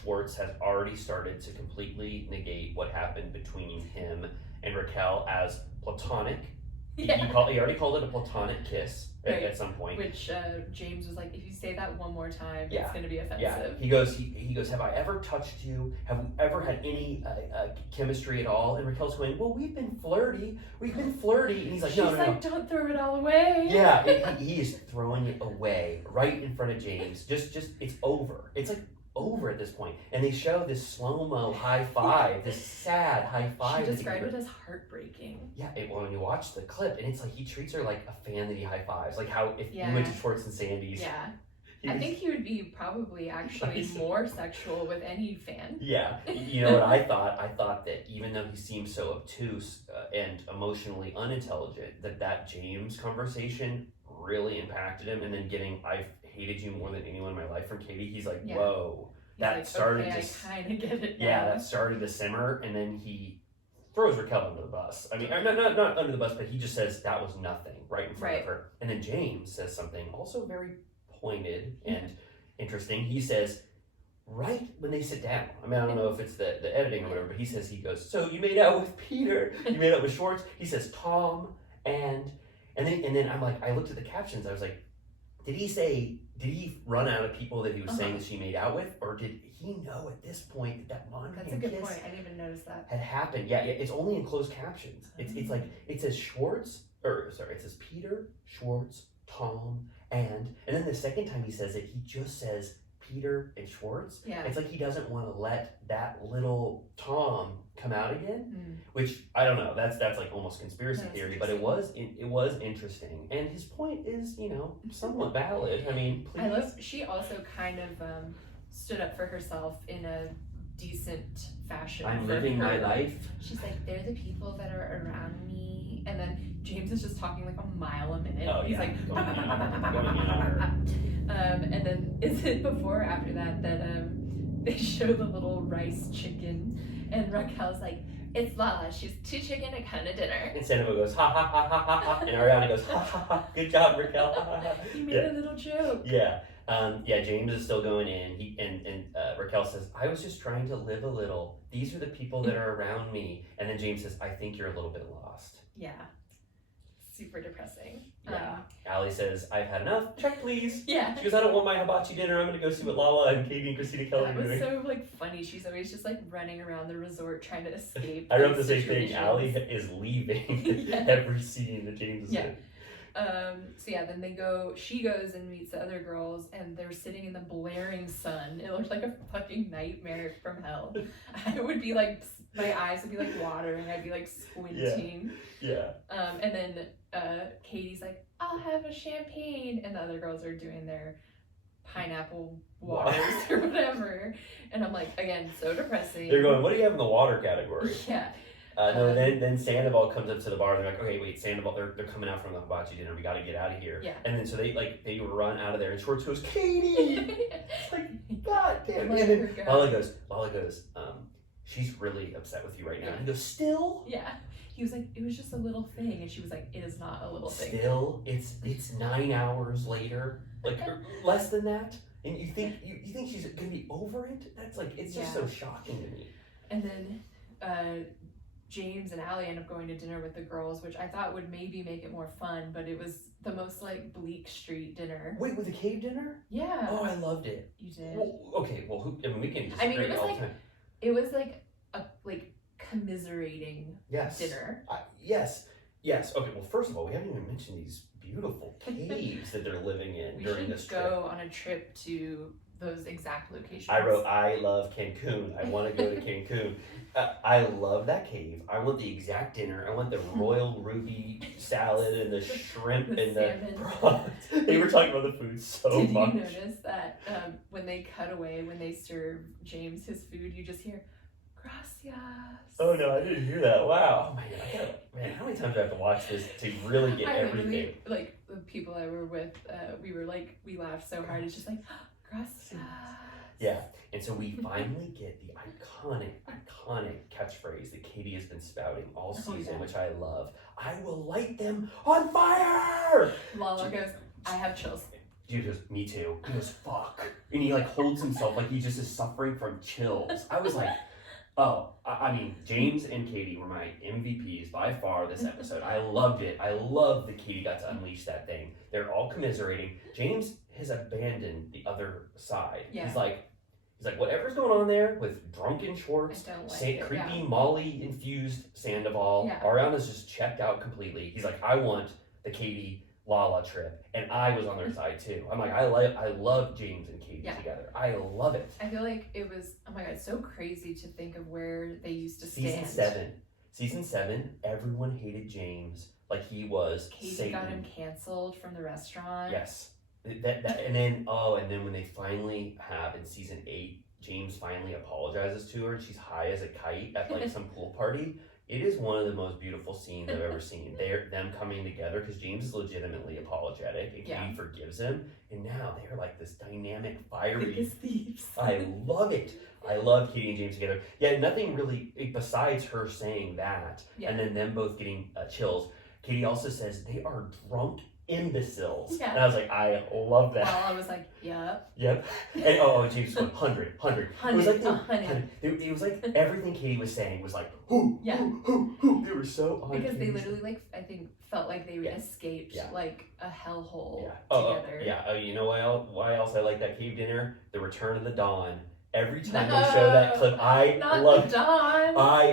Schwartz has already started to completely negate what happened between him and Raquel as platonic. He already called it a platonic kiss at some point. Which James was like, if you say that one more time, it's going to be offensive. Yeah. He goes, have I ever touched you? Have we ever had any chemistry at all? And Raquel's going, well, we've been flirty. And he's like, no. Don't throw it all away. Yeah, and he is throwing it away right in front of James. Just it's over. It's like over at this point. And they show this slow-mo high five, this sad high five. She described it as heartbreaking. Yeah, when you watch the clip, and it's like he treats her like a fan that he high fives. Like how if you went to Schwartz and Sandy's. Yeah. I think he would be probably actually more sexual with any fan. Yeah. You know what I thought? I thought that even though he seems so obtuse and emotionally unintelligent, that James conversation really impacted him. And then getting, I've hated you more than anyone in my life from Katie, he's like, whoa. That started to... I kind of get it now. Yeah, that started to simmer, and then he throws Raquel under the bus. I mean, not under the bus, but he just says that was nothing right in front of her. And then James says something also very pointed and interesting. He says, right when they sit down, I mean, I don't know if it's the editing or whatever, but he goes, so you made out with Peter, you made out with Schwartz. He says Tom, and then I'm like, I looked at the captions, I was like, did he run out of people that he was saying that she made out with, or did he know at this point that laundry That's a good point. I didn't even notice that. Had happened? Yeah, it's only in closed captions. It's like it says it says Peter, Schwartz, Tom, and then the second time he says it, he just says Peter and Schwartz. Yeah. It's like he doesn't want to let that little Tom come out again, which I don't know. That's like almost conspiracy theory, but it was interesting, and his point is, you know, somewhat valid. I mean, please. I love. She also kind of stood up for herself in a decent fashion. I'm living my life. She's like, they're the people that are around me, and then James is just talking like a mile a minute. Oh, He's yeah. like, going in on her. And then is it before or after that they show the little rice chicken, and Raquel's like, it's Lala, she's too chicken to come to dinner. And Sandoval goes, ha ha ha ha ha ha, and Ariana goes, ha ha ha, good job, Raquel. Ha, ha, ha. He made a little joke. Yeah. James is still going in. Raquel says, I was just trying to live a little. These are the people that are around me. And then James says, I think you're a little bit lost. Yeah. Super depressing. Yeah. Allie says, I've had enough. Check, please. Yeah. She goes, I don't want my hibachi dinner. I'm going to go see what Lala and Katie and Christina Kelly are doing. That was so like funny. She's always just like running around the resort trying to escape. I wrote the same thing. Allie is leaving Yeah. every scene that James is in. So yeah, then she goes and meets the other girls, and they're sitting in the blaring sun. It looked like a fucking nightmare from hell. I would be like, my eyes would be like watering. I'd be like squinting. Yeah. And then Katie's like, I'll have a champagne, and the other girls are doing their pineapple waters or whatever. And I'm like, again, so depressing. They're going, what do you have in the water category? Yeah. Then Sandoval comes up to the bar. They're like, okay, wait, Sandoval, they're coming out from the hibachi dinner. We got to get out of here. Yeah. And then so they run out of there, and Schwartz goes, Katie. It's like, God damn. And then Lala goes, she's really upset with you right now. And he goes, still? Yeah. He was like, it was just a little thing, and she was like, it is not a little thing. Still, it's 9 hours later, like less than that, and you think she's gonna be over it? That's like, it's just so shocking to me. And then James and Allie end up going to dinner with the girls, which I thought would maybe make it more fun, but it was the most like Bleak Street dinner. Wait, with a cave dinner? Yeah. Oh, I loved it. You did. Well, okay, well, we can disagree it was all like the time. It was like a commiserating dinner. Yes. Okay. Well, first of all, we haven't even mentioned these beautiful caves that they're living in during this trip. We should go on a trip to those exact locations. I wrote, I love Cancun. I want to go to Cancun. I love that cave. I want the exact dinner. I want the royal ruby salad and the shrimp and the prawns. They were talking about the food so much. Did you notice that when they cut away, when they serve James his food, you just hear, gracias. Oh no, I didn't hear that. Wow. Oh my God. Man, how many times do I have to watch this to really get everything? Like the people I were with, we laughed so hard. It's just like, gracias. Yeah, and so we finally get the iconic catchphrase that Katie has been spouting all season, which I love. I will light them on fire! Lala goes, I have chills. Dude goes, me too. He goes, fuck. And he like holds himself like he just is suffering from chills. I was like, oh, I mean, James and Katie were my MVPs by far this episode. I loved it. I love that Katie got to unleash that thing. They're all commiserating. James has abandoned the other side. Yeah. He's like, whatever's going on there with drunken Schwartz, creepy Molly-infused Sandoval, Ariana's just checked out completely. He's like, I want the Katie Lala trip, and I was on their side too. I'm like, I love James and Katie together. I love it. I feel like it was, oh my God, so crazy to think of where they used to stand. Season 7, everyone hated James like he was Katie Satan. got him canceled from the restaurant. Yes. And then when they finally have in season 8, James finally apologizes to her and she's high as a kite at like some pool party. It is one of the most beautiful scenes I've ever seen. Them coming together because James is legitimately apologetic and Katie forgives him, and now they're like this dynamic, fiery. I love it. I love Katie and James together. Yeah, nothing really besides her saying that, and then them both getting chills. Katie also says they are drunk imbeciles. Yeah. And I was like, I love that. Well, I was like, yep. And James was going 100. It was like 100. It was like everything Katie was saying was like, whoo. They were so on. Because they literally I think felt like they escaped like a hellhole together. You know why else I like that cave dinner? The Return of the Dawn. Every time they show that clip, I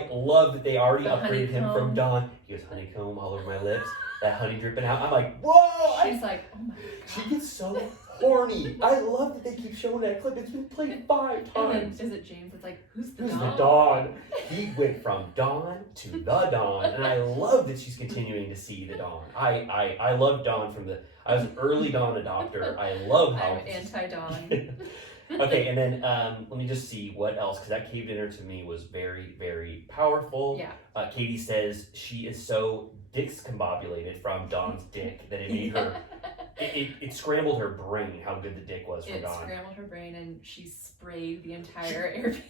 love that they already upgraded him from Dawn. He goes, honeycomb all over my lips. that honey dripping out. I'm like, whoa! She's like, oh my god. She gets so horny. I love that they keep showing that clip. It's been played 5 times. And then is it James that's like, who's the Dawn? He went from Dawn to the Dawn, and I love that she's continuing to see the Dawn. I love Dawn I was an early Dawn adopter. I love how I'm anti-Dawn. Okay, and then let me just see what else, because that cave dinner to me was very, very powerful. Yeah. Katie says she is so discombobulated from Dawn's dick that it made her, it scrambled her brain how good the dick was from Dawn. It scrambled her brain and she sprayed the entire Airbnb.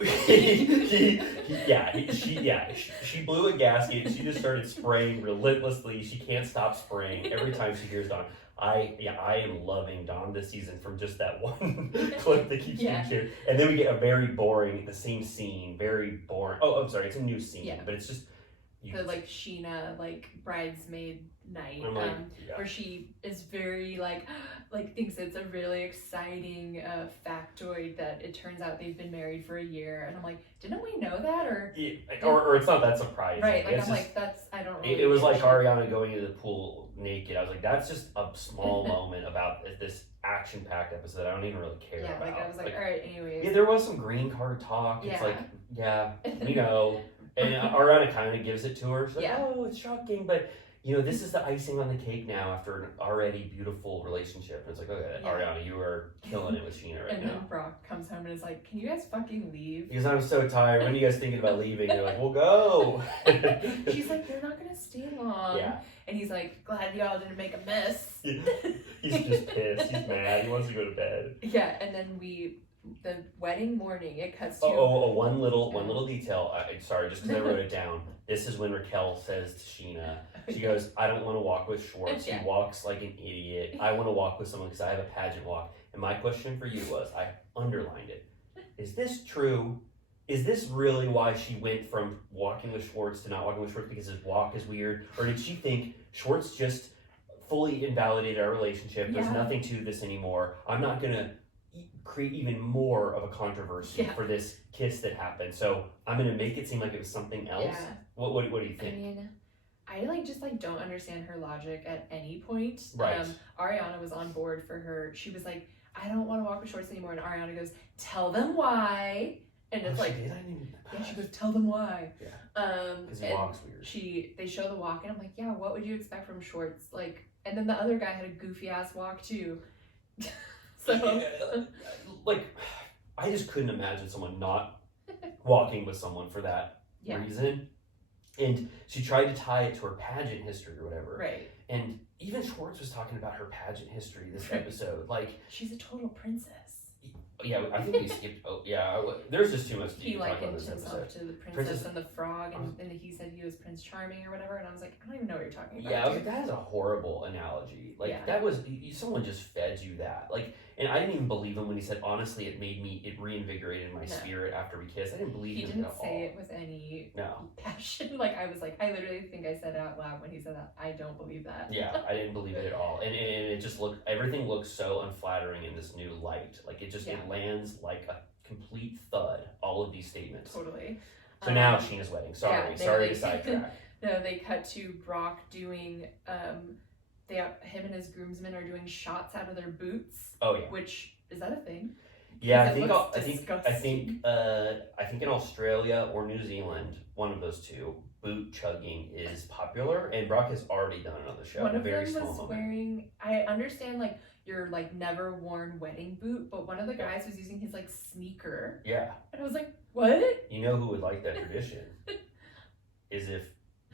She blew a gasket. She just started spraying relentlessly. She can't stop spraying every time she hears Dawn. I am loving Dawn this season from just that one clip that keeps being shared. And then we get a very boring, the same scene, very boring. Oh, I'm sorry, it's a new scene, but it's just the like Scheana like bridesmaid night, where she is very like thinks it's a really exciting factoid that it turns out they've been married for a year, and I'm like, didn't we know that, or it's not that surprising, right? Like it's I'm just, like that's I don't. Really it was like Ariana going into the pool naked. I was like, that's just a small moment about this action-packed episode I don't even really care about. Like I was like all right, anyways. Yeah, there was some green card talk. It's like, we know. And Ariana kind of gives it to her. She's like, oh, it's shocking, but this is the icing on the cake now after an already beautiful relationship. And it's like, okay, Ariana, you are killing it with Scheana right now. And then Brock comes home and is like, can you guys fucking leave? Because I'm so tired. When are you guys thinking about leaving? They're like, we'll go. She's like, they're not going to stay long. Yeah. And he's like, glad y'all didn't make a mess. He's just pissed. He's mad. He wants to go to bed. Yeah, and then the wedding morning, it cuts to... One little detail. Sorry, just because I wrote it down. This is when Raquel says to Scheana, she goes, I don't want to walk with Schwartz. He walks like an idiot. I want to walk with someone because I have a pageant walk. And my question for you was, I underlined it. Is this true? Is this really why she went from walking with Schwartz to not walking with Schwartz because his walk is weird? Or did she think Schwartz just fully invalidated our relationship? There's nothing to this anymore. I'm not going to create even more of a controversy for this kiss that happened. So I'm going to make it seem like it was something else. Yeah. What do you think? I mean, I just don't understand her logic at any point. Right. Ariana was on board for her. She was like, I don't want to walk with Schwartz anymore. And Ariana goes, tell them why. And it's like, she goes, tell them why. Yeah. Because he walks weird. They show the walk, and I'm like, yeah, what would you expect from Schwartz? Like, and then the other guy had a goofy ass walk too. So, I just couldn't imagine someone not walking with someone for that reason. And she tried to tie it to her pageant history or whatever. Right. And even Schwartz was talking about her pageant history this episode. Like, she's a total princess. Yeah, I think we skipped. There's just too much to talk about this episode. He likened himself to the princess and the frog, and he said he was Prince Charming or whatever. And I was like, I don't even know what you're talking about. Yeah, I was like, that is a horrible analogy. Like, that was someone just fed you that. Like, and I didn't even believe him when he said, honestly, it reinvigorated my spirit after we kissed. I didn't believe him at all. He didn't say it with any passion. Like, I literally think I said out loud when he said that, I don't believe that. Yeah, I didn't believe it at all. And it just everything looks so unflattering in this new light. Like, it lands like a complete thud, all of these statements. Totally. So now Scheana's wedding. Sorry to sidetrack. No, they cut to Brock doing, him and his groomsmen are doing shots out of their boots. Oh yeah. Which, is that a thing? Yeah, I think in Australia or New Zealand, one of those two, boot chugging is popular, and Brock has already done it on the show. One of them was wearing, I understand like your like never worn wedding boot, but one of the guys was using his like sneaker. Yeah. And I was like, what? You know who would like that tradition? Is if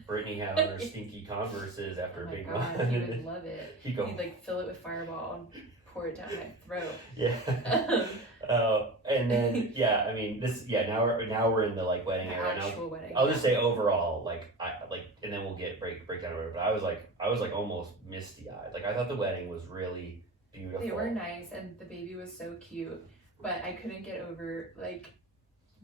Brittany had on her stinky Converses after a big one. He would love it. He'd like fill it with Fireball and pour it down my throat. Yeah. And then I mean now we're in the like wedding era. Actual wedding. I'll just say overall, and then we'll get breakdown over it. But I was like almost misty eyed. Like I thought the wedding was really beautiful. They were nice and the baby was so cute, but I couldn't get over like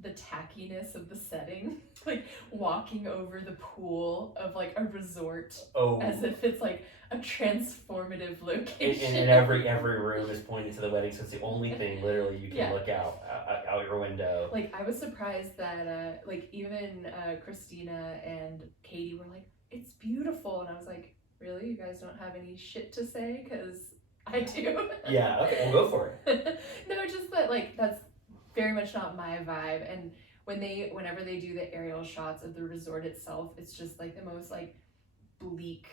the tackiness of the setting, like walking over the pool of like a resort as if it's like a transformative location. And every room is pointing to the wedding, so it's the only thing literally you can look out your window. Like I was surprised that like even Christina and Katie were like, it's beautiful, and I was like, really? You guys don't have any shit to say? Because I do. Yeah, okay, we'll go for it. No, just that, like, that's very much not my vibe. And whenever they do the aerial shots of the resort itself, it's just, like, the most, like, bleak,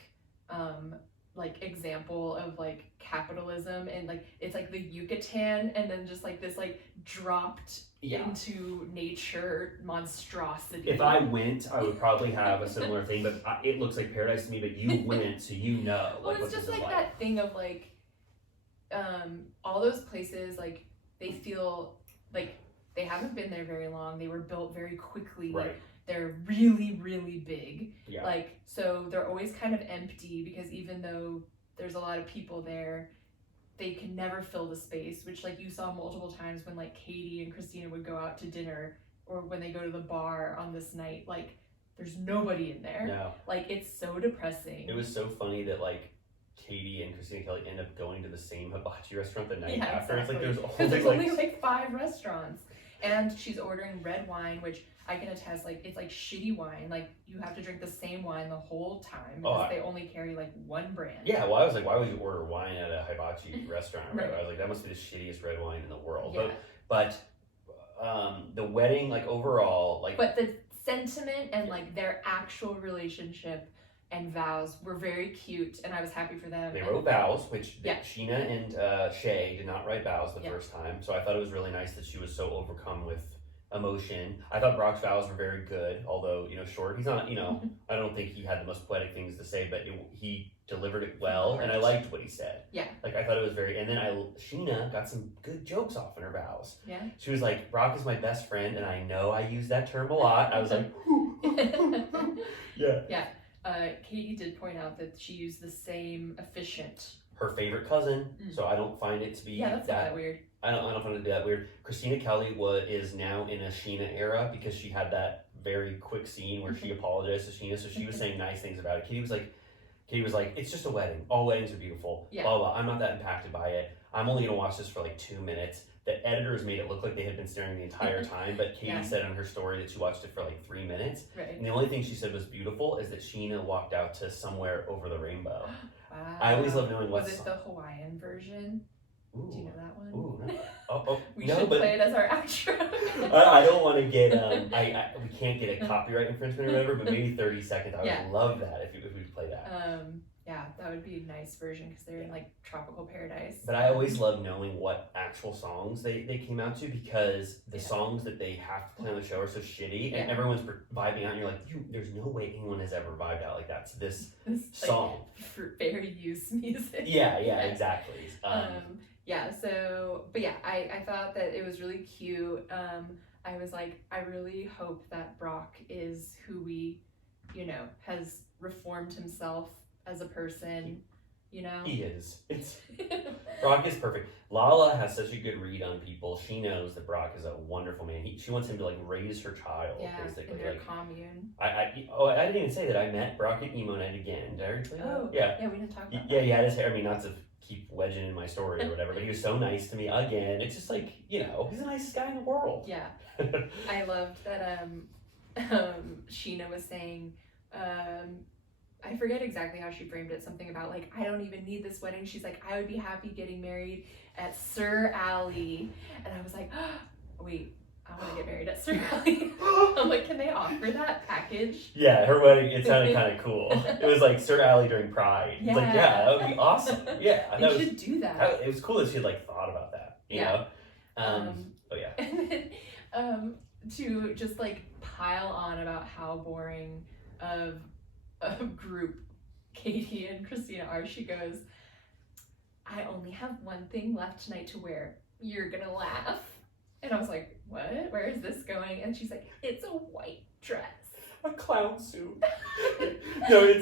like, example of, like, capitalism. And, like, it's, like, the Yucatan, and then just, like, this, like, dropped into nature monstrosity. If I went, I would probably have a similar thing, but it looks like paradise to me, but you went, so you know. Well, it's just, like, that thing of, like, all those places, like, they feel like they haven't been there very long. They were built very quickly. Right. They're really, really big. Yeah. Like, so they're always kind of empty, because even though there's a lot of people there, they can never fill the space, which, like, you saw multiple times when, like, Katie and Christina would go out to dinner, or when they go to the bar on this night, like, there's nobody in there. No. Like, it's so depressing. It was so funny that, like, Katie and Christina Kelly end up going to the same hibachi restaurant the night after. Exactly. It's like there's only like 5 restaurants, and she's ordering red wine, which I can attest, like, it's like shitty wine. Like, you have to drink the same wine the whole time, because they only carry like one brand. Yeah, well, I was like, why would you order wine at a hibachi restaurant? Right. I was like, that must be the shittiest red wine in the world. Yeah. But the wedding, like, overall, like, but the sentiment and like their actual relationship and vows were very cute, and I was happy for them. They wrote vows, which Scheana and Shay did not write vows the first time, so I thought it was really nice that she was so overcome with emotion. I thought Brock's vows were very good, although, you know, short. He's not, you know, I don't think he had the most poetic things to say, but he delivered it well, and I liked what he said. Yeah. Like, I thought it was very, and then Scheana got some good jokes off in her vows. Yeah. She was like, Brock is my best friend, and I know I use that term a lot. I was like, yeah. Yeah. Katie did point out that she used the same efficient. Her favorite cousin, so I don't find it to be that's not that weird. I don't find it to be that weird. Christina Kelly is now in a Scheana era, because she had that very quick scene where she apologized to Scheana, so she was saying nice things about it. Katie was like, it's just a wedding. All weddings are beautiful. Yeah. Blah, blah. I'm not that impacted by it. I'm only gonna watch this for like 2 minutes. The editors made it look like they had been staring the entire time, but Katie said on her story that she watched it for like 3 minutes. Right. And the only thing she said was beautiful is that Scheana walked out to Somewhere Over the Rainbow. Wow. I always love knowing what's... Was it the Hawaiian version? Ooh. Do you know that one? Ooh, no. We should play it as our outro. I don't want to get, we can't get a copyright infringement or whatever, but maybe 30 seconds. I would love that if we could play that. Yeah, that would be a nice version, because they're in like tropical paradise. But I always love knowing what actual songs they came out to, because the songs that they have to play on the show are so shitty, and everyone's vibing out, and you're like, there's no way anyone has ever vibed out like that to this song. Like, fair use music. Yeah, exactly. But I thought that it was really cute. I was like, I really hope that Brock is who we, you know, has reformed himself as a person, you know? He is. Brock is perfect. Lala has such a good read on people. She knows that Brock is a wonderful man. She wants him to like raise her child, basically. In their commune. I didn't even say that. I met Brock at Emo Nite again. Did I already tell you that? Yeah, we didn't talk about that. Yeah, he had his hair. I mean, not to keep wedging in my story or whatever, but he was so nice to me again. It's just like, you know, he's the nicest guy in the world. Yeah. I loved that Scheana was saying, I forget exactly how she framed it, something about like, I don't even need this wedding. She's like, I would be happy getting married at Sir Alley. And I was like, oh, wait, I want to get married at Sir Alley. I'm like, can they offer that package? Yeah, her wedding, it sounded kind of cool. It was like Sir Alley during Pride. Yeah. Like, yeah, that would be awesome. Yeah. They should do that. It was cool that she had like thought about that, you know? Oh yeah. And then, to just like pile on about how boring of a group Katie and Christina are, she goes, I only have one thing left tonight to wear. You're gonna laugh. And I was like, what? Where is this going? And she's like, it's a white dress. A clown suit. No,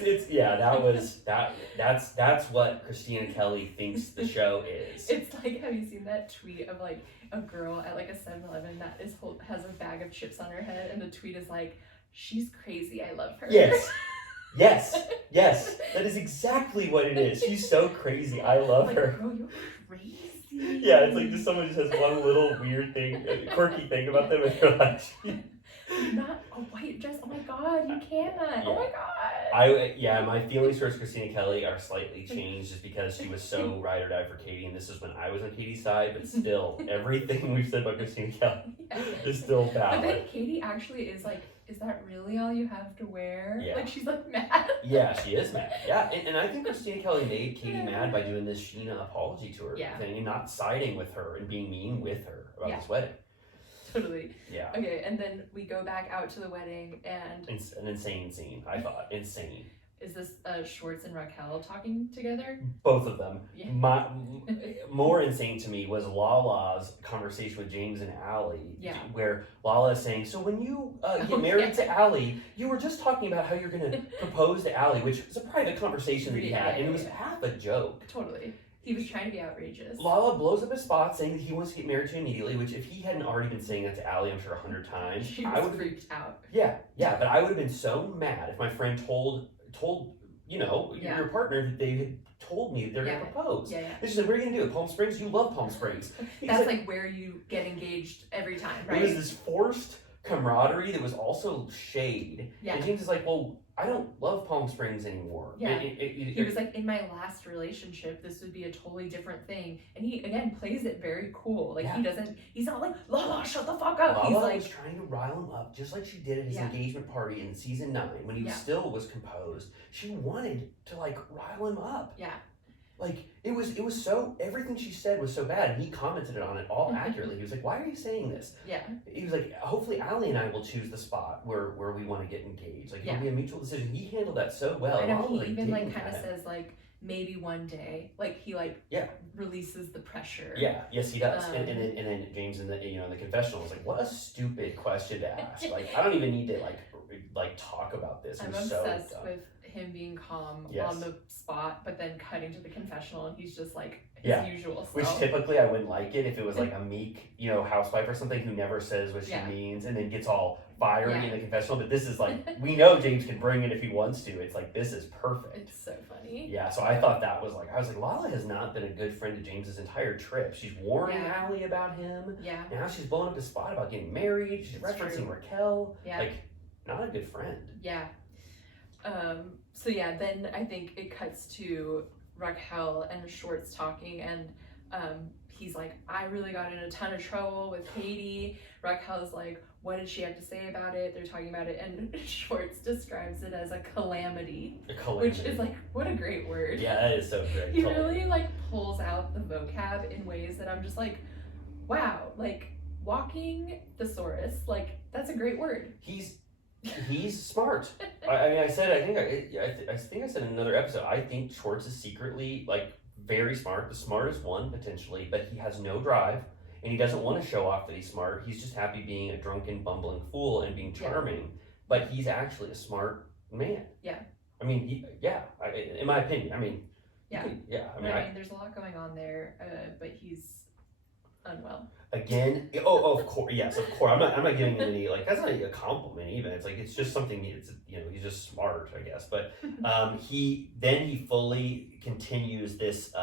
that's what Christina Kelly thinks the show is. It's like, have you seen that tweet of like a girl at like a 7-Eleven that has a bag of chips on her head, and the tweet is like, she's crazy, I love her. Yes, that is exactly what it is. She's so crazy, I love her. Girl, you're crazy. Yeah, it's like someone just has one little weird thing, quirky thing about them, and you're like, Not a white dress. Oh my god, you can't. Yeah. Oh my god. My feelings towards Christina Kelly are slightly changed just because she was so ride or die for Katie, and this is when I was on Katie's side. But still, everything we've said about Christina Kelly is still valid. But then Katie actually is like, is that really all you have to wear? Yeah. Like, she's like mad. Yeah, she is mad. Yeah, and I think Christina Kelly made Katie mad by doing this Scheana apology tour thing and not siding with her and being mean with her about this wedding. Totally. Yeah. Okay, and then we go back out to the wedding, and an insane scene. I thought insane. Is this Schwartz and Raquel talking together? Both of them. Yeah. More insane to me was Lala's conversation with James and Allie. Yeah. Where Lala is saying, so when you get married to Allie, you were just talking about how you're going to propose to Allie, which was a private conversation that he had, and it was half a joke. Totally. He was trying to be outrageous. Lala blows up his spot saying that he wants to get married to immediately, which if he hadn't already been saying that to Allie, I'm sure 100 times. She was freaked out. Yeah, but I would have been so mad if my friend told your partner that they had told me that they're going to propose. Yeah. She's like, what are you going to do? Palm Springs? You love Palm Springs. That's like where you get engaged every time, right? It was this forced camaraderie that was also shade. Yeah. And James is like, well, I don't love Palm Springs anymore. Yeah. He was like, in my last relationship, this would be a totally different thing. And he, again, plays it very cool. Like, he's not like, Lala, shut the fuck up. Lala was trying to rile him up, just like she did at his engagement party in season 9, when he still was composed. She wanted to, like, rile him up. Yeah. Like, it was so, everything she said was so bad, and he commented on it all accurately. He was like, why are you saying this? Yeah. He was like, hopefully Allie and I will choose the spot where we want to get engaged. Like, it'll be a mutual decision. He handled that so well. I know, he even, like, kind of says, like, maybe one day. Like, he, like, releases the pressure. Yeah, yes, he does. And then James in the confessional was like, what a stupid question to ask. Like, I don't even need to, like talk about this. I'm obsessed with him being calm on the spot, but then cutting to the confessional, and he's just like his usual self. Which typically I wouldn't like it if it was like a meek, housewife or something who never says what she means and then gets all fiery in the confessional. But this is like, we know James can bring it if he wants to. It's like, this is perfect. It's so funny. Yeah, so I thought that was like, I was like, Lala has not been a good friend to James's entire trip. She's warning Allie about him. Yeah. Now she's blowing up his spot about getting married. She's referencing Raquel. Yeah. Like, not a good friend. Yeah. So then I think it cuts to Raquel and Schwartz talking, and he's like, I really got in a ton of trouble with Katie. Raquel's like, what did she have to say about it? They're talking about it, and Schwartz describes it as a calamity. Which is like, what a great word. Yeah, that is so great. He really like pulls out the vocab in ways that I'm just like, wow, like walking thesaurus, like that's a great word. He's smart. I mean, I think I said in another episode, I think Schwartz is secretly like very smart, the smartest one potentially, but he has no drive and he doesn't want to show off that he's smart. He's just happy being a drunken, bumbling fool and being charming, but he's actually a smart man. Yeah. I mean, in my opinion, I mean, I mean, there's a lot going on there, but he's unwell. Again, of course, yes, of course. I'm not giving him any, like, that's not a compliment even. It's like, it's just something, he's just smart, I guess. But he fully continues this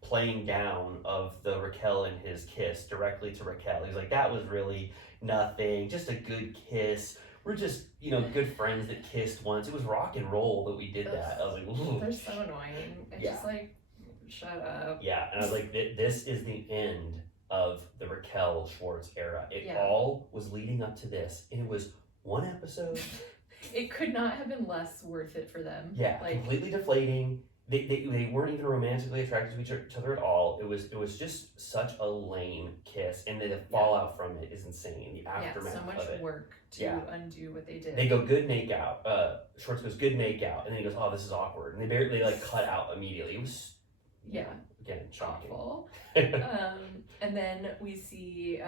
playing down of the Raquel and his kiss directly to Raquel. He's like, that was really nothing, just a good kiss. We're just, good friends that kissed once. It was rock and roll that we did that. I was like, ooh. They're so annoying. It's just like, shut up. Yeah, and I was like, this is the end of the Raquel Schwartz era. It all was leading up to this, and it was one episode. It could not have been less worth it for them. Yeah, like, completely deflating. They weren't even romantically attracted to each other at all. It was just such a lame kiss, and the fallout from it is insane. The aftermath so much of it. Work to undo what they did. They go good make out. Schwartz goes good make out, and then he goes, oh, this is awkward, and they like cut out immediately. It was again shocking. Awful. And then we see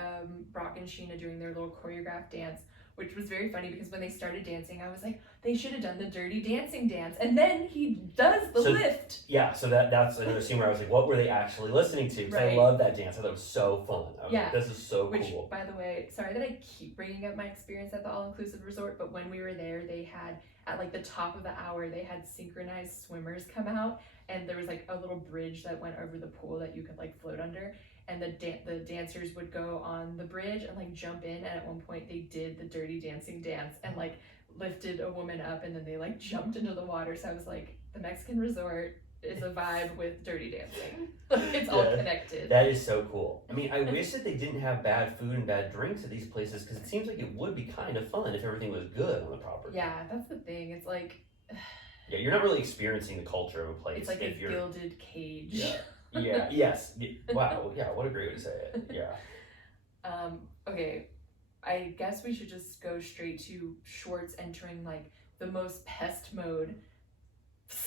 Brock and Scheana doing their little choreographed dance, which was very funny because when they started dancing, I was like, they should have done the Dirty Dancing dance. And then he does the lift. Yeah, so that's another scene where I was like, what were they actually listening to? Because I love that dance. I thought it was so fun. I was like, this is so cool. By the way, sorry that I keep bringing up my experience at the all-inclusive resort, but when we were there, they had, at like the top of the hour, they had synchronized swimmers come out, and there was like a little bridge that went over the pool that you could like float under. and the dancers would go on the bridge and like jump in, and at one point they did the Dirty Dancing dance and like lifted a woman up, and then they like jumped into the water. So I was like, the Mexican resort is a vibe with Dirty Dancing. It's all connected. That is so cool. I mean, I wish that they didn't have bad food and bad drinks at these places, because it seems like it would be kind of fun if everything was good on the property. Yeah, that's the thing. It's like, yeah, you're not really experiencing the culture of a place. It's like if a you're... gilded cage. Yeah. Yeah. Yes. Wow. Yeah. What a great way to say it. Yeah. Okay. I guess we should just go straight to Schwartz entering like the most pest mode,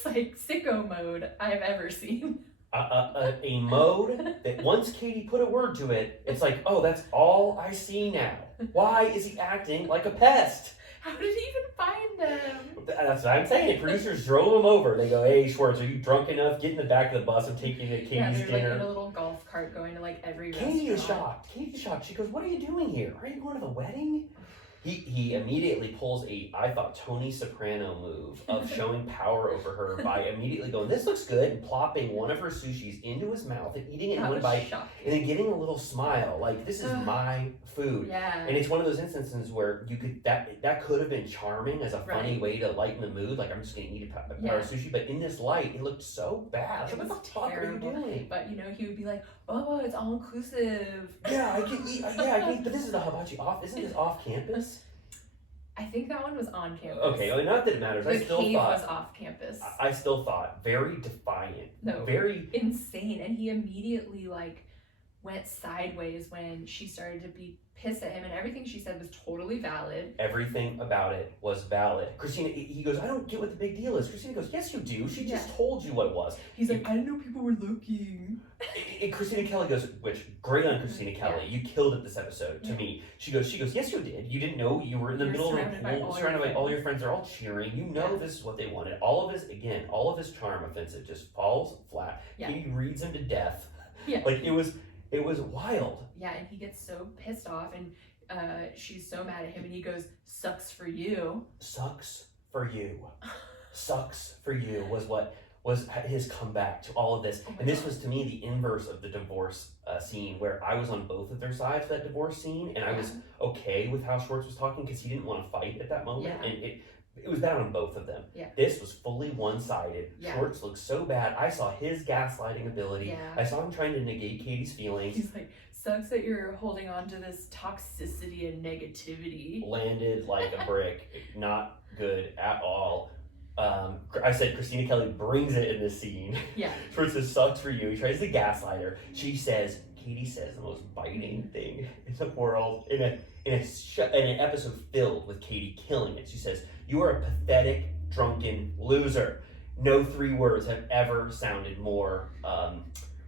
like sicko mode I've ever seen. A mode that once Katie put a word to it, it's like, oh, that's all I see now. Why is he acting like a pest? How did he even find them? That's what I'm saying. Producers drove him over. They go, hey, Schwartz, are you drunk enough? Get in the back of the bus. I'm taking you to Katie's they're dinner. Like in a little golf cart going to like every Katie restaurant. is shocked. Katie's shocked. She goes, what are you doing here? Are you going to the wedding? He immediately pulls I thought, Tony Soprano move of showing power over her by immediately going, this looks good, and plopping one of her sushis into his mouth and eating it in one bite, and then getting a little smile, like, this is my food. Yeah. And it's one of those instances where you could that could have been charming as a funny way to lighten the mood, like, I'm just going to eat a power of sushi, but in this light, it looked so bad. Like, what the fuck are you doing? But, you know, he would be like, oh, it's all-inclusive. Yeah, I can eat, but this is the hibachi off, isn't this off campus? I think that one was on campus. Okay, well, not that it matters. The cave was off campus. I still thought very defiant. No, very insane. And he immediately like went sideways when she started to be pissed at him, and everything she said was totally valid. Everything about it was valid. Christina, he goes, I don't get what the big deal is. Christina goes, yes, you do. She just told you what it was. He's like, I didn't know people were looking. And Christina Kelly goes, which, great on Christina Kelly. You killed it this episode to me. She goes, yes, you did. You didn't know you were in the middle of a pool, surrounded by all your friends. They're all cheering. You know this is what they wanted. All of his charm offensive just falls flat. He reads him to death. Yeah. Like, it was wild. Yeah, and he gets so pissed off, and she's so mad at him, and he goes, sucks for you. Sucks for you. Sucks for you was his comeback to all of this. And this was, to me, the inverse of the divorce scene, where I was on both of their sides for that divorce scene, and I was okay with how Schwartz was talking, because he didn't want to fight at that moment, and it was bad on both of them. Yeah. This was fully one-sided. Yeah. Schwartz looked so bad. I saw his gaslighting ability. Yeah. I saw him trying to negate Katie's feelings. He's like, sucks that you're holding on to this toxicity and negativity. Landed like a brick. Not good at all. I said Christina Kelly brings it in this scene. Yeah. Schwartz says, sucks for you. He tries to gaslight her. Katie says the most biting thing in the world in an episode filled with Katie killing it. She says, you are a pathetic, drunken loser. No 3 words have ever sounded more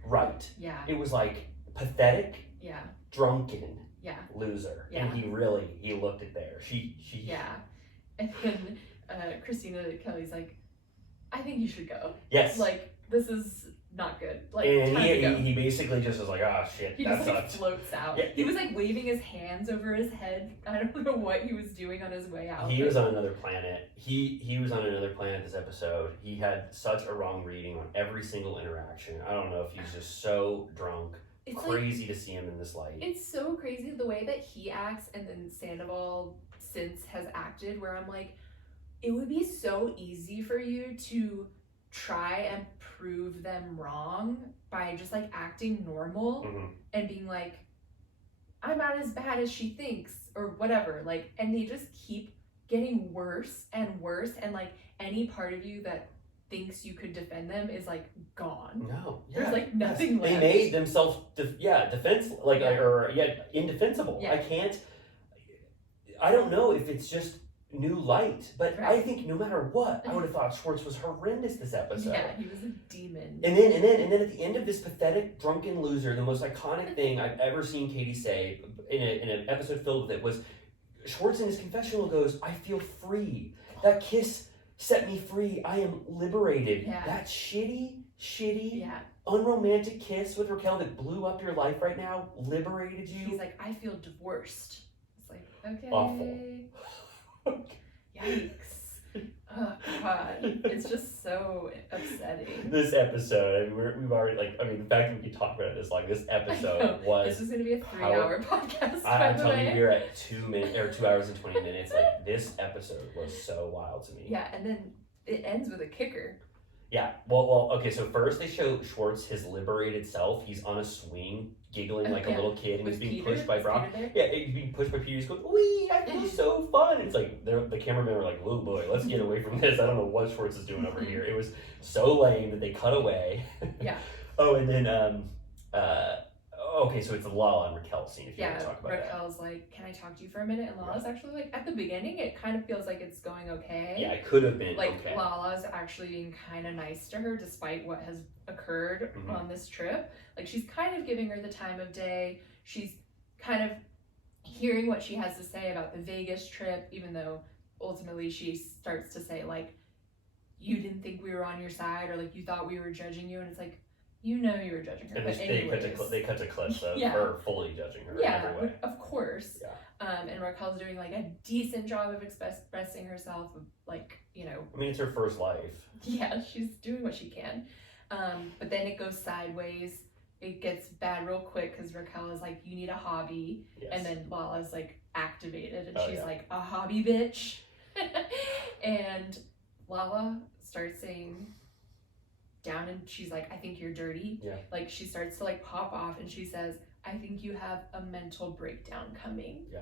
right. Yeah. It was like pathetic, drunken, loser. Yeah. And he looked it there. She Yeah. And then Christina Kelly's like, I think you should go. Yes. Like, this is not good. Like, and time to go. he basically just was like, oh shit, he that just sucks. like floats out. Yeah. He was like waving his hands over his head. I don't know what he was doing on his way out. He was on another planet. He was on another planet this episode. He had such a wrong reading on every single interaction. I don't know if he's just so drunk. It's crazy to see him in this light. It's so crazy the way that he acts, and then Sandoval since has acted, where I'm like, it would be so easy for you to try and prove them wrong by just like acting normal and being like, I'm not as bad as she thinks, or whatever, like, and they just keep getting worse and worse, and like any part of you that thinks you could defend them is like gone. No, there's like nothing left. They made themselves indefensible. Yeah. I don't know if it's just new light, but Right. I think no matter what, I would have thought Schwartz was horrendous this episode. Yeah, he was a demon. And then at the end of this pathetic drunken loser, the most iconic thing I've ever seen Katie say in an episode filled with it was, Schwartz in his confessional goes, I feel free. That kiss set me free. I am liberated. Yeah. That shitty, unromantic kiss with Raquel that blew up your life right now liberated you. He's like, I feel divorced. It's like, okay. Awful. Yikes. Oh God, it's just so upsetting. This episode, we've already the fact that we can talk about it this long. This episode was. This is gonna be a 3-hour podcast. I'm telling you, we were at 2 hours and 20 minutes. Like this episode was so wild to me. Yeah, and then it ends with a kicker. Yeah. Well. Okay. So first they show Schwartz his liberated self. He's on a swing, giggling like a little kid, and he's being pushed by Brock. Yeah, he's being pushed by Peter. He's going, "Wee! I feel so fun." It's like the cameramen are like, "Whoa, boy, let's get away from this." I don't know what Schwartz is doing over here. It was so lame that they cut away. Yeah. Oh, and then okay, so it's Lala and Raquel scene. If you want to talk about Raquel's like, "Can I talk to you for a minute?" And Lala's actually like, at the beginning, it kind of feels like it's going okay. Yeah, it could have been like okay. Lala's actually being kind of nice to her despite what has occurred on this trip. Like she's kind of giving her the time of day. She's kind of hearing what she has to say about the Vegas trip, even though ultimately she starts to say like, "You didn't think we were on your side," or like, "You thought we were judging you," and it's like, you know you were judging her. And but they cut to clips of her fully judging her in every way. Of course. Yeah. And Raquel's doing like a decent job of expressing herself, like, you know. I mean, it's her first life. Yeah, she's doing what she can. But then it goes sideways. It gets bad real quick because Raquel is like, "You need a hobby." Yes. And then Lala's like activated and she's like, "A hobby, bitch." And Lala starts saying down and she's like, "I think you're dirty." Yeah. Like she starts to like pop off and she says, "I think you have a mental breakdown coming." Yeah.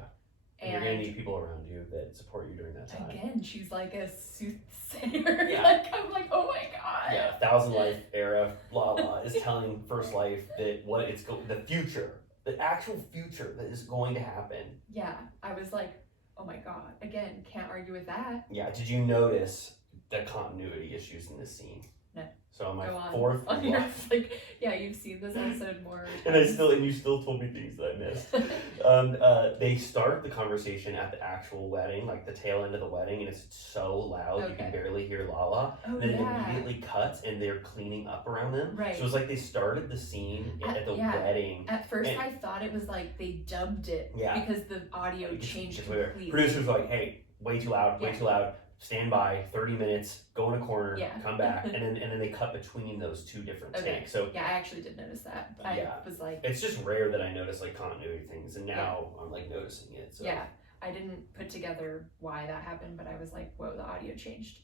And you're gonna need people around you that support you during that time. Again, she's like a soothsayer. Yeah. Like I'm like, oh my God. Yeah, 1,000 Life era Lala is telling First Life that the future, the actual future that is going to happen. Yeah. I was like, oh my God. Again, can't argue with that. Yeah. Did you notice the continuity issues in this scene? No. So on my fourth watch, like, yeah, you've seen this episode more times. and you still told me things that I missed. They start the conversation at the actual wedding, like the tail end of the wedding, and it's so loud you can barely hear Lala. Oh, and then it immediately cuts, and they're cleaning up around them. Right. So it's like they started the scene at the wedding. At first, I thought it was like they dubbed it because the audio changed completely. Producers were like, "Hey, way too loud, way too loud. Stand by 30 minutes, go in a corner, come back," and then they cut between those two different takes. So yeah, I actually did notice that. I was like, it's just rare that I notice like continuity things, and now I'm like noticing it. So yeah, I didn't put together why that happened, but I was like, whoa, the audio changed.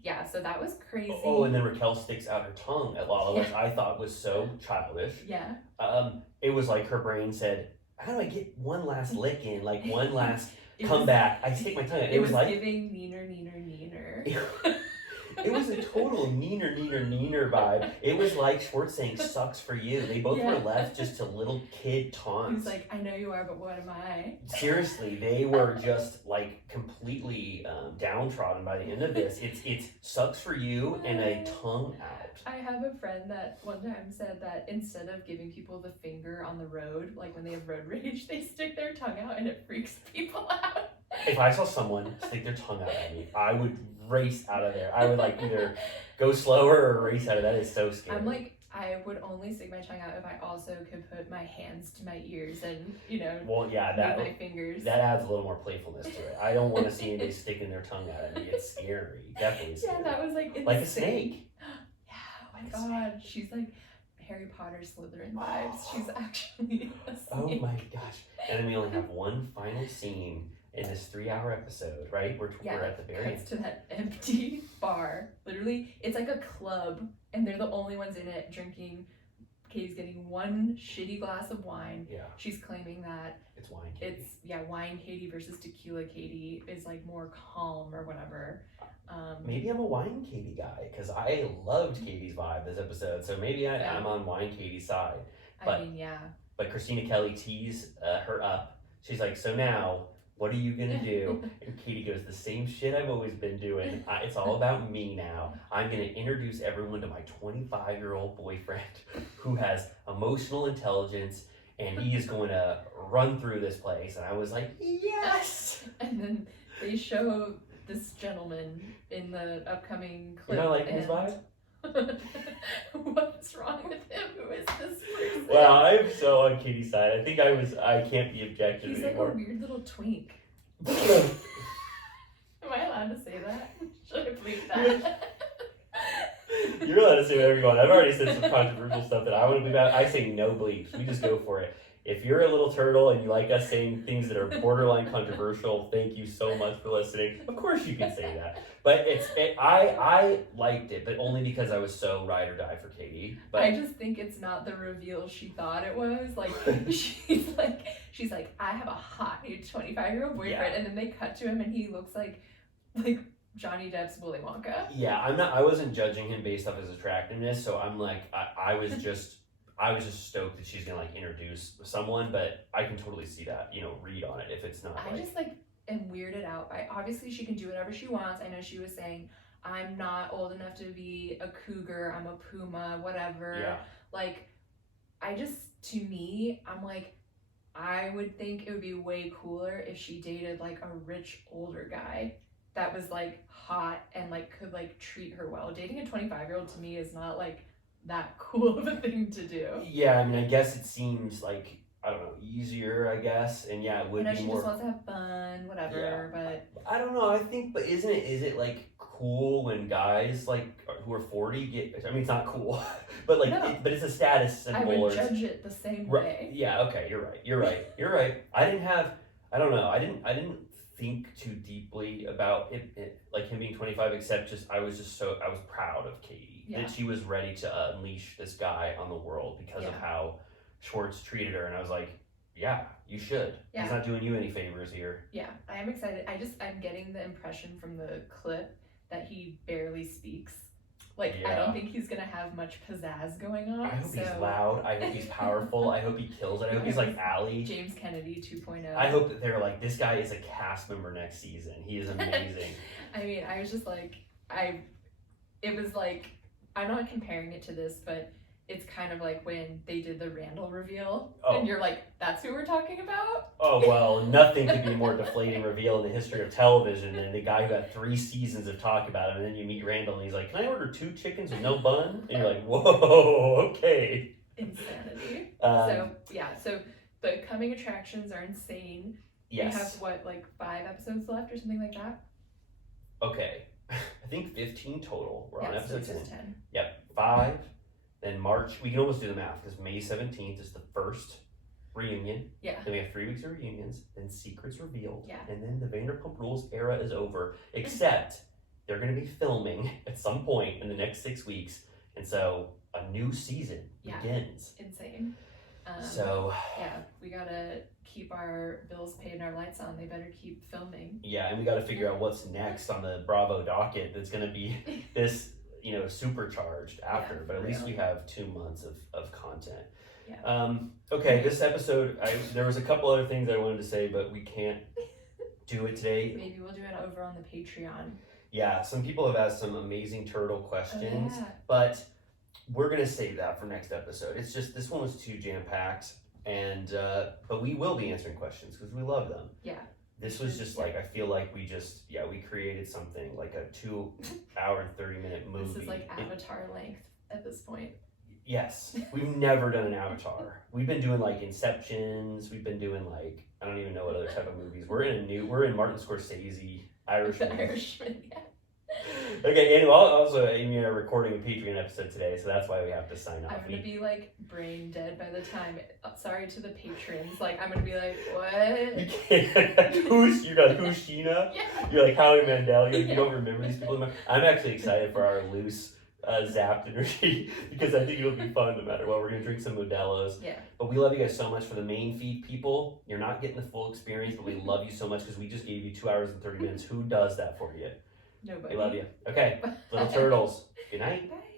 Yeah, so that was crazy. Oh, and then Raquel sticks out her tongue at Lala, which I thought was so childish. Yeah. It was like her brain said, "How do I get one last lick in, like one last." Come back. I stick my tongue out. It was like giving neener. It was a total neener vibe. It was like Schwartz saying "sucks for you." They both were left just to little kid taunts. He was like, "I know you are, but what am I?" Seriously, they were just like completely downtrodden by the end of this. It's sucks for you and a tongue out. I have a friend that one time said that instead of giving people the finger on the road, like when they have road rage, they stick their tongue out and it freaks people out. If I saw someone stick their tongue out at me, I would race out of there. I would like either go slower or race out of that. It's so scary. I'm like, I would only stick my tongue out if I also could put my hands to my ears and, you know, move my fingers. That adds a little more playfulness to it. I don't want to see anybody sticking their tongue out at me. It's scary. Definitely scary. Yeah, that was like insane. Like a snake. Oh my God, she's like Harry Potter Slytherin vibes. She's actually a snake. Oh my gosh. And then we only have one final scene in this 3-hour episode, right? We're at the very end. Cuts to that empty bar. Literally, it's like a club, and they're the only ones in it drinking. Katie's getting one shitty glass of wine. Yeah. She's claiming that it's wine Katie. Wine Katie versus tequila Katie is like more calm or whatever. Maybe I'm a wine Katie guy because I loved Katie's vibe this episode, so maybe I'm on wine Katie's side. But, But Christina Kelly tees her up. She's like, "So now, what are you gonna do?" And Katie goes, "The same shit I've always been doing. It's all about me now. I'm gonna introduce everyone to my 25-year-old boyfriend who has emotional intelligence, and he is going to run through this place." And I was like, yes! And then they show this gentleman in the upcoming clip. You're not liking his vibe? What's wrong with him? Who is this person? Well, I'm so on Katie's side. I think I can't be objective anymore. He's like a weird little twink. Am I allowed to say that? Should I bleep that? You're allowed to say whatever you want. I've already said some controversial stuff that I want to bleep out. I say no bleeps. We just go for it. If you're a little turtle and you like us saying things that are borderline controversial, thank you so much for listening. Of course you can say that. But I liked it, but only because I was so ride or die for Katie. But I just think it's not the reveal she thought it was. Like she's like, I have a hot new 25-year-old boyfriend, and then they cut to him and he looks like Johnny Depp's Willy Wonka. Yeah, I wasn't judging him based off his attractiveness, so I'm like I was just stoked that she's gonna like introduce someone, but I can totally see that, read on it if it's not. I just am weirded out by, obviously she can do whatever she wants. I know she was saying, I'm not old enough to be a cougar, I'm a puma, whatever. Yeah. Like, to me, I'm like, I would think it would be way cooler if she dated like a rich older guy that was like hot and like could like treat her well. Dating a 25-year-old to me is not like that cool of a thing to do. Yeah, I mean, I guess it seems like, I don't know, easier, I guess, and yeah, it would be she more. just wants to have fun, whatever. Yeah. But I don't know. I think, but is it like cool when guys like who are 40 get? I mean, it's not cool, but like, no. But it's a status symbol. I would judge it the same way. Yeah. Okay. You're right. I don't know. I didn't think too deeply about it like him being 25, except I was proud of Katie that she was ready to unleash this guy on the world because of how Schwartz treated her, and I was like, yeah, you should. Yeah. He's not doing you any favors here. Yeah, I am excited. I'm getting the impression from the clip that he barely speaks. Like, I don't think he's gonna have much pizzazz going on. I hope he's loud. I hope he's powerful. I hope he kills it. I hope he's like Allie. James Kennedy 2.0. I hope that they're like, this guy is a cast member next season. He is amazing. I mean, I was just like, it was like, I'm not comparing it to this, but it's kind of like when they did the Randall reveal, and you're like, that's who we're talking about? Oh, well, nothing could be a more deflating reveal in the history of television than the guy who had 3 seasons of talk about him, and then you meet Randall, and he's like, can I order 2 chickens with no bun? And you're like, whoa, okay. Insanity. So the coming attractions are insane. Yes. We have, what, like 5 episodes left or something like that? Okay. I think 15 total. We're on episode 10. Yep, 5. Then March, we can almost do the math because May 17th is the first reunion. Yeah. Then we have 3 weeks of reunions, then secrets revealed. Yeah. And then the Vanderpump Rules era is over, except they're going to be filming at some point in the next 6 weeks. And so a new season begins. Insane. We got to keep our bills paid and our lights on. They better keep filming. Yeah, and we got to figure out what's next on the Bravo docket that's going to be this supercharged after, but at least we have 2 months of content. Yeah. Okay, this episode, there was a couple other things I wanted to say, but we can't do it today. Maybe we'll do it over on the Patreon. Yeah, some people have asked some amazing turtle questions, but we're gonna save that for next episode. It's just, this one was too jam-packed, and but we will be answering questions because we love them. Yeah. This was just like, I feel like we created something like a 2 hour and 30-minute movie. This is like Avatar length at this point. Yes. We've never done an Avatar. We've been doing like Inceptions. We've been doing like, I don't even know what other type of movies. We're in Martin Scorsese, Irishman. Irishman, yeah. Okay, anyway, also Amy and I are recording a Patreon episode today, so that's why we have to sign off. I'm gonna be like brain dead by the time. Sorry to the patrons. Like, I'm gonna be like, what? You can't. Who's Scheana? Yeah. You're like Howie Mandel. You're like, you don't remember these people. I'm actually excited for our loose zapped energy because I think it'll be fun no matter what. We're gonna drink some Modelo's. Yeah. But we love you guys so much. For the main feed people, you're not getting the full experience, but we love you so much because we just gave you 2 hours and 30 minutes. Who does that for you? Nobody. We love you. Okay, little turtles. Good night. Bye.